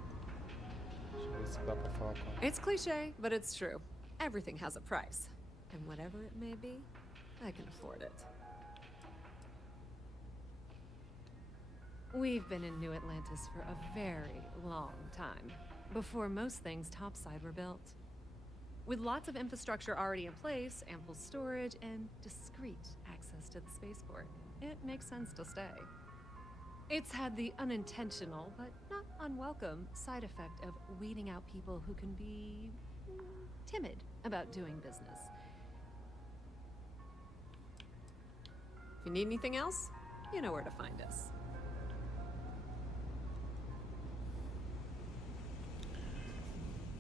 Deixa eu ver se dá pra falar com ela. It's cliche, but it's true. Everything has a price. And whatever it may be, I can afford it. We've been in New Atlantis for a very long time, before most things topside were built. With lots of infrastructure already in place, ample storage, and discreet access to the spaceport, it makes sense to stay. It's had the unintentional, but not unwelcome, side effect of weeding out people who can be timid about doing business. If you need anything else, you know where to find us.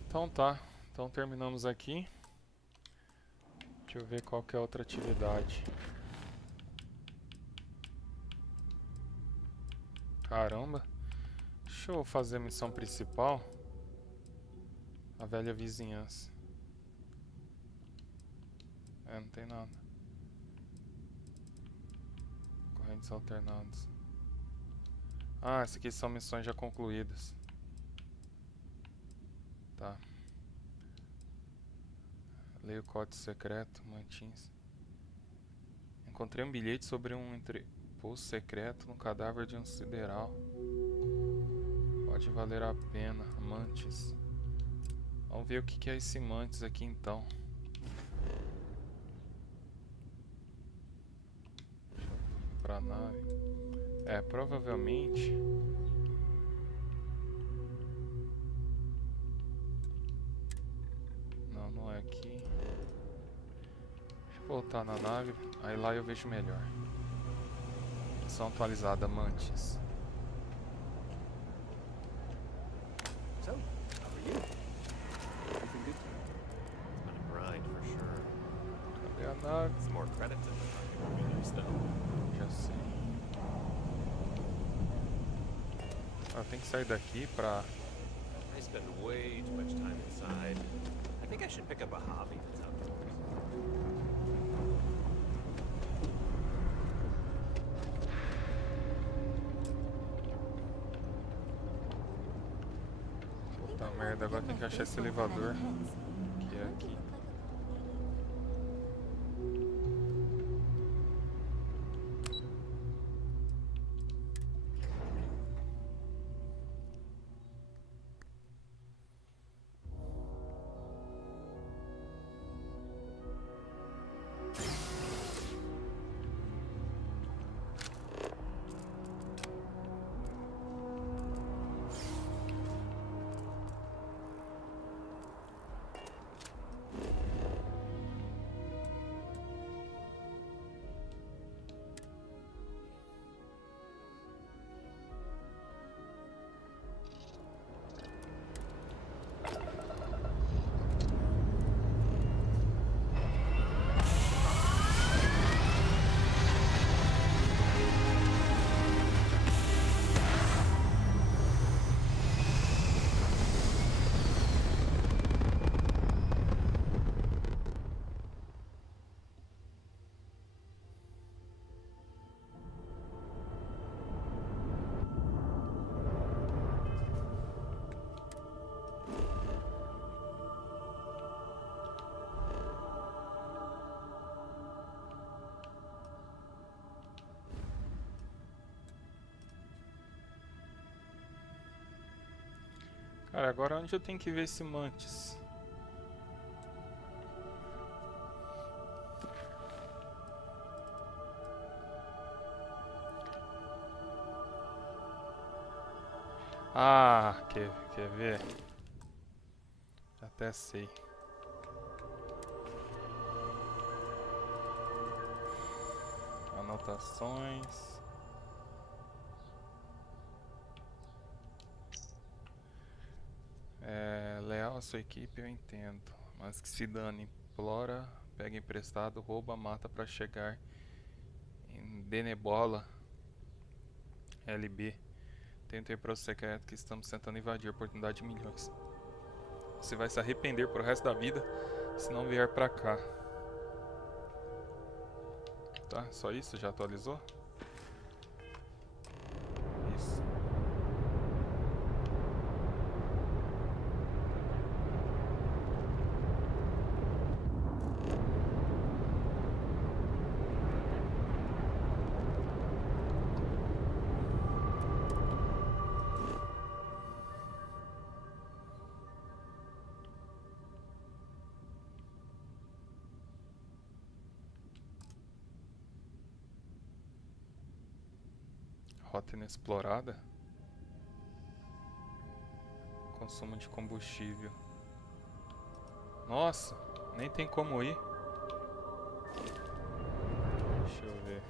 Então tá. Então terminamos aqui. Deixa eu ver qual que é a outra atividade. Caramba. Deixa eu fazer a missão principal. A velha vizinhança. Não tem nada. Correntes alternadas. Ah, essas aqui são missões já concluídas. Tá. Leia o código secreto, Mantins. Encontrei um bilhete sobre um entreposto secreto no cadáver de um sideral. Pode valer a pena, Mantis. Vamos ver o que é esse Mantis aqui então. Deixa eu ir pra nave. Provavelmente. Não é aqui. Deixa eu voltar na nave, aí lá eu vejo melhor. Missão atualizada, Mantis. So, how are you? Everything good? It's been a grind for sure. Cadê a nave? Some more credits in the pocket would be nice though. Já sei. Tem que sair daqui pra... I spend way too much time inside. I think I should pick up a hobby that's outdoors. Puta merda, agora tem que achar esse elevador. Que é aqui. Cara, agora onde eu tenho que ver esse mantis? Ah, quer ver? Até sei. Anotações. Leal à sua equipe eu entendo, mas que se dane, implora, pega emprestado, rouba, mata pra chegar em Denebola, LB. Tem um tempo secreto que estamos tentando invadir, oportunidade de milhões. Você vai se arrepender pro resto da vida se não vier pra cá. Tá, só isso? Já atualizou? Isso. Rota inexplorada. Consumo de combustível. Nossa, nem tem como ir. Deixa eu ver.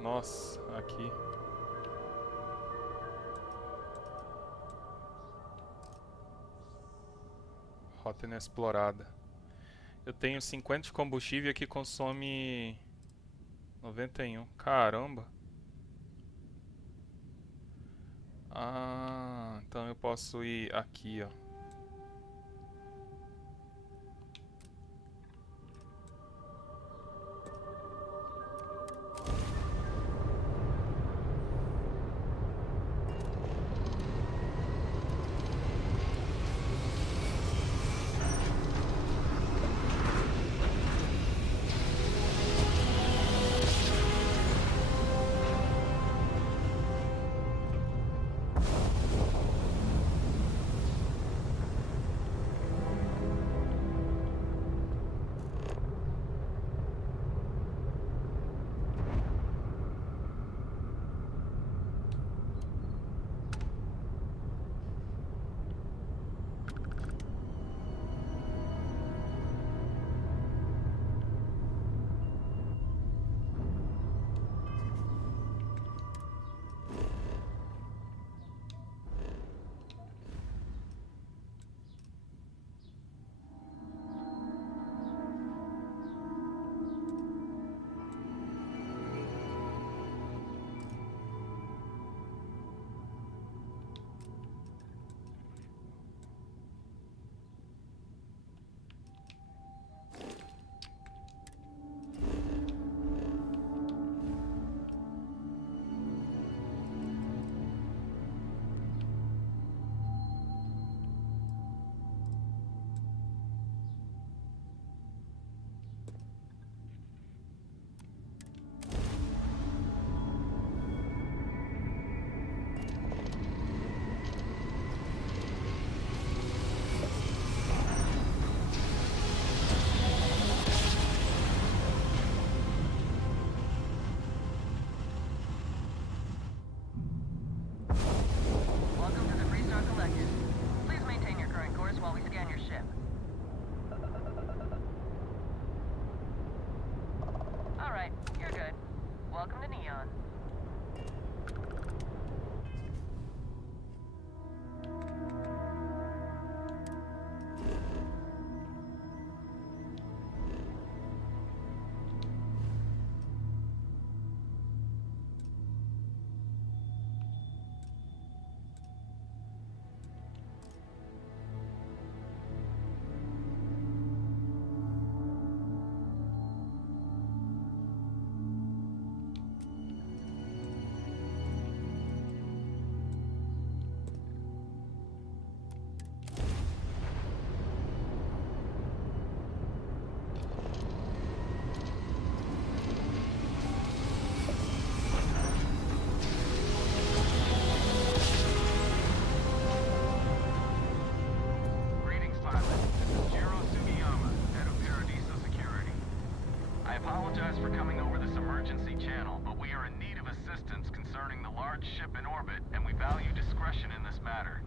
Nossa, aqui. Rota inexplorada. Eu tenho 50 de combustível e aqui consome 91. Caramba. Ah, então eu posso ir aqui, ó. for coming over this emergency channel, but we are in need of assistance concerning the large ship in orbit, and we value discretion in this matter.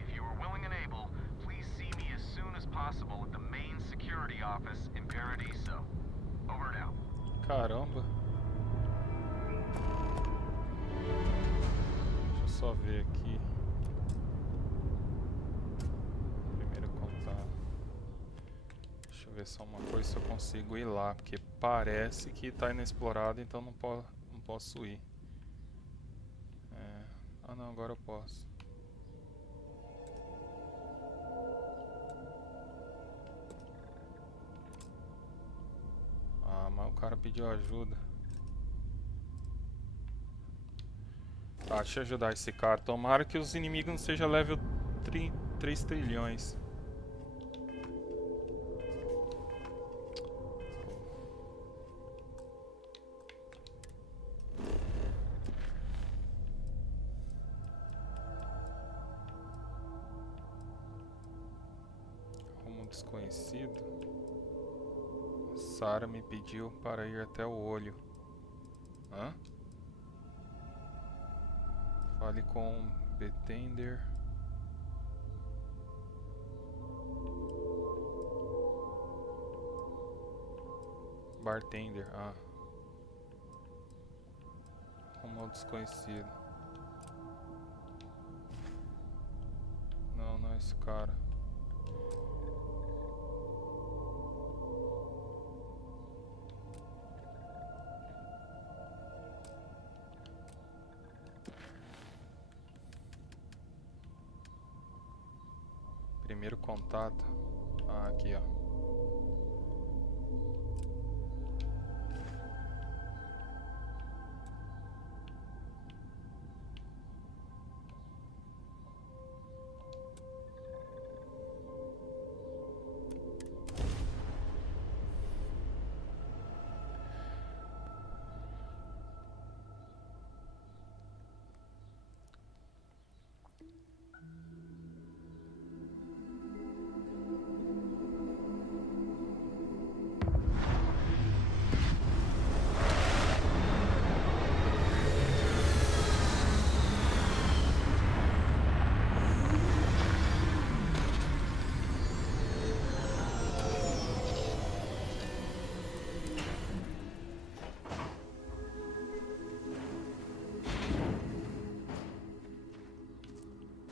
If you are willing and able, please see me as soon as possible at the main security office in Paradiso. Over and out. Caramba. Deixa eu só ver aqui. Primeiro contato. Deixa eu ver só uma coisa se eu consigo ir lá, porque parece que tá inexplorado, então não posso ir. Ah não, agora eu posso. Ah, mas o cara pediu ajuda. Tá, deixa eu ajudar esse cara. Tomara que os inimigos não sejam level 3 trilhões. Rumo desconhecido. Sarah me pediu para ir até o olho. Hã? Fale com Betender. Bartender, Rumo ao desconhecido. Não é esse cara. Primeiro contato. Aqui, ó.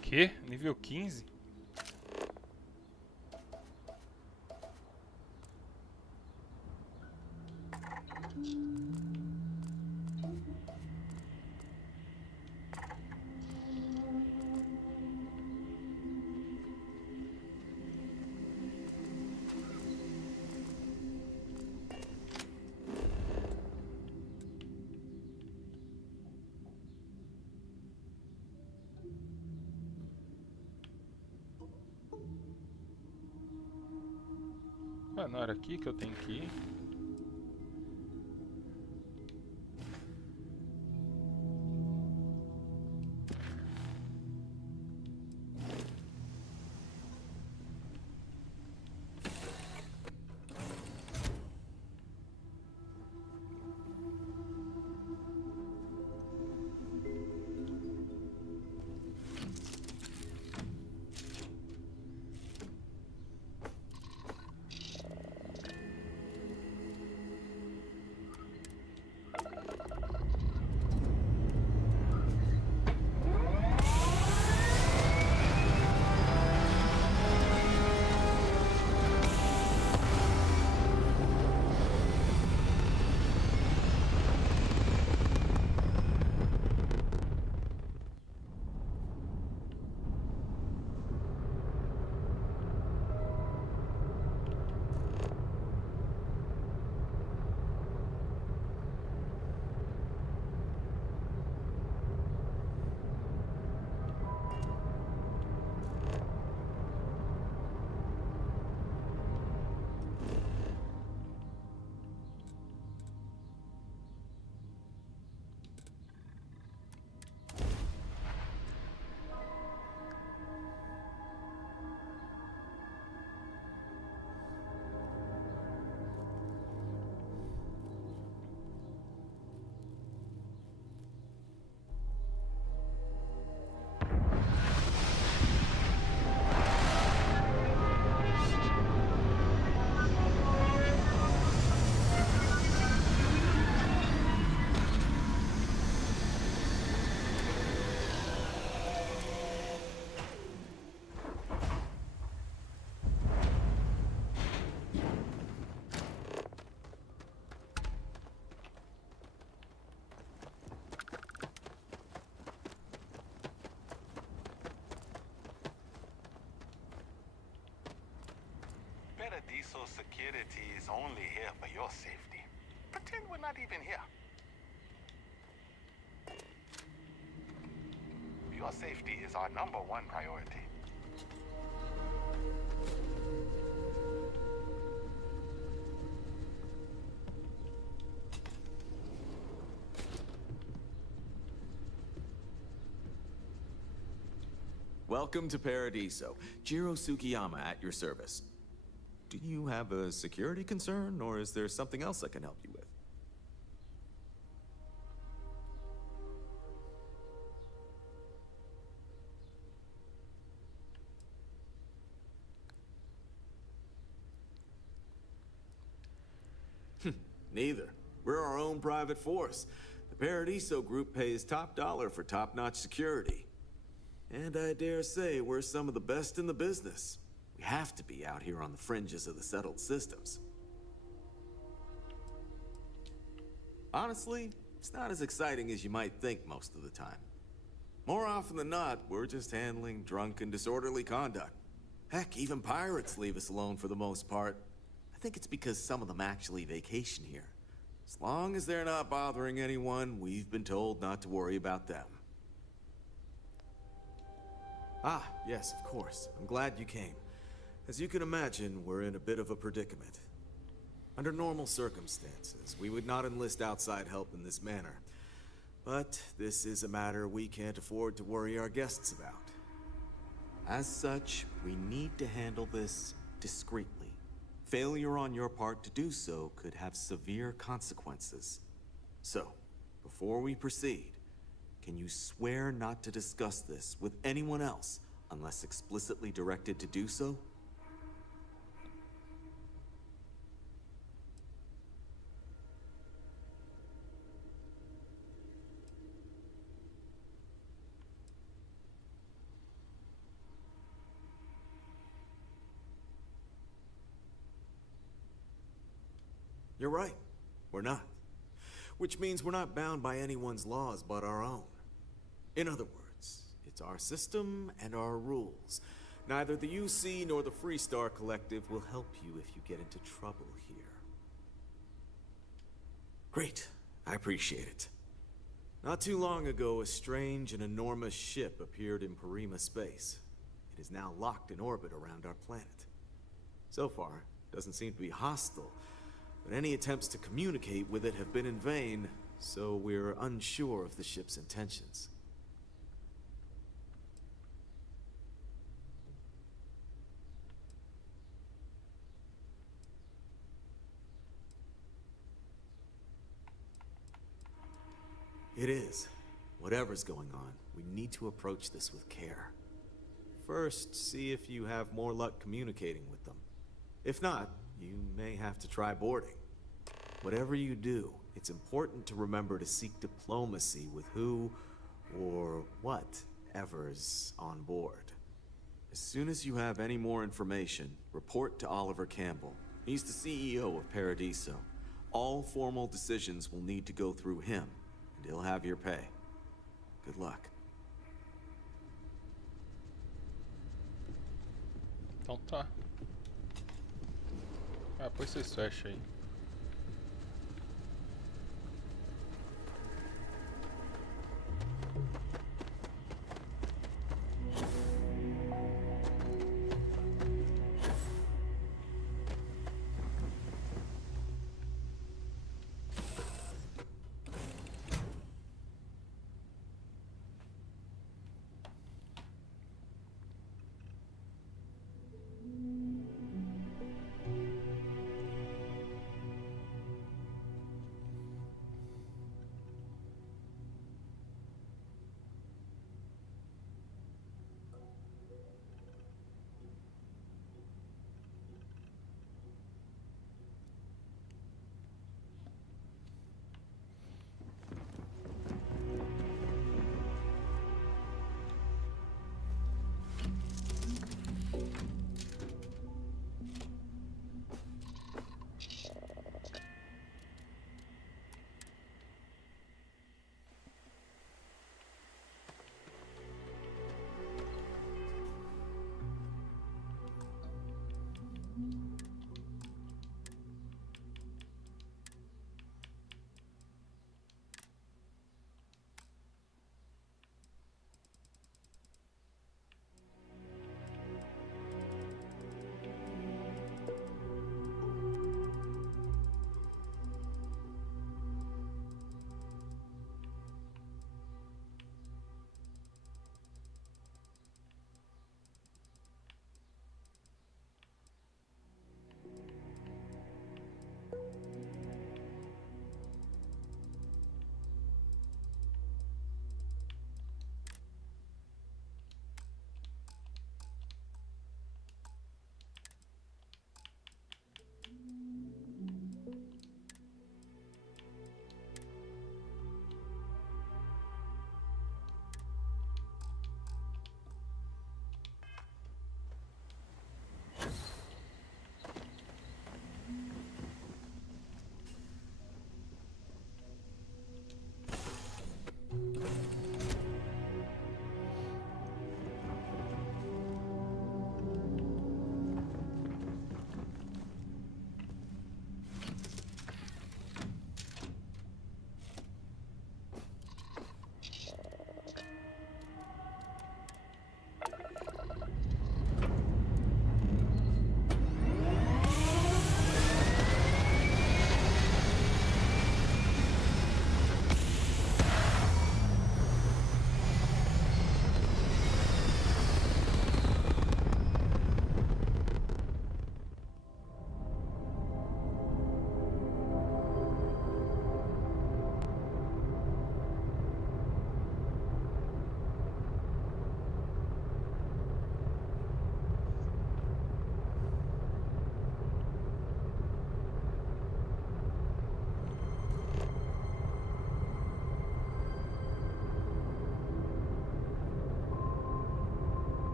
Que? Nível 15? Não era aqui que eu tenho que ir? Paradiso security is only here for your safety. Pretend we're not even here. Your safety is our #1 priority. Welcome to Paradiso. Jiro Sukiyama at your service. Do you have a security concern, or is there something else I can help you with? Neither. We're our own private force. The Paradiso group pays top dollar for top-notch security. And I dare say we're some of the best in the business. We have to be out here on the fringes of the settled systems. Honestly, it's not as exciting as you might think most of the time. More often than not, we're just handling drunk and disorderly conduct. Heck, even pirates leave us alone for the most part. I think it's because some of them actually vacation here. As long as they're not bothering anyone, we've been told not to worry about them. Ah, yes, of course. I'm glad you came. As you can imagine, we're in a bit of a predicament. Under normal circumstances, we would not enlist outside help in this manner. But this is a matter we can't afford to worry our guests about. As such, we need to handle this discreetly. Failure on your part to do so could have severe consequences. So, before we proceed, can you swear not to discuss this with anyone else unless explicitly directed to do so? You're right. We're not. Which means we're not bound by anyone's laws but our own. In other words, it's our system and our rules. Neither the UC nor the Freestar Collective will help you if you get into trouble here. Great. I appreciate it. Not too long ago, a strange and enormous ship appeared in Parima space. It is now locked in orbit around our planet. So far, it doesn't seem to be hostile, but any attempts to communicate with it have been in vain, so we're unsure of the ship's intentions. It is. Whatever's going on, we need to approach this with care. First, see if you have more luck communicating with them. If not, you may have to try boarding. Whatever you do, it's important to remember to seek diplomacy with who or whatever's on board. As soon as you have any more information, report to Oliver Campbell. He's the CEO of Paradiso. All formal decisions will need to go through him, and he'll have your pay. Good luck. Então tá. Ah, pois vocês fecham aí.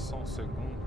só um segundo.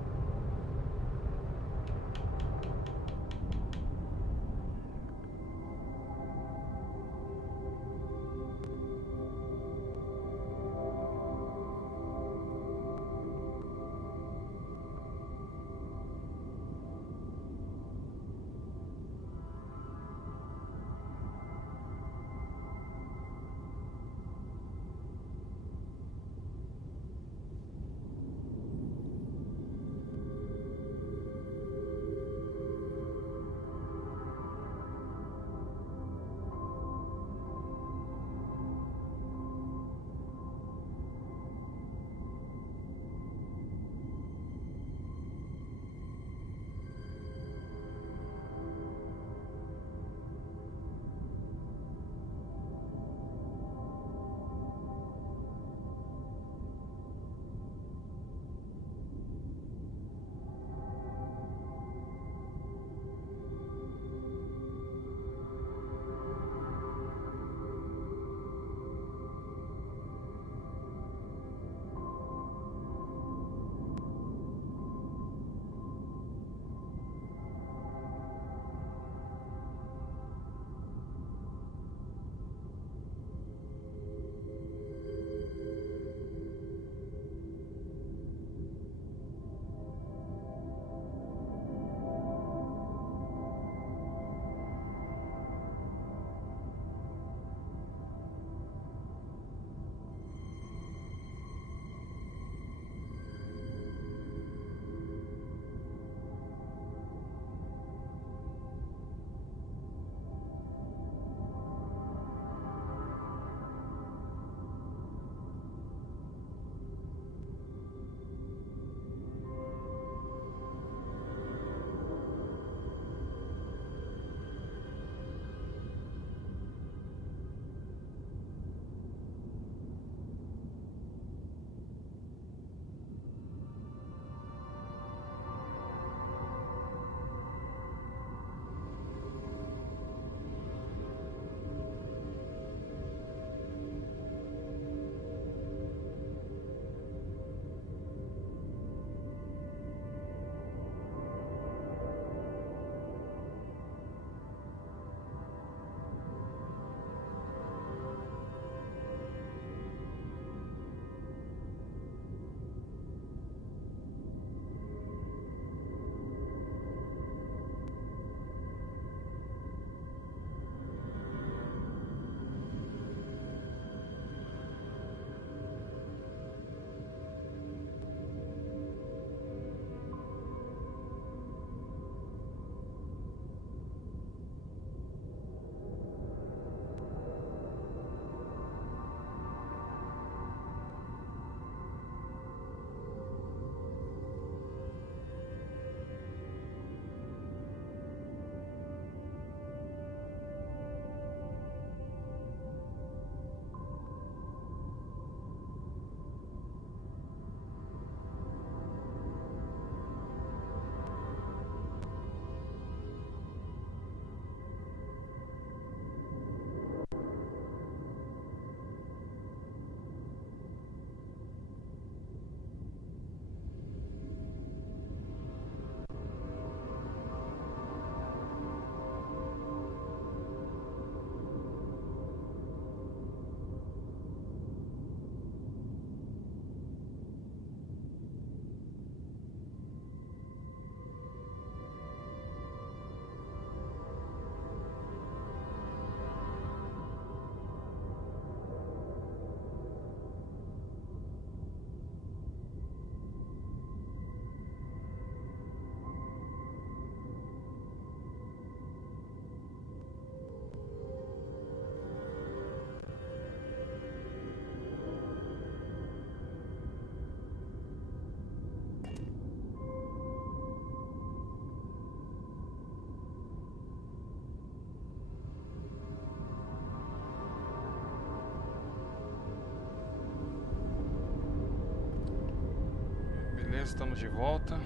Estamos de volta.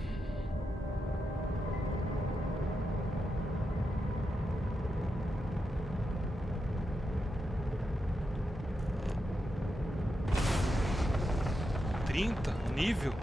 O nível.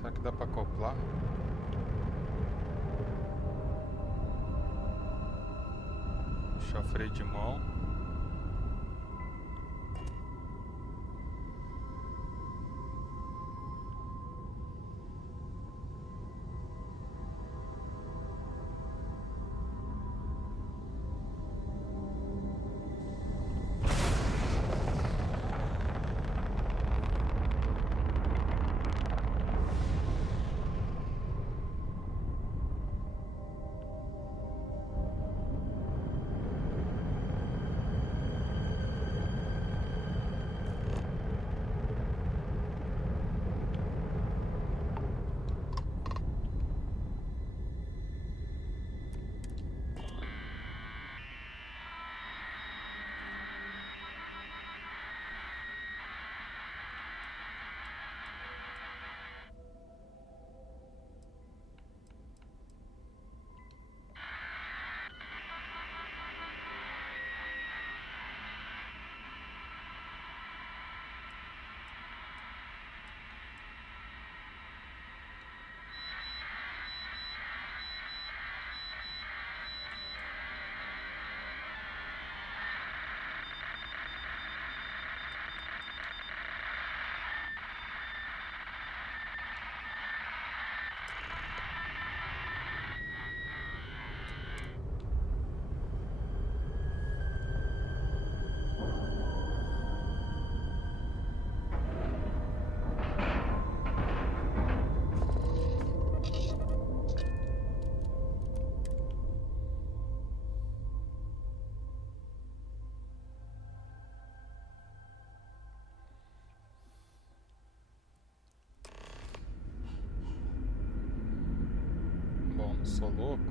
Será que dá pra acoplar? Puxar o freio de mão. Bom, não sou louco.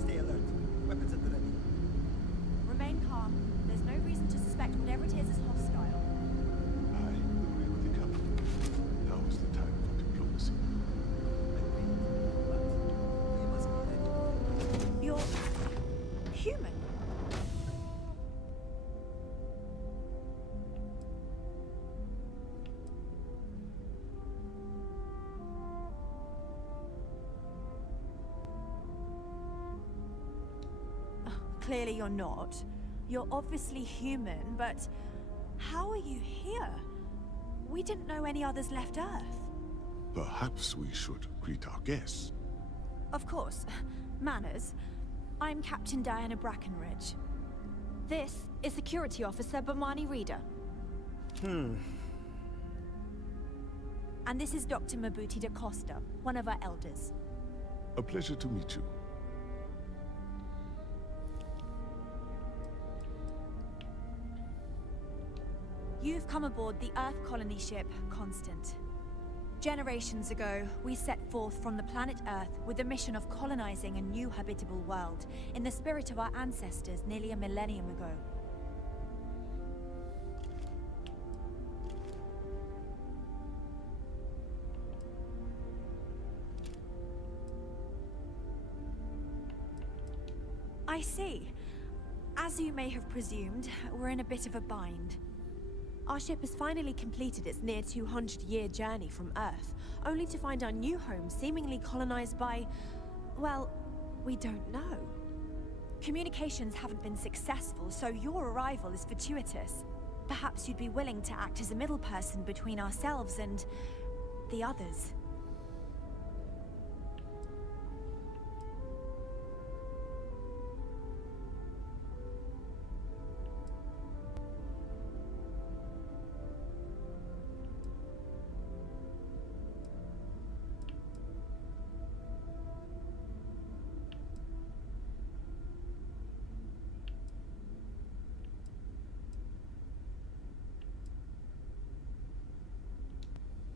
Stay alert. Weapons at the ready. Remain calm. There's no reason to suspect whatever it is hostile. I agree with the captain. Now is the time for diplomacy. You're human. Clearly you're not. You're obviously human, but how are you here? We didn't know any others left Earth. Perhaps we should greet our guests. Of course. Manners. I'm Captain Diana Brackenridge. This is Security Officer Bomani Reader. And this is Dr. Mabuti da Costa, one of our elders. A pleasure to meet you. You've come aboard the Earth colony ship Constant. Generations ago, we set forth from the planet Earth with the mission of colonizing a new habitable world in the spirit of our ancestors nearly a millennium ago. I see. As you may have presumed, we're in a bit of a bind. Our ship has finally completed its near 200-year journey from Earth, only to find our new home seemingly colonized by... well, we don't know. Communications haven't been successful, so your arrival is fortuitous. Perhaps you'd be willing to act as a middle person between ourselves and... the others.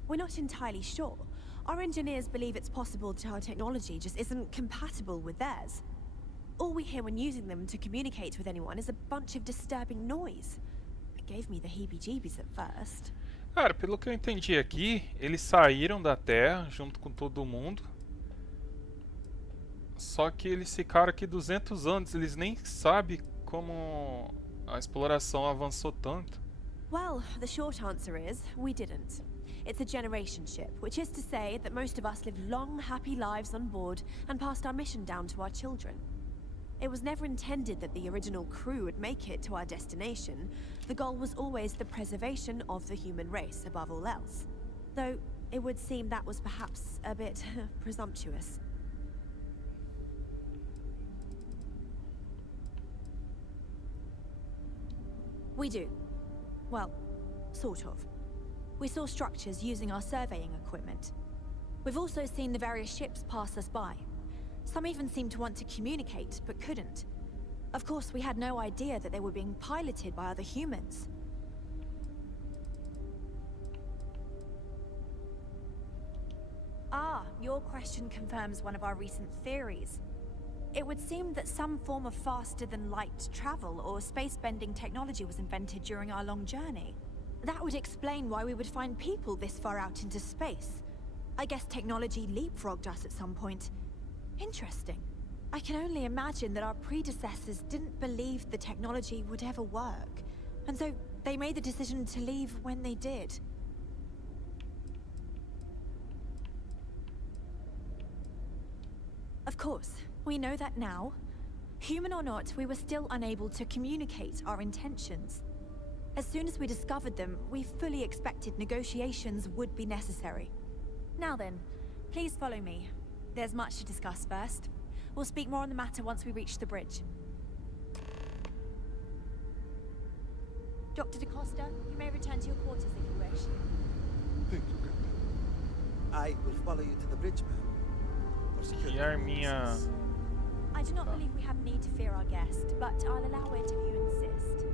We're not entirely sure. Our engineers believe it's possible that our technology just isn't compatible with theirs. All we hear when using them to communicate with anyone is a bunch of disturbing noise. It gave me the heebie-jeebies at first. Cara, pelo que eu entendi aqui, eles saíram da Terra junto com todo mundo Só que eles ficaram aqui 200 anos, eles nem sabem como a exploração avançou tanto. Well, the short answer is, we didn't. It's a generation ship, which is to say that most of us lived long, happy lives on board and passed our mission down to our children. It was never intended that the original crew would make it to our destination. The goal was always the preservation of the human race, above all else. Though, it would seem that was perhaps a bit presumptuous. We do. Well, sort of. We saw structures using our surveying equipment. We've also seen the various ships pass us by. Some even seemed to want to communicate, but couldn't. Of course, we had no idea that they were being piloted by other humans. Ah, your question confirms one of our recent theories. It would seem that some form of faster-than-light travel or space-bending technology was invented during our long journey. That would explain why we would find people this far out into space. I guess technology leapfrogged us at some point. Interesting. I can only imagine that our predecessors didn't believe the technology would ever work, and so they made the decision to leave when they did. Of course, we know that now. Human or not, we were still unable to communicate our intentions. As soon as we discovered them, we fully expected negotiations would be necessary. Now then, please follow me. There's much to discuss first. We'll speak more on the matter once we reach the bridge. Dr. DaCosta, you may return to your quarters if you wish. Thank you, Captain. I will follow you to the bridge, ma'am. For security reasons. I do not believe we have need to fear our guest, but I'll allow it if you insist.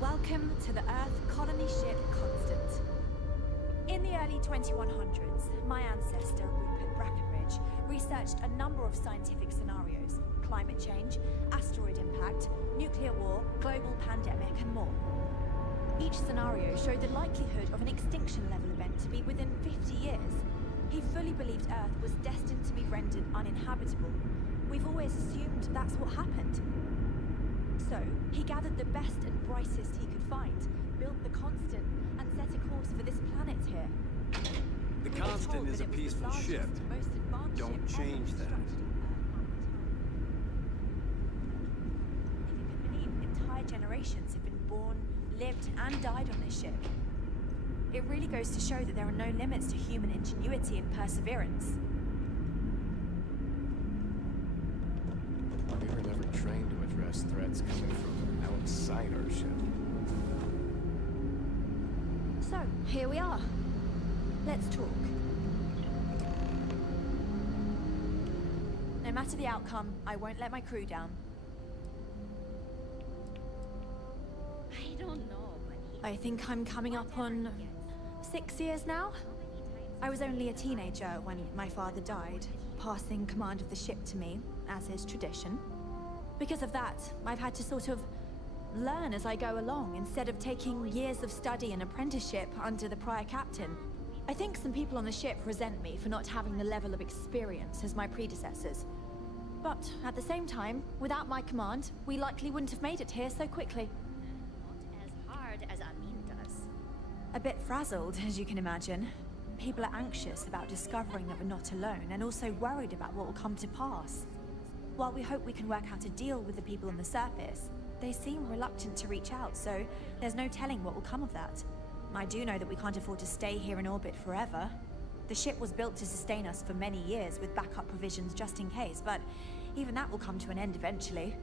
Welcome to the Earth colony ship Constant. In the early 2100s, my ancestor, Rupert Brackenridge, researched a number of scientific scenarios: climate change, asteroid impact, nuclear war, global pandemic, and more. Each scenario showed the likelihood of an extinction-level event to be within 50 years. He fully believed Earth was destined to be rendered uninhabitable. We've always assumed that's what happened. So, he gathered the best and brightest he could find, built the Constant, and set a course for this planet here. The Constant is a peaceful ship. Don't change that. If you can believe, entire generations have been born, lived, and died on this ship. It really goes to show that there are no limits to human ingenuity and perseverance. We were never trained to address threats coming from outside our ship. So, here we are. Let's talk. No matter the outcome, I won't let my crew down. I don't know, but I think I'm coming up on 6 years now. I was only a teenager when my father died, passing command of the ship to me, as is tradition. Because of that, I've had to sort of learn as I go along, instead of taking years of study and apprenticeship under the prior captain. I think some people on the ship resent me for not having the level of experience as my predecessors. But at the same time, without my command, we likely wouldn't have made it here so quickly. not as hard as Amin does. A bit frazzled, as you can imagine. People are anxious about discovering that we're not alone, and also worried about what will come to pass. While we hope we can work out a deal with the people on the surface, they seem reluctant to reach out, so there's no telling what will come of that. I do know that we can't afford to stay here in orbit forever. The ship was built to sustain us for many years with backup provisions just in case, but even that will come to an end eventually.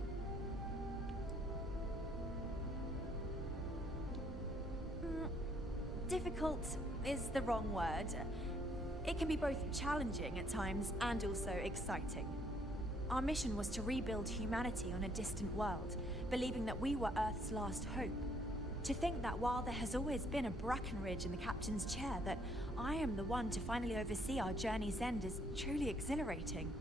Difficult is the wrong word. It can be both challenging at times and also exciting. Our mission was to rebuild humanity on a distant world, believing that we were Earth's last hope. To think that while there has always been a Brackenridge in the captain's chair, that I am the one to finally oversee our journey's end is truly exhilarating.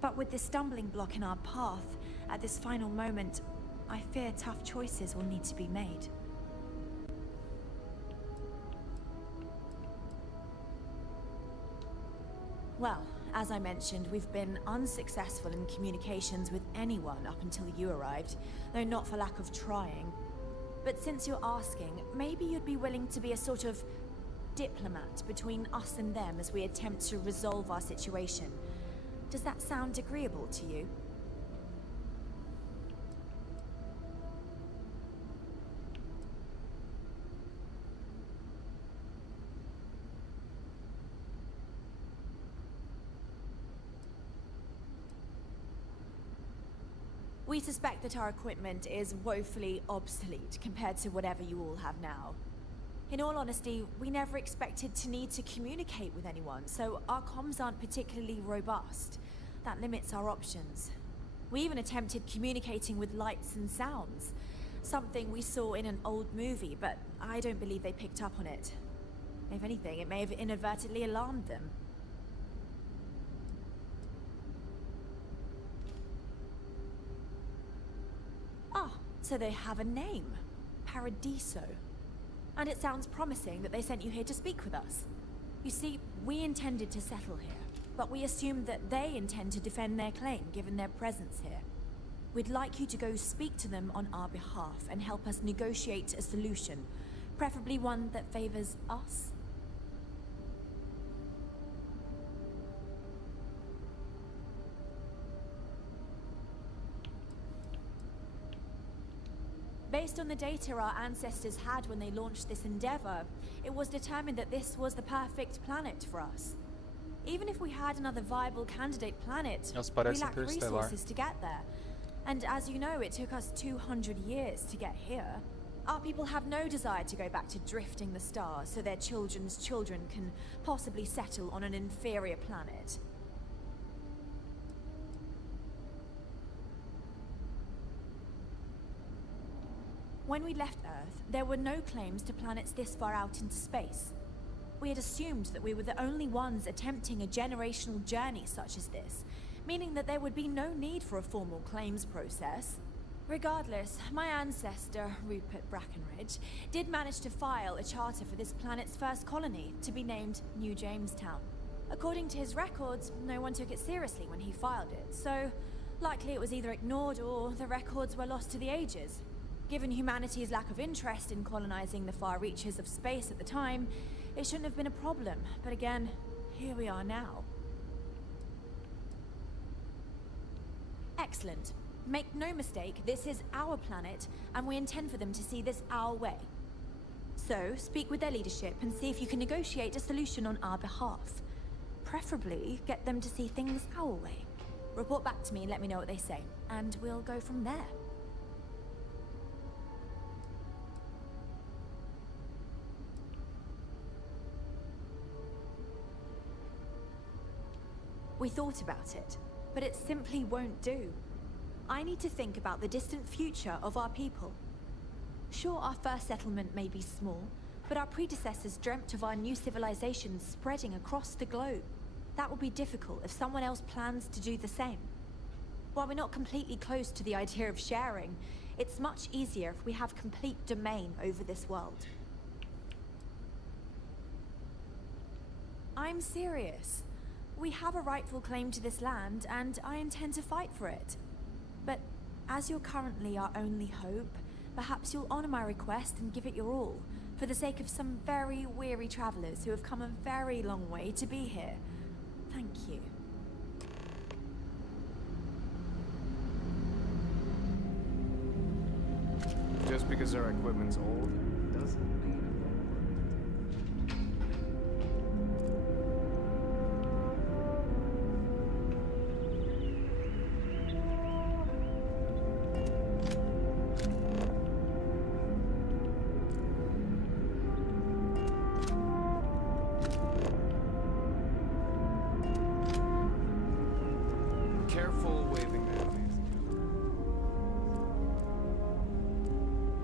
But with this stumbling block in our path, at this final moment, I fear tough choices will need to be made. Well, As I mentioned, we've been unsuccessful in communications with anyone up until you arrived, though not for lack of trying. But since you're asking, maybe you'd be willing to be a sort of diplomat between us and them as we attempt to resolve our situation. Does that sound agreeable to you? We suspect that our equipment is woefully obsolete compared to whatever you all have now. In all honesty, we never expected to need to communicate with anyone, so our comms aren't particularly robust. That limits our options. We even attempted communicating with lights and sounds, something we saw in an old movie, but I don't believe they picked up on it. If anything, it may have inadvertently alarmed them. Ah, so they have a name. Paradiso. And it sounds promising that they sent you here to speak with us. You see, we intended to settle here, but we assumed that they intend to defend their claim given their presence here. We'd like you to go speak to them on our behalf and help us negotiate a solution, preferably one that favors us. Based on the data our ancestors had when they launched this endeavor, it was determined that this was the perfect planet for us. Even if we had another viable candidate planet, we lack resources to get there. And as you know, it took us 200 years to get here. Our people have no desire to go back to drifting the stars so their children's children can possibly settle on an inferior planet. When we left Earth, there were no claims to planets this far out into space. We had assumed that we were the only ones attempting a generational journey such as this, meaning that there would be no need for a formal claims process. Regardless, my ancestor, Rupert Brackenridge, did manage to file a charter for this planet's first colony, to be named New Jamestown. According to his records, no one took it seriously when he filed it, so likely it was either ignored or the records were lost to the ages. Given humanity's lack of interest in colonizing the far reaches of space at the time, it shouldn't have been a problem, but again, here we are now. Excellent. Make no mistake, this is our planet, and we intend for them to see this our way. So, speak with their leadership and see if you can negotiate a solution on our behalf. Preferably, get them to see things our way. Report back to me and let me know what they say, and we'll go from there. We thought about it, but it simply won't do. I need to think about the distant future of our people. Sure, our first settlement may be small, but our predecessors dreamt of our new civilization spreading across the globe. That will be difficult if someone else plans to do the same. While we're not completely close to the idea of sharing, it's much easier if we have complete domain over this world. I'm serious. We have a rightful claim to this land, and I intend to fight for it. But as you're currently our only hope, perhaps you'll honor my request and give it your all, for the sake of some very weary travelers who have come a very long way to be here. Thank you. Just because our equipment's old, doesn't mean... Careful waving that fancy.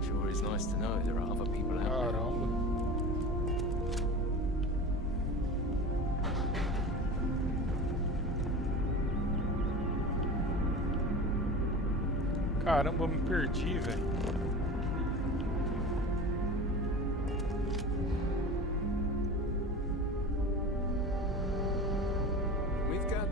Sure is nice to know there are other people out there. Caramba, eu me perdi, velho. We've got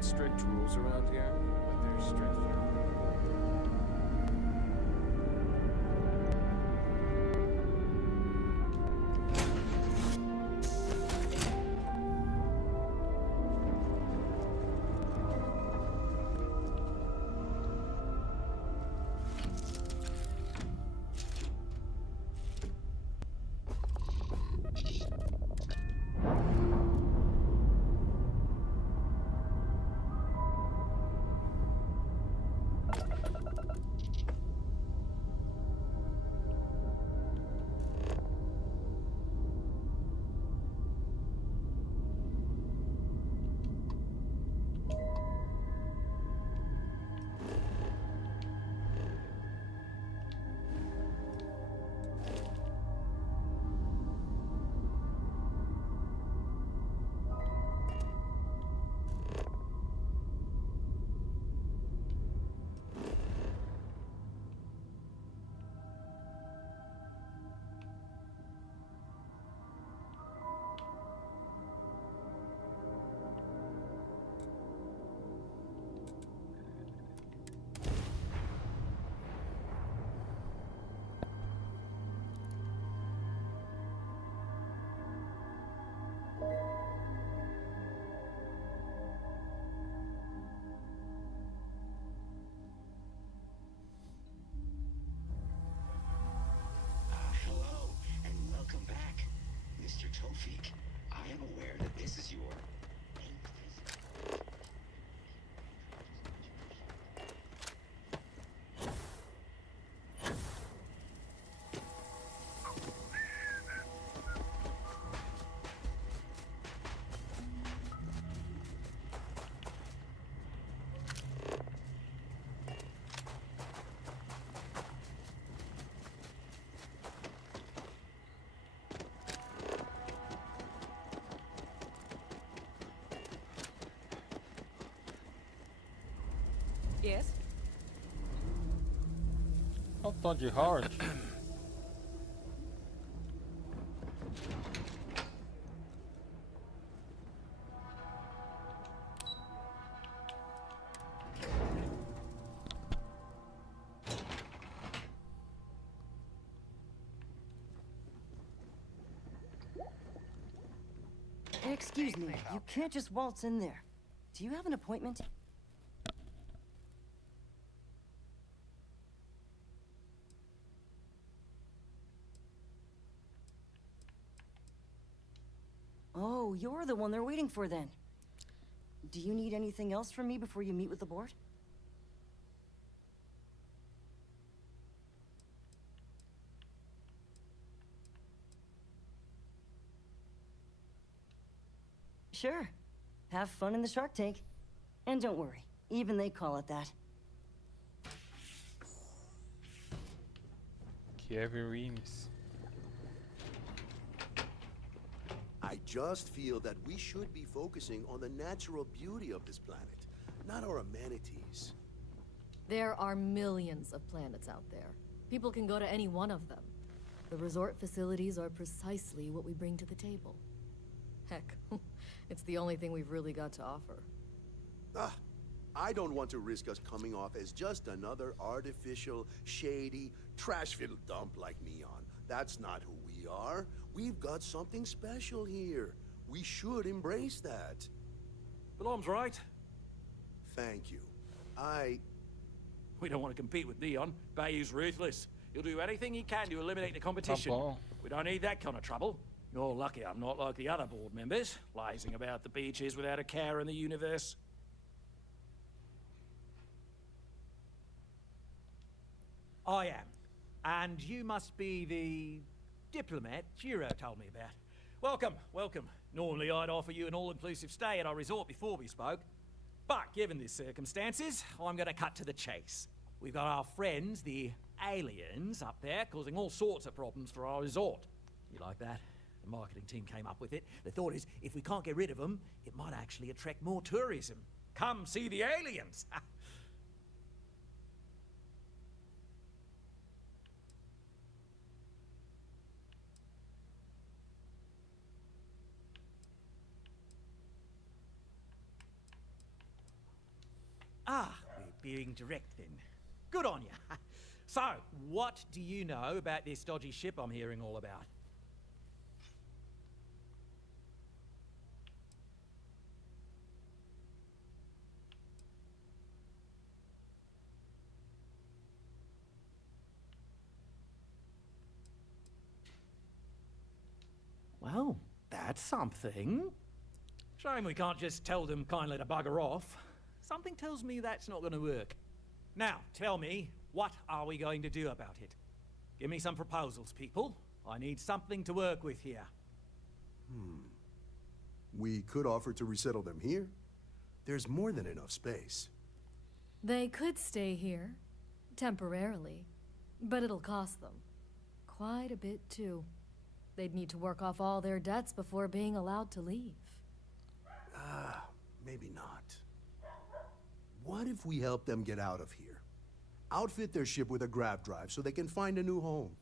Yes? Olha o tom de Howard. Excuse me, you can't just waltz in there. Do you have an appointment? Oh, you're the one they're waiting for then. Do you need anything else from me before you meet with the board? Sure. Have fun in the shark tank. And don't worry, even they call it that. Kevirinis. I just feel that we should be focusing on the natural beauty of this planet, not our amenities. There are millions of planets out there. People can go to any one of them. The resort facilities are precisely what we bring to the table. Heck, it's the only thing we've really got to offer. Ah, I don't want to risk us coming off as just another artificial, shady, trash-filled dump like Neon. That's not who we are. We've got something special here. We should embrace that. Belom's right. Thank you. We don't want to compete with Neon. Bayou's ruthless. He'll do anything he can to eliminate the competition. We don't need that kind of trouble. You're lucky I'm not like the other board members, lazing about the beaches without a care in the universe. I am. And you must be the diplomat Jiro told me about. Welcome, welcome. Normally I'd offer you an all-inclusive stay at our resort before we spoke. But given the circumstances, I'm gonna cut to the chase. We've got our friends, the aliens, up there, causing all sorts of problems for our resort. You like that? The marketing team came up with it. The thought is, if we can't get rid of them, it might actually attract more tourism. Come see the aliens! Ah, we're being direct then. Good on you. So, what do you know about this dodgy ship I'm hearing all about? Well, that's something. Shame we can't just tell them kindly to bugger off. Something tells me that's not going to work. Now, tell me, what are we going to do about it? Give me some proposals, people. I need something to work with here. We could offer to resettle them here. There's more than enough space. They could stay here, temporarily, but it'll cost them. Quite a bit, too. They'd need to work off all their debts before being allowed to leave. Maybe not. What if we help them get out of here? Outfit their ship with a grav drive so they can find a new home.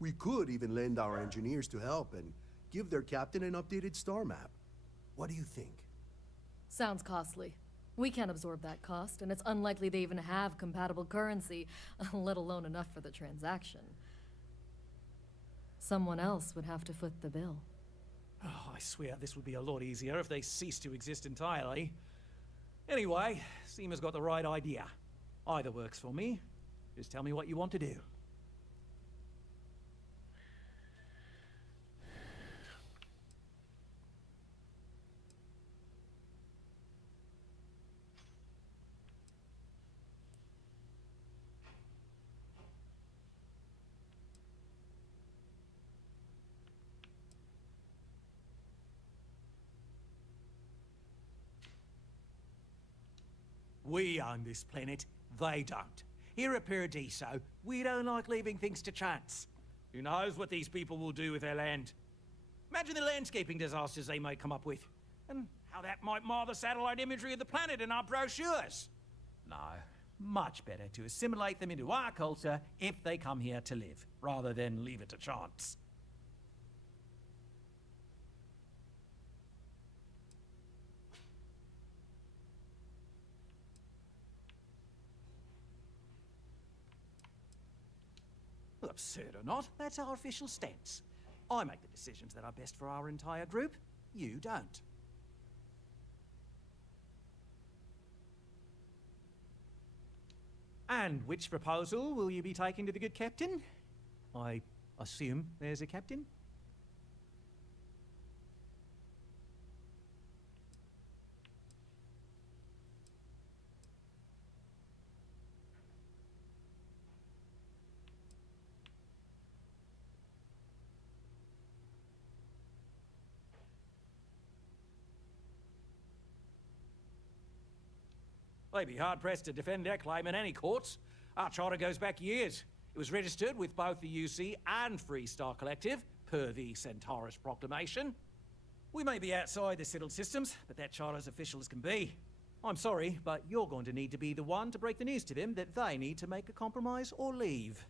We could even lend our engineers to help and give their captain an updated star map. What do you think? Sounds costly. We can't absorb that cost, and it's unlikely they even have compatible currency, let alone enough for the transaction. Someone else would have to foot the bill. Oh, I swear this would be a lot easier if they ceased to exist entirely. Anyway, Seema's got the right idea. Either works for me. Just tell me what you want to do. We own this planet, they don't. Here at Paradiso, we don't like leaving things to chance. Who knows what these people will do with their land? Imagine the landscaping disasters they might come up with, and how that might mar the satellite imagery of the planet in our brochures. No, much better to assimilate them into our culture if they come here to live, rather than leave it to chance. Well, absurd or not, that's our official stance. I make the decisions that are best for our entire group. You don't. And which proposal will you be taking to the good captain? I assume there's a captain? They'd be hard-pressed to defend their claim in any courts. Our charter goes back years. It was registered with both the UC and Freestar Collective, per the Centaurus Proclamation. We may be outside the settled systems, but that charter's official as can be. I'm sorry, but you're going to need to be the one to break the news to them that they need to make a compromise or leave.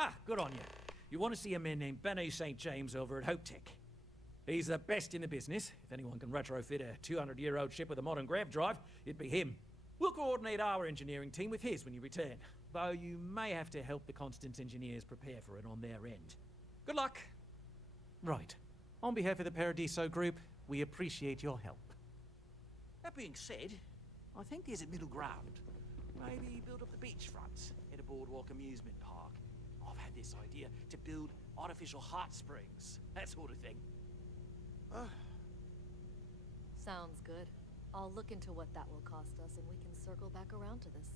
Ah, good on you. You want to see a man named Benny St. James over at Hope Tech. He's the best in the business. If anyone can retrofit a 200-year-old ship with a modern grav drive, it'd be him. We'll coordinate our engineering team with his when you return, though you may have to help the Constance engineers prepare for it on their end. Good luck. Right. On behalf of the Paradiso Group, we appreciate your help. That being said, I think there's a middle ground. Maybe build up the beachfronts at a boardwalk amusement park. I've had this idea to build artificial hot springs, that sort of thing. Sounds good. I'll look into what that will cost us and we can circle back around to this.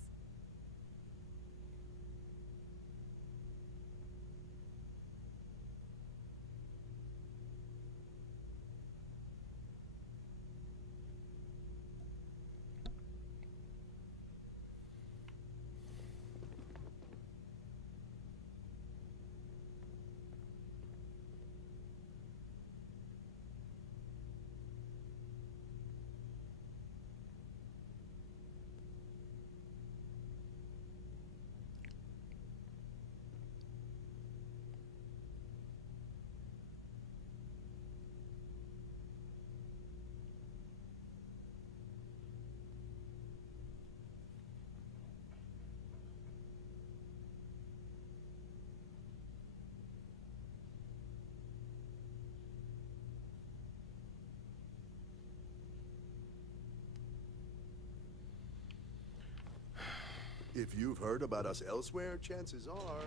If you've heard about us elsewhere, chances are...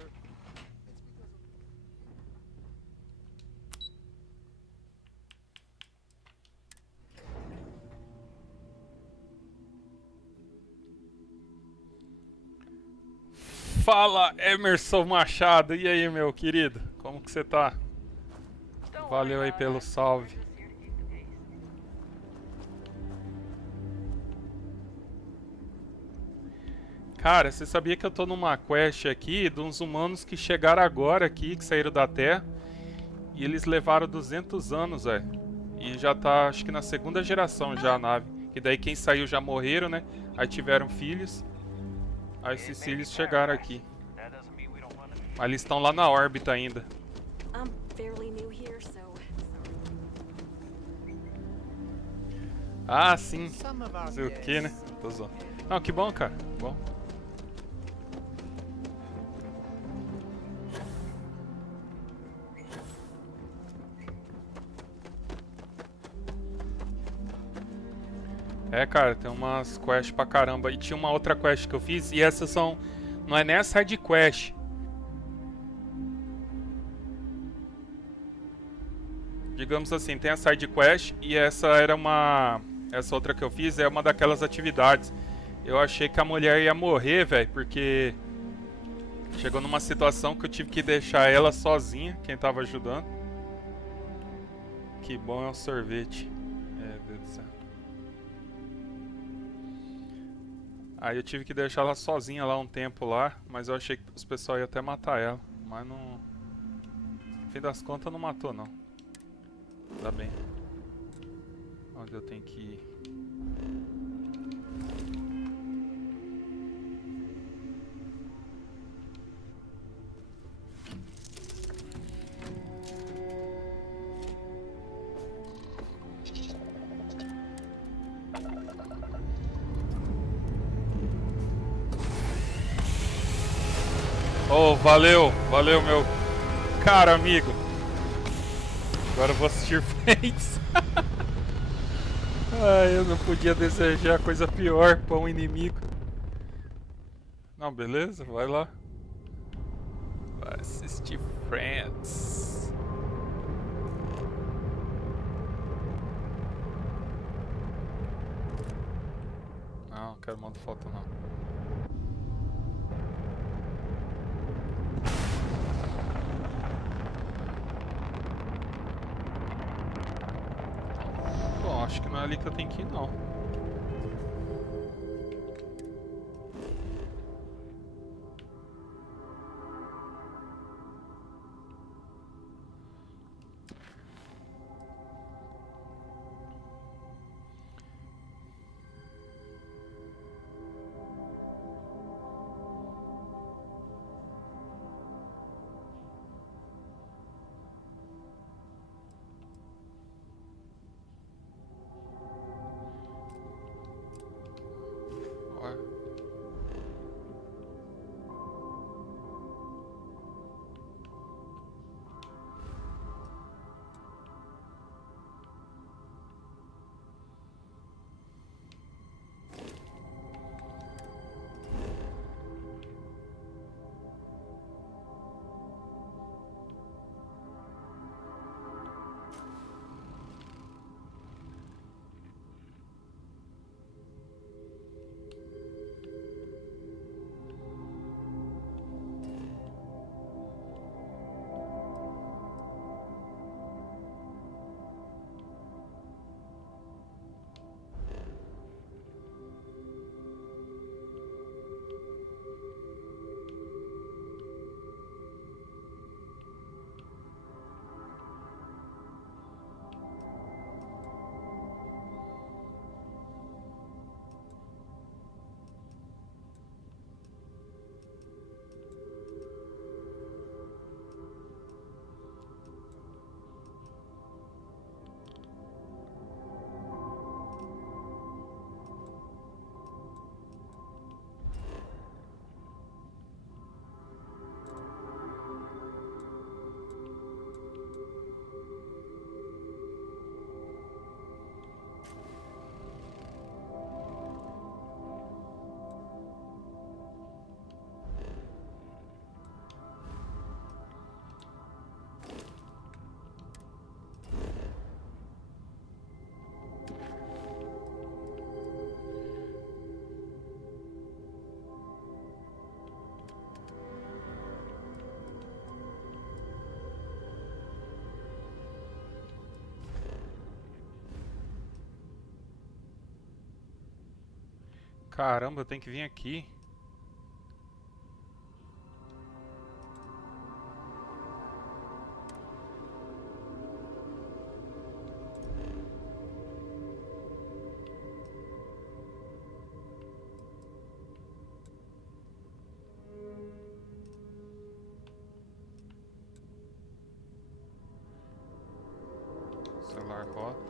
Fala, Emerson Machado. E aí, meu querido? Como que você tá? Valeu aí pelo salve. Cara, você sabia que eu tô numa quest aqui de uns humanos que chegaram agora aqui, que saíram da Terra. E eles levaram 200 anos, velho. E já tá, acho que na segunda geração já a nave. E daí quem saiu já morreram, né? Aí tiveram filhos. Aí esses filhos chegaram aqui. Mas eles estão lá na órbita ainda. Ah, sim. Não sei o que, né? Tô zoando. Não, que bom, cara. Bom. É, cara, tem umas quests pra caramba. E tinha uma outra quest que eu fiz, e essas são... Não é nem a side quest. Digamos assim, tem a side quest, e essa era uma... Essa outra que eu fiz é uma daquelas atividades. Eu achei que a mulher ia morrer, velho, porque... Chegou numa situação que eu tive que deixar ela sozinha, quem tava ajudando. Que bom é um sorvete. É, Deus do céu. Aí eu tive que deixar ela sozinha lá um tempo lá, mas eu achei que os pessoal iam até matar ela, mas não... No fim das contas não matou não. Tá bem. Onde eu tenho que ir? Oh, valeu, valeu meu caro amigo. Agora eu vou assistir Fates. Ai, eu não podia desejar coisa pior pra um inimigo. Não, beleza, vai lá. Vai assistir Friends. Não, não quero mandar foto não. Bom, acho que não é ali que eu tenho que ir não. Caramba, eu tenho que vir aqui. Celular rota.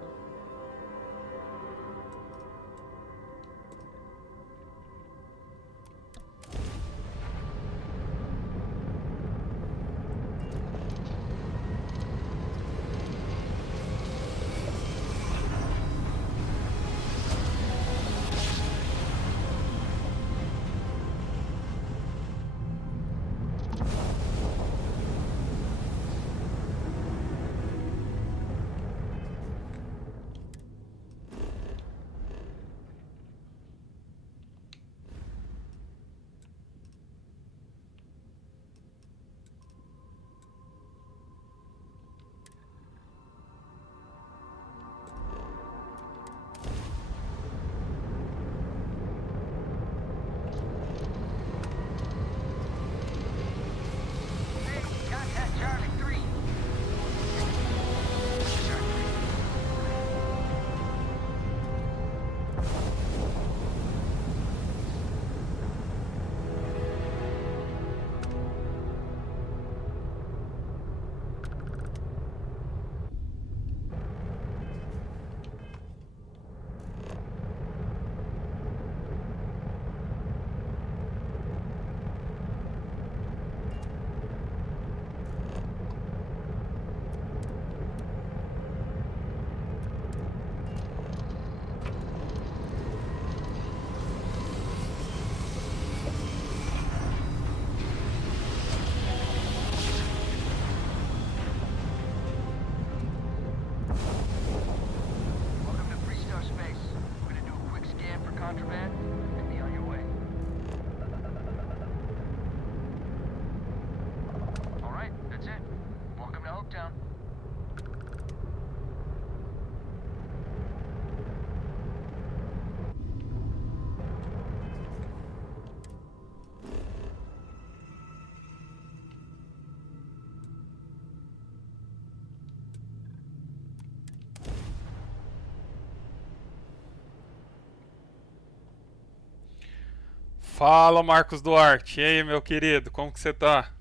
Smoke down. Fala, Marcos Duarte. E aí, meu querido, como que você tá?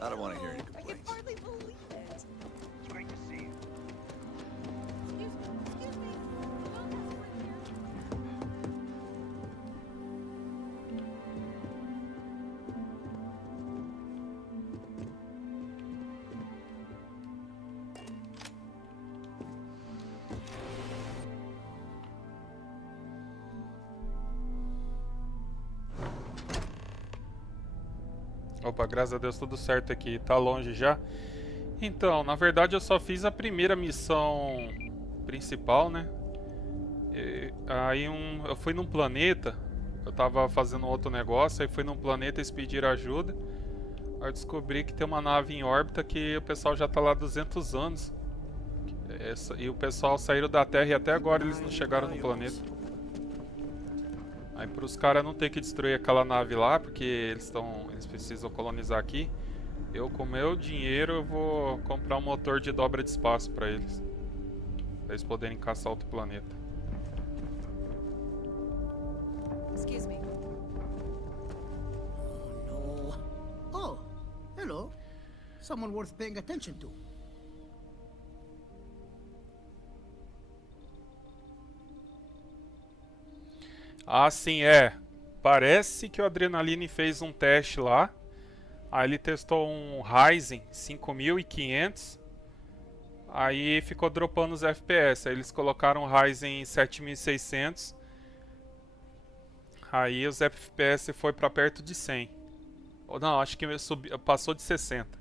I don't want to hear any complaints. Hardly believe it. It's great to see you. Excuse me. Opa, graças a Deus tudo certo aqui, tá longe já. Então, na verdade eu só fiz a primeira missão principal, né? Aí eu fui num planeta, eu tava fazendo outro negócio, aí fui num planeta e eles pediram ajuda. Aí eu descobri que tem uma nave em órbita que o pessoal já tá lá há 200 anos. E o pessoal saíram da Terra e até agora eles não chegaram no planeta. Aí para os caras não ter que destruir aquela nave lá, porque eles precisam colonizar aqui, eu com meu dinheiro eu vou comprar um motor de dobra de espaço para eles poderem caçar outro planeta. Excuse me. Oh, no. Oh, hello. Someone worth paying attention to. Ah, sim, é. Parece que o Adrenaline fez um teste lá. Aí ele testou um Ryzen 5500. Aí ficou dropando os FPS. Aí eles colocaram o Ryzen 7600. Aí os FPS foi pra perto de 100. Ou não, acho que passou de 60.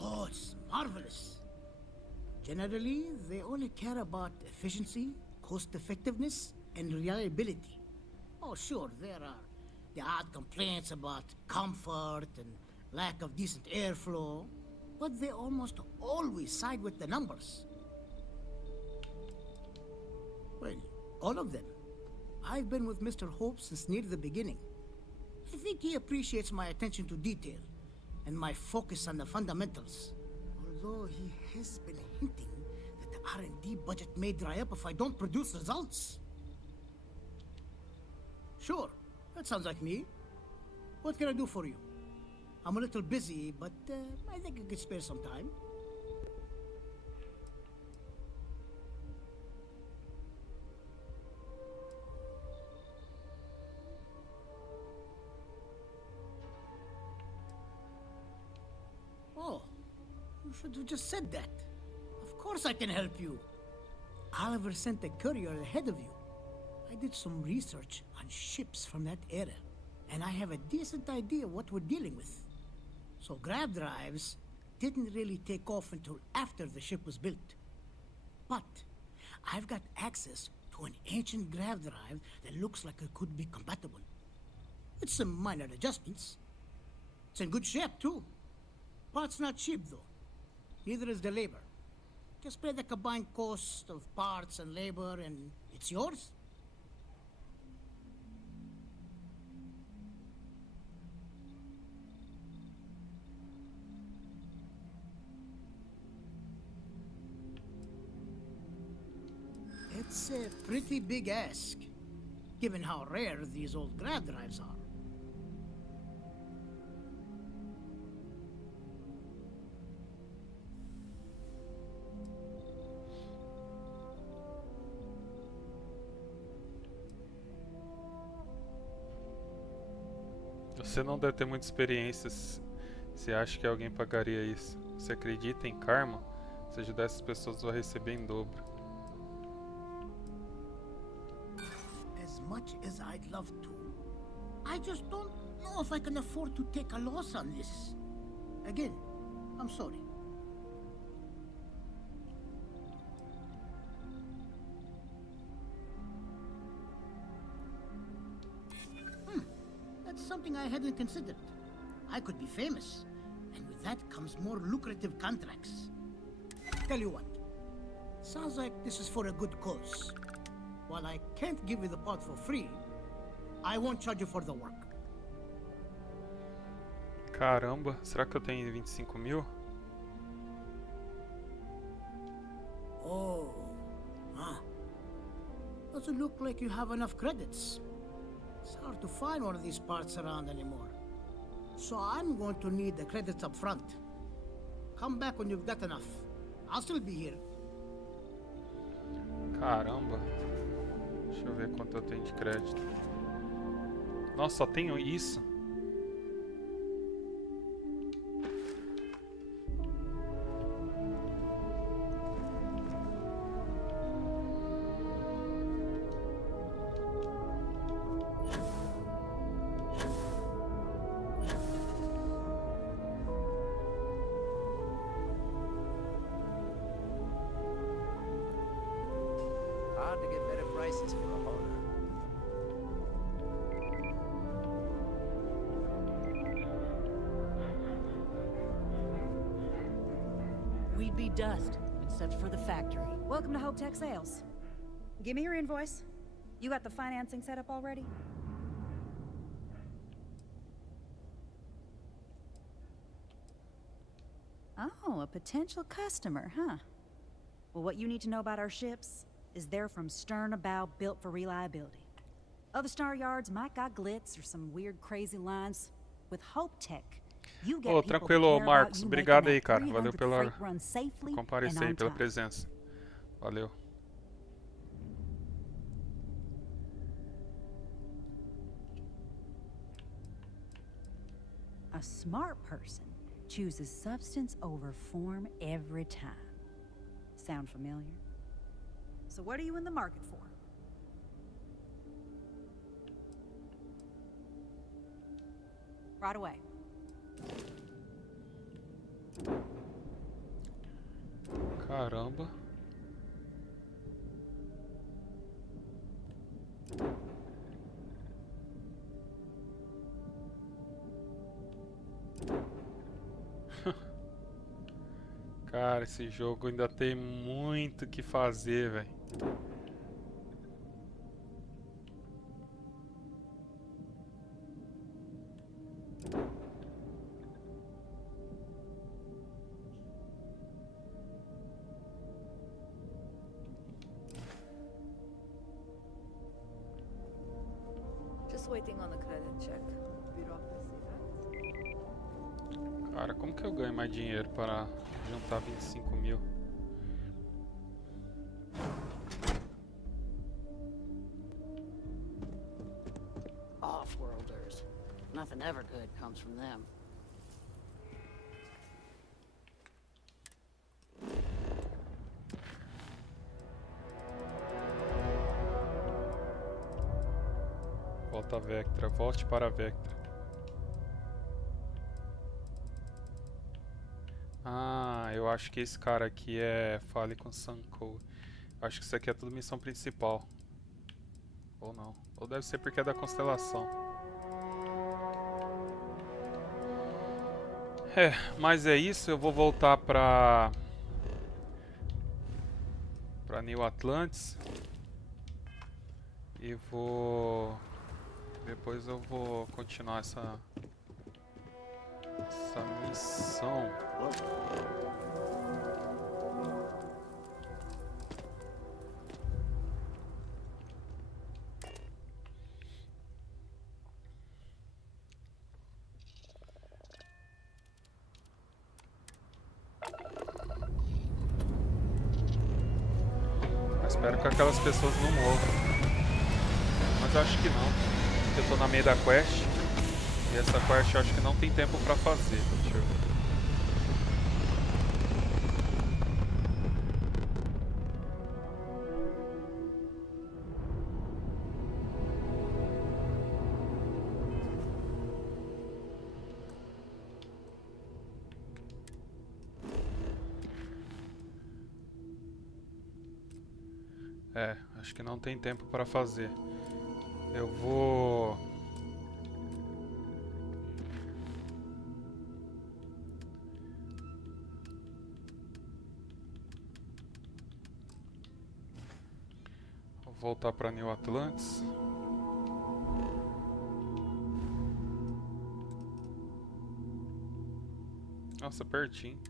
Oh, it's marvelous. Generally, they only care about efficiency, cost effectiveness, and reliability. Oh, sure, there are the odd complaints about comfort and lack of decent airflow, but they almost always side with the numbers. Well, all of them. I've been with Mr. Hope since near the beginning. I think he appreciates my attention to detail and my focus on the fundamentals. Although he has been hinting that the R&D budget may dry up if I don't produce results. Sure, that sounds like me. What can I do for you? I'm a little busy, but I think I could spare some time. Oh, you should have just said that. Of course I can help you. Oliver sent a courier ahead of you. I did some research on ships from that era, and I have a decent idea what we're dealing with. So grav drives didn't really take off until after the ship was built. But I've got access to an ancient grav drive that looks like it could be compatible. With some minor adjustments. It's in good shape, too. Parts not cheap, though. Neither is the labor. Just pay the combined cost of parts and labor, and it's yours. It's a pretty big ask, given how rare these old grav drives are. Você não deve ter muita experiência. Você acha que alguém pagaria isso? Você acredita em karma? Se ajudar essas pessoas, vai receber em dobro. As much as I'd love to, I just don't know if I can afford to take a loss on this. Again, I'm sorry. That's something I hadn't considered. I could be famous, and with that comes more lucrative contracts. Tell you what, sounds like this is for a good cause. While I can't give you the pot for free, I won't charge you for the work. Caramba, será que eu tenho 25 mil? Oh, doesn't look like you have enough credits. It's hard to find one of these parts around anymore. So I'm going to need the credits up front. Come back when you've got enough. I'll still be here. Caramba. Deixa eu ver quanto eu tenho de crédito. Nossa, só tenho isso? Hard to get better prices for a loaner. We'd be dust, except for the factory. Welcome to Hope Tech Sales. Give me your invoice. You got the financing set up already? Oh, a potential customer, huh? Well, what you need to know about our ships is they're from stern to bow, built for reliability. Other star yards might got glitz or some weird crazy lines. With Hope Tech, you get Ô, people who tranquilo, care Marcos. about you Obrigado making aí, that cara. Valeu 300 pela freight run safely comparecer and aí, on pela time. presença. Valeu. A smart person chooses substance over form every time. Sound familiar? So what are you in the market for? Right away. Caramba. Cara, esse jogo ainda tem muito o que fazer, velho. Just waiting on the credit check. Bureaucracy, right? Cara, como que eu ganho mais dinheiro para juntar 25 mil? Off-worlders. Nothing ever good comes from them. Volta a Vectra, volte para a Vectra. Ah, eu acho que esse cara aqui é Fale com Sanko. Acho que isso aqui é tudo missão principal. Ou não. Ou deve ser porque é da constelação. É, mas é isso. Eu vou voltar pra New Atlantis. E vou... Depois eu vou continuar essa missão. Eu espero que aquelas pessoas não morram. Mas eu acho que não. Eu tô na meio da quest. E essa quest eu acho que não tem tempo pra fazer. Deixa eu ver. É, acho que não tem tempo para fazer. Eu vou... Vou voltar para New Atlantis. Nossa, pertinho.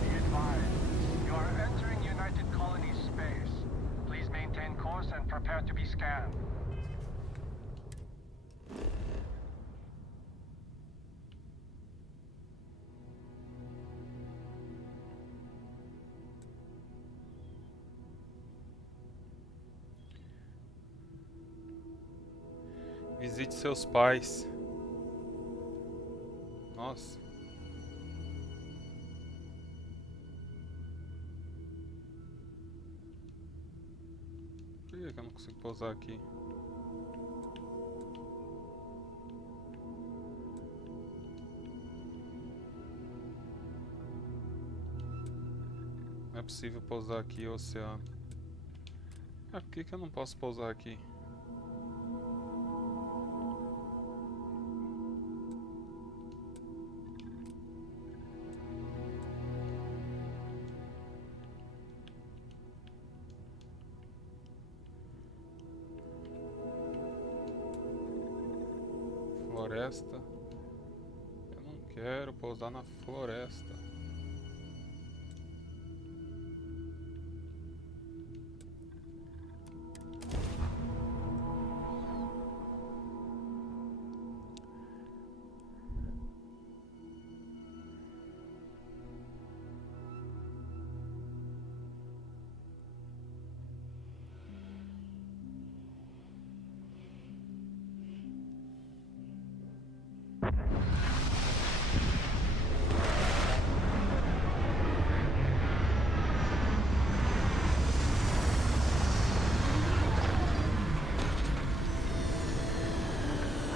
Be advised, you are entering United Colonies space. Please maintain course and prepare to be scanned. Visite seus pais. Nossa. Por que eu não consigo pousar aqui? Não é possível pousar aqui, oceano. Ah, por que eu não posso pousar aqui? Floresta. Eu não quero pousar na floresta.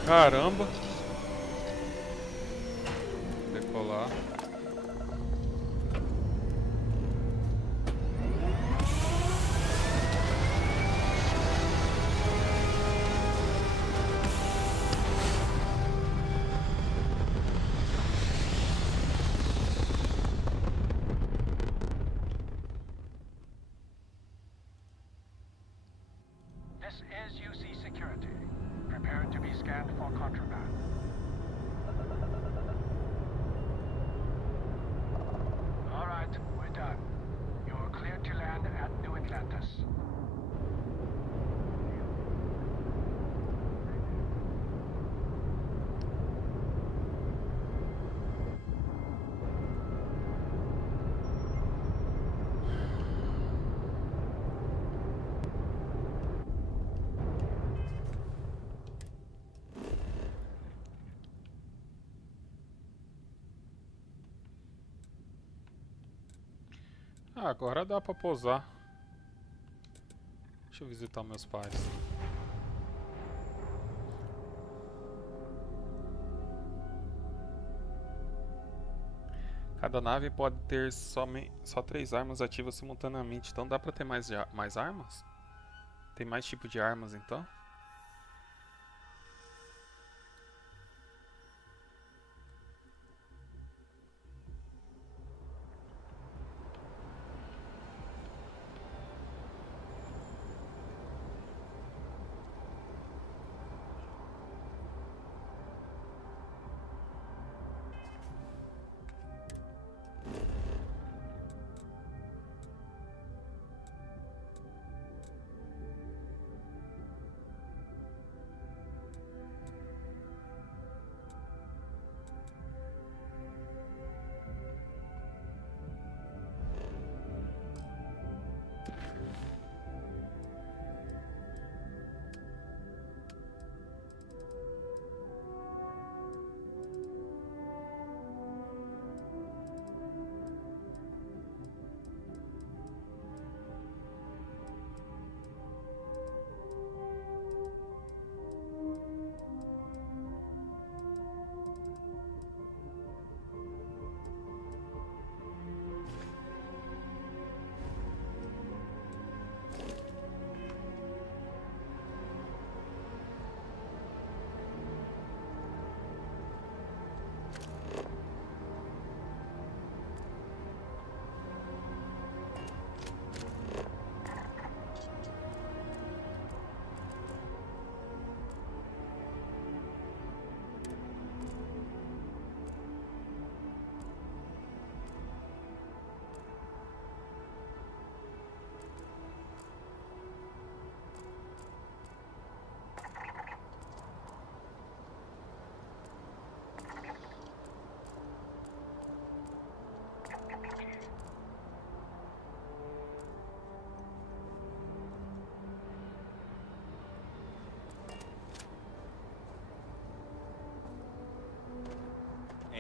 Caramba! Decolar. This is UC Security. Prepare to be scanned for contraband. All right, we're done. You're cleared to land at New Atlantis. Ah, agora dá pra pousar. Deixa eu visitar meus pais. Cada nave pode ter só 3 armas ativas simultaneamente, então dá pra ter mais armas? Tem mais tipo de armas então?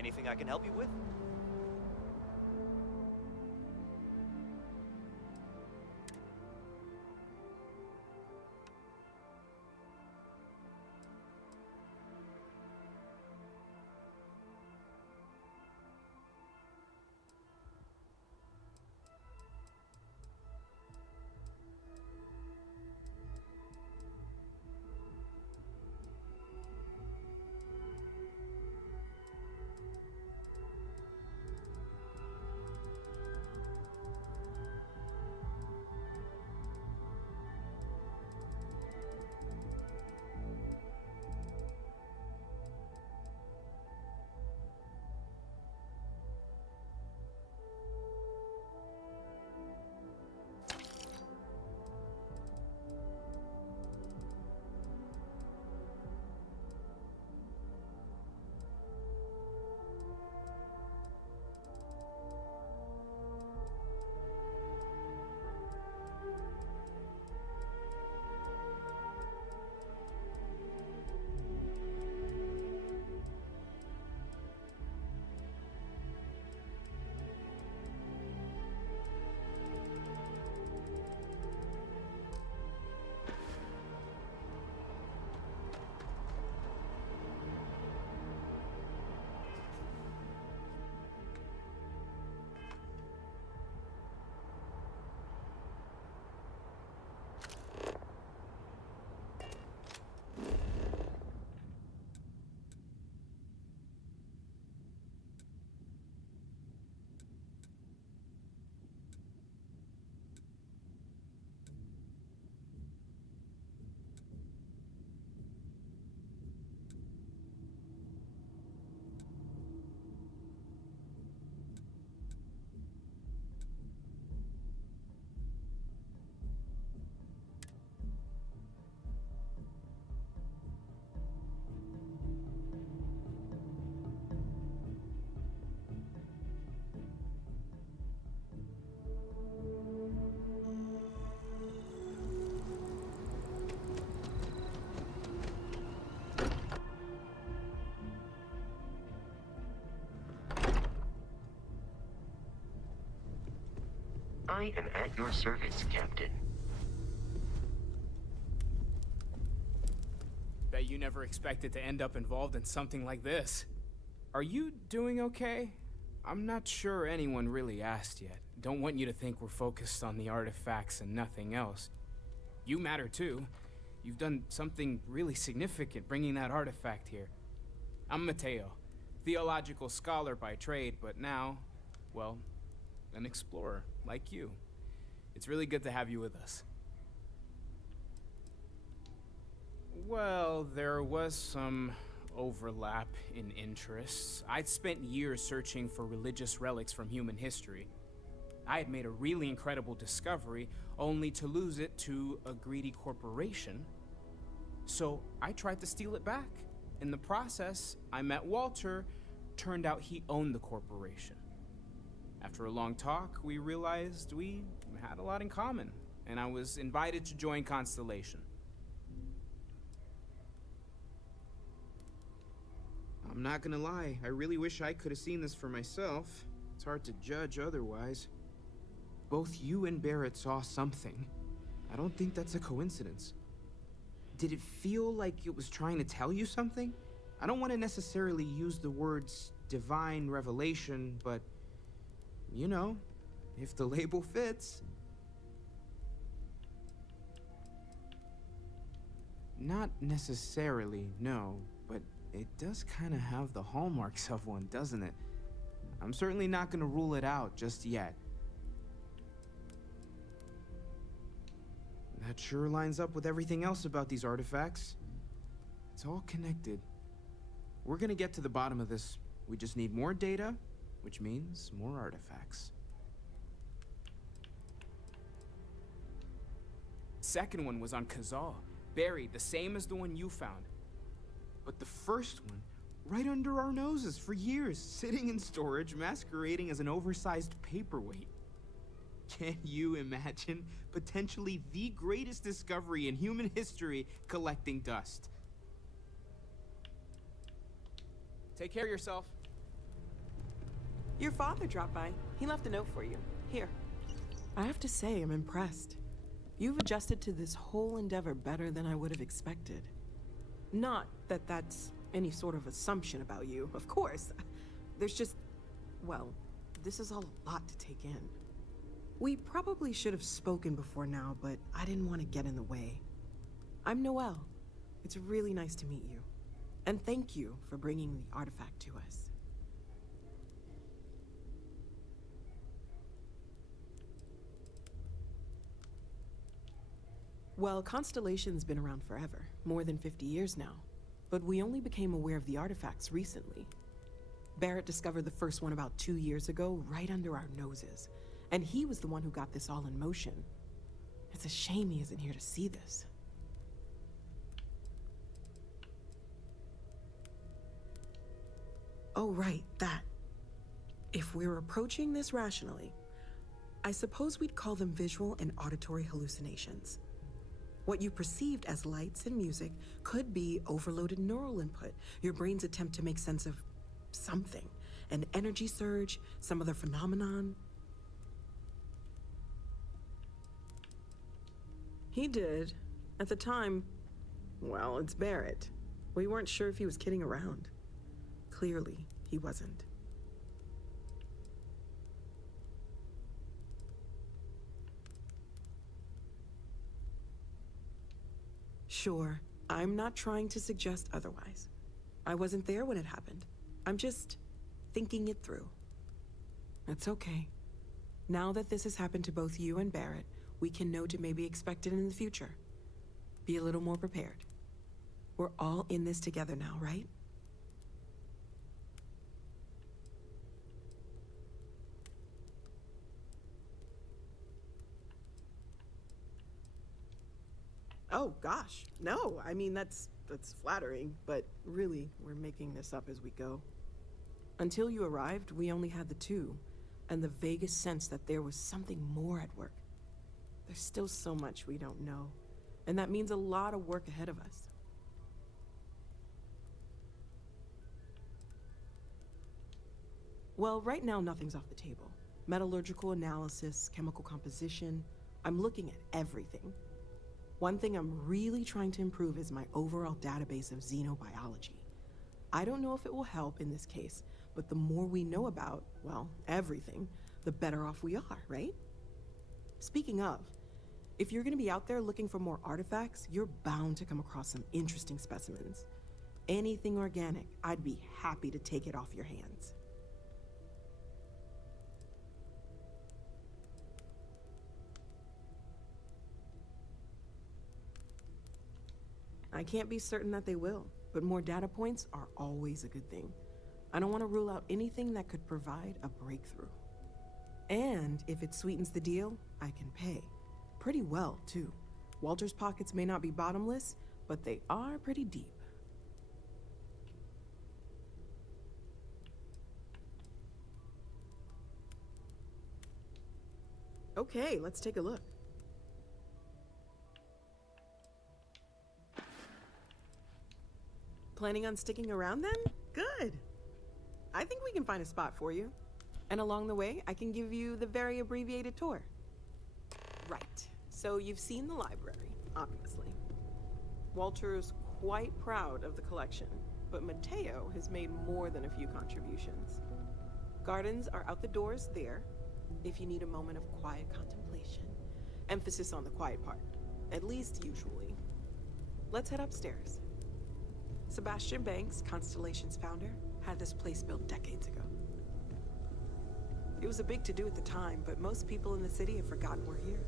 Anything I can help you with? I am at your service, Captain. Bet you never expected to end up involved in something like this. Are you doing okay? I'm not sure anyone really asked yet. Don't want you to think we're focused on the artifacts and nothing else. You matter too. You've done something really significant bringing that artifact here. I'm Mateo, theological scholar by trade, but now, well, an explorer like you. It's really good to have you with us. Well, there was some overlap in interests. I'd spent years searching for religious relics from human history. I had made a really incredible discovery, only to lose it to a greedy corporation. So I tried to steal it back. In the process, I met Walter. Turned out he owned the corporation. After a long talk, we realized we had a lot in common, and I was invited to join Constellation. I'm not gonna lie, I really wish I could have seen this for myself. It's hard to judge otherwise. Both you and Barrett saw something. I don't think that's a coincidence. Did it feel like it was trying to tell you something? I don't want to necessarily use the words divine revelation, but you know, if the label fits. Not necessarily, no, but it does kind of have the hallmarks of one, doesn't it? I'm certainly not going to rule it out just yet. That sure lines up with everything else about these artifacts. It's all connected. We're going to get to the bottom of this. We just need more data, which means more artifacts. Second one was on Kazal, buried, the same as the one you found. But the first one, right under our noses for years, sitting in storage, masquerading as an oversized paperweight. Can you imagine potentially the greatest discovery in human history collecting dust? Take care of yourself. Your father dropped by. He left a note for you. Here. I have to say, I'm impressed. You've adjusted to this whole endeavor better than I would have expected. Not that that's any sort of assumption about you, of course. There's just, well, this is all a lot to take in. We probably should have spoken before now, but I didn't want to get in the way. I'm Noelle. It's really nice to meet you. And thank you for bringing the artifact to us. Well, Constellation's been around forever, more than 50 years now. But we only became aware of the artifacts recently. Barrett discovered the first one about 2 years ago, right under our noses. And he was the one who got this all in motion. It's a shame he isn't here to see this. Oh, right, that. If we're approaching this rationally, I suppose we'd call them visual and auditory hallucinations. What you perceived as lights and music could be overloaded neural input, your brain's attempt to make sense of something. An energy surge, some other phenomenon. He did. At the time, well, it's Barrett. We weren't sure if he was kidding around. Clearly, he wasn't. Sure, I'm not trying to suggest otherwise. I wasn't there when it happened. I'm just thinking it through. It's okay. Now that this has happened to both you and Barrett, we can know to maybe expect it in the future. Be a little more prepared. We're all in this together now, right? Oh, gosh. No, I mean, that's flattering, but really, we're making this up as we go. Until you arrived, we only had the two, and the vaguest sense that there was something more at work. There's still so much we don't know, and that means a lot of work ahead of us. Well, right now, nothing's off the table. Metallurgical analysis, chemical composition, I'm looking at everything. One thing I'm really trying to improve is my overall database of xenobiology. I don't know if it will help in this case, but the more we know about, well, everything, the better off we are, right? Speaking of, if you're gonna be out there looking for more artifacts, you're bound to come across some interesting specimens. Anything organic, I'd be happy to take it off your hands. I can't be certain that they will, but more data points are always a good thing. I don't want to rule out anything that could provide a breakthrough. And if it sweetens the deal, I can pay. Pretty well, too. Walter's pockets may not be bottomless, but they are pretty deep. Okay, let's take a look. Planning on sticking around then? Good. I think we can find a spot for you. And along the way, I can give you the very abbreviated tour. Right. So you've seen the library, obviously. Walter's quite proud of the collection, but Mateo has made more than a few contributions. Gardens are out the doors there, if you need a moment of quiet contemplation. Emphasis on the quiet part, at least usually. Let's head upstairs. Sebastian Banks, Constellation's founder, had this place built decades ago. It was a big to-do at the time, but most people in the city have forgotten we're here.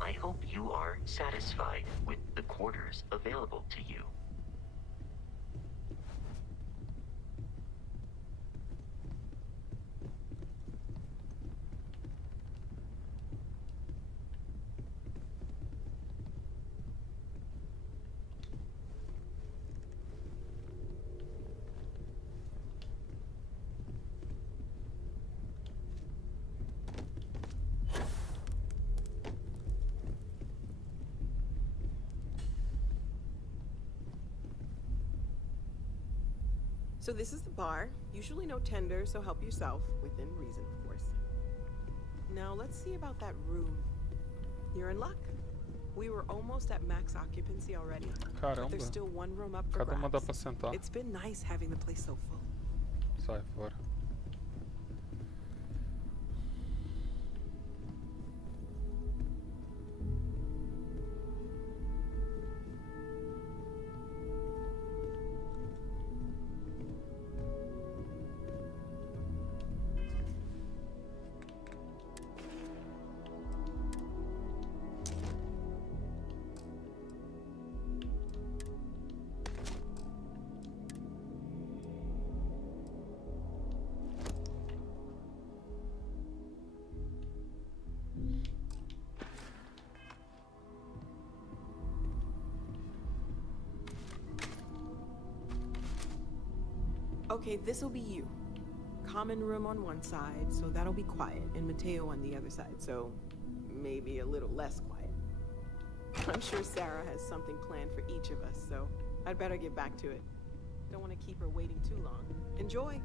I hope you are satisfied with the quarters available to you. So this is the bar. Usually no tender, so help yourself. Within reason, of course. Now let's see about that room. You're in luck. We were almost at max occupancy already. But Caramba. there's still one room up for Cada uma dá grabs. pra sentar. It's been nice having the place so full. Sai fora. Okay, this'll be you. Common room on one side, so that'll be quiet, and Mateo on the other side, so maybe a little less quiet. I'm sure Sarah has something planned for each of us, so I'd better get back to it. Don't want to keep her waiting too long. Enjoy!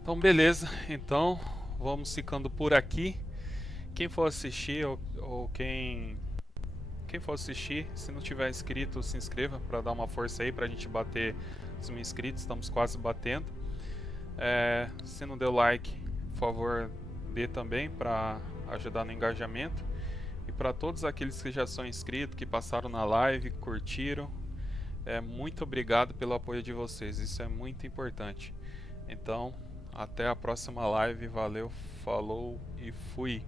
Então beleza, então vamos ficando por aqui. Quem for assistir ou quem for assistir, se não tiver inscrito, se inscreva para dar uma força aí pra gente bater os 1000 inscritos, estamos quase batendo. Se não deu like, por favor, dê também para ajudar no engajamento. E para todos aqueles que já são inscritos, que passaram na live, curtiram, muito obrigado pelo apoio de vocês, isso é muito importante. Então, até a próxima live, valeu, falou e fui!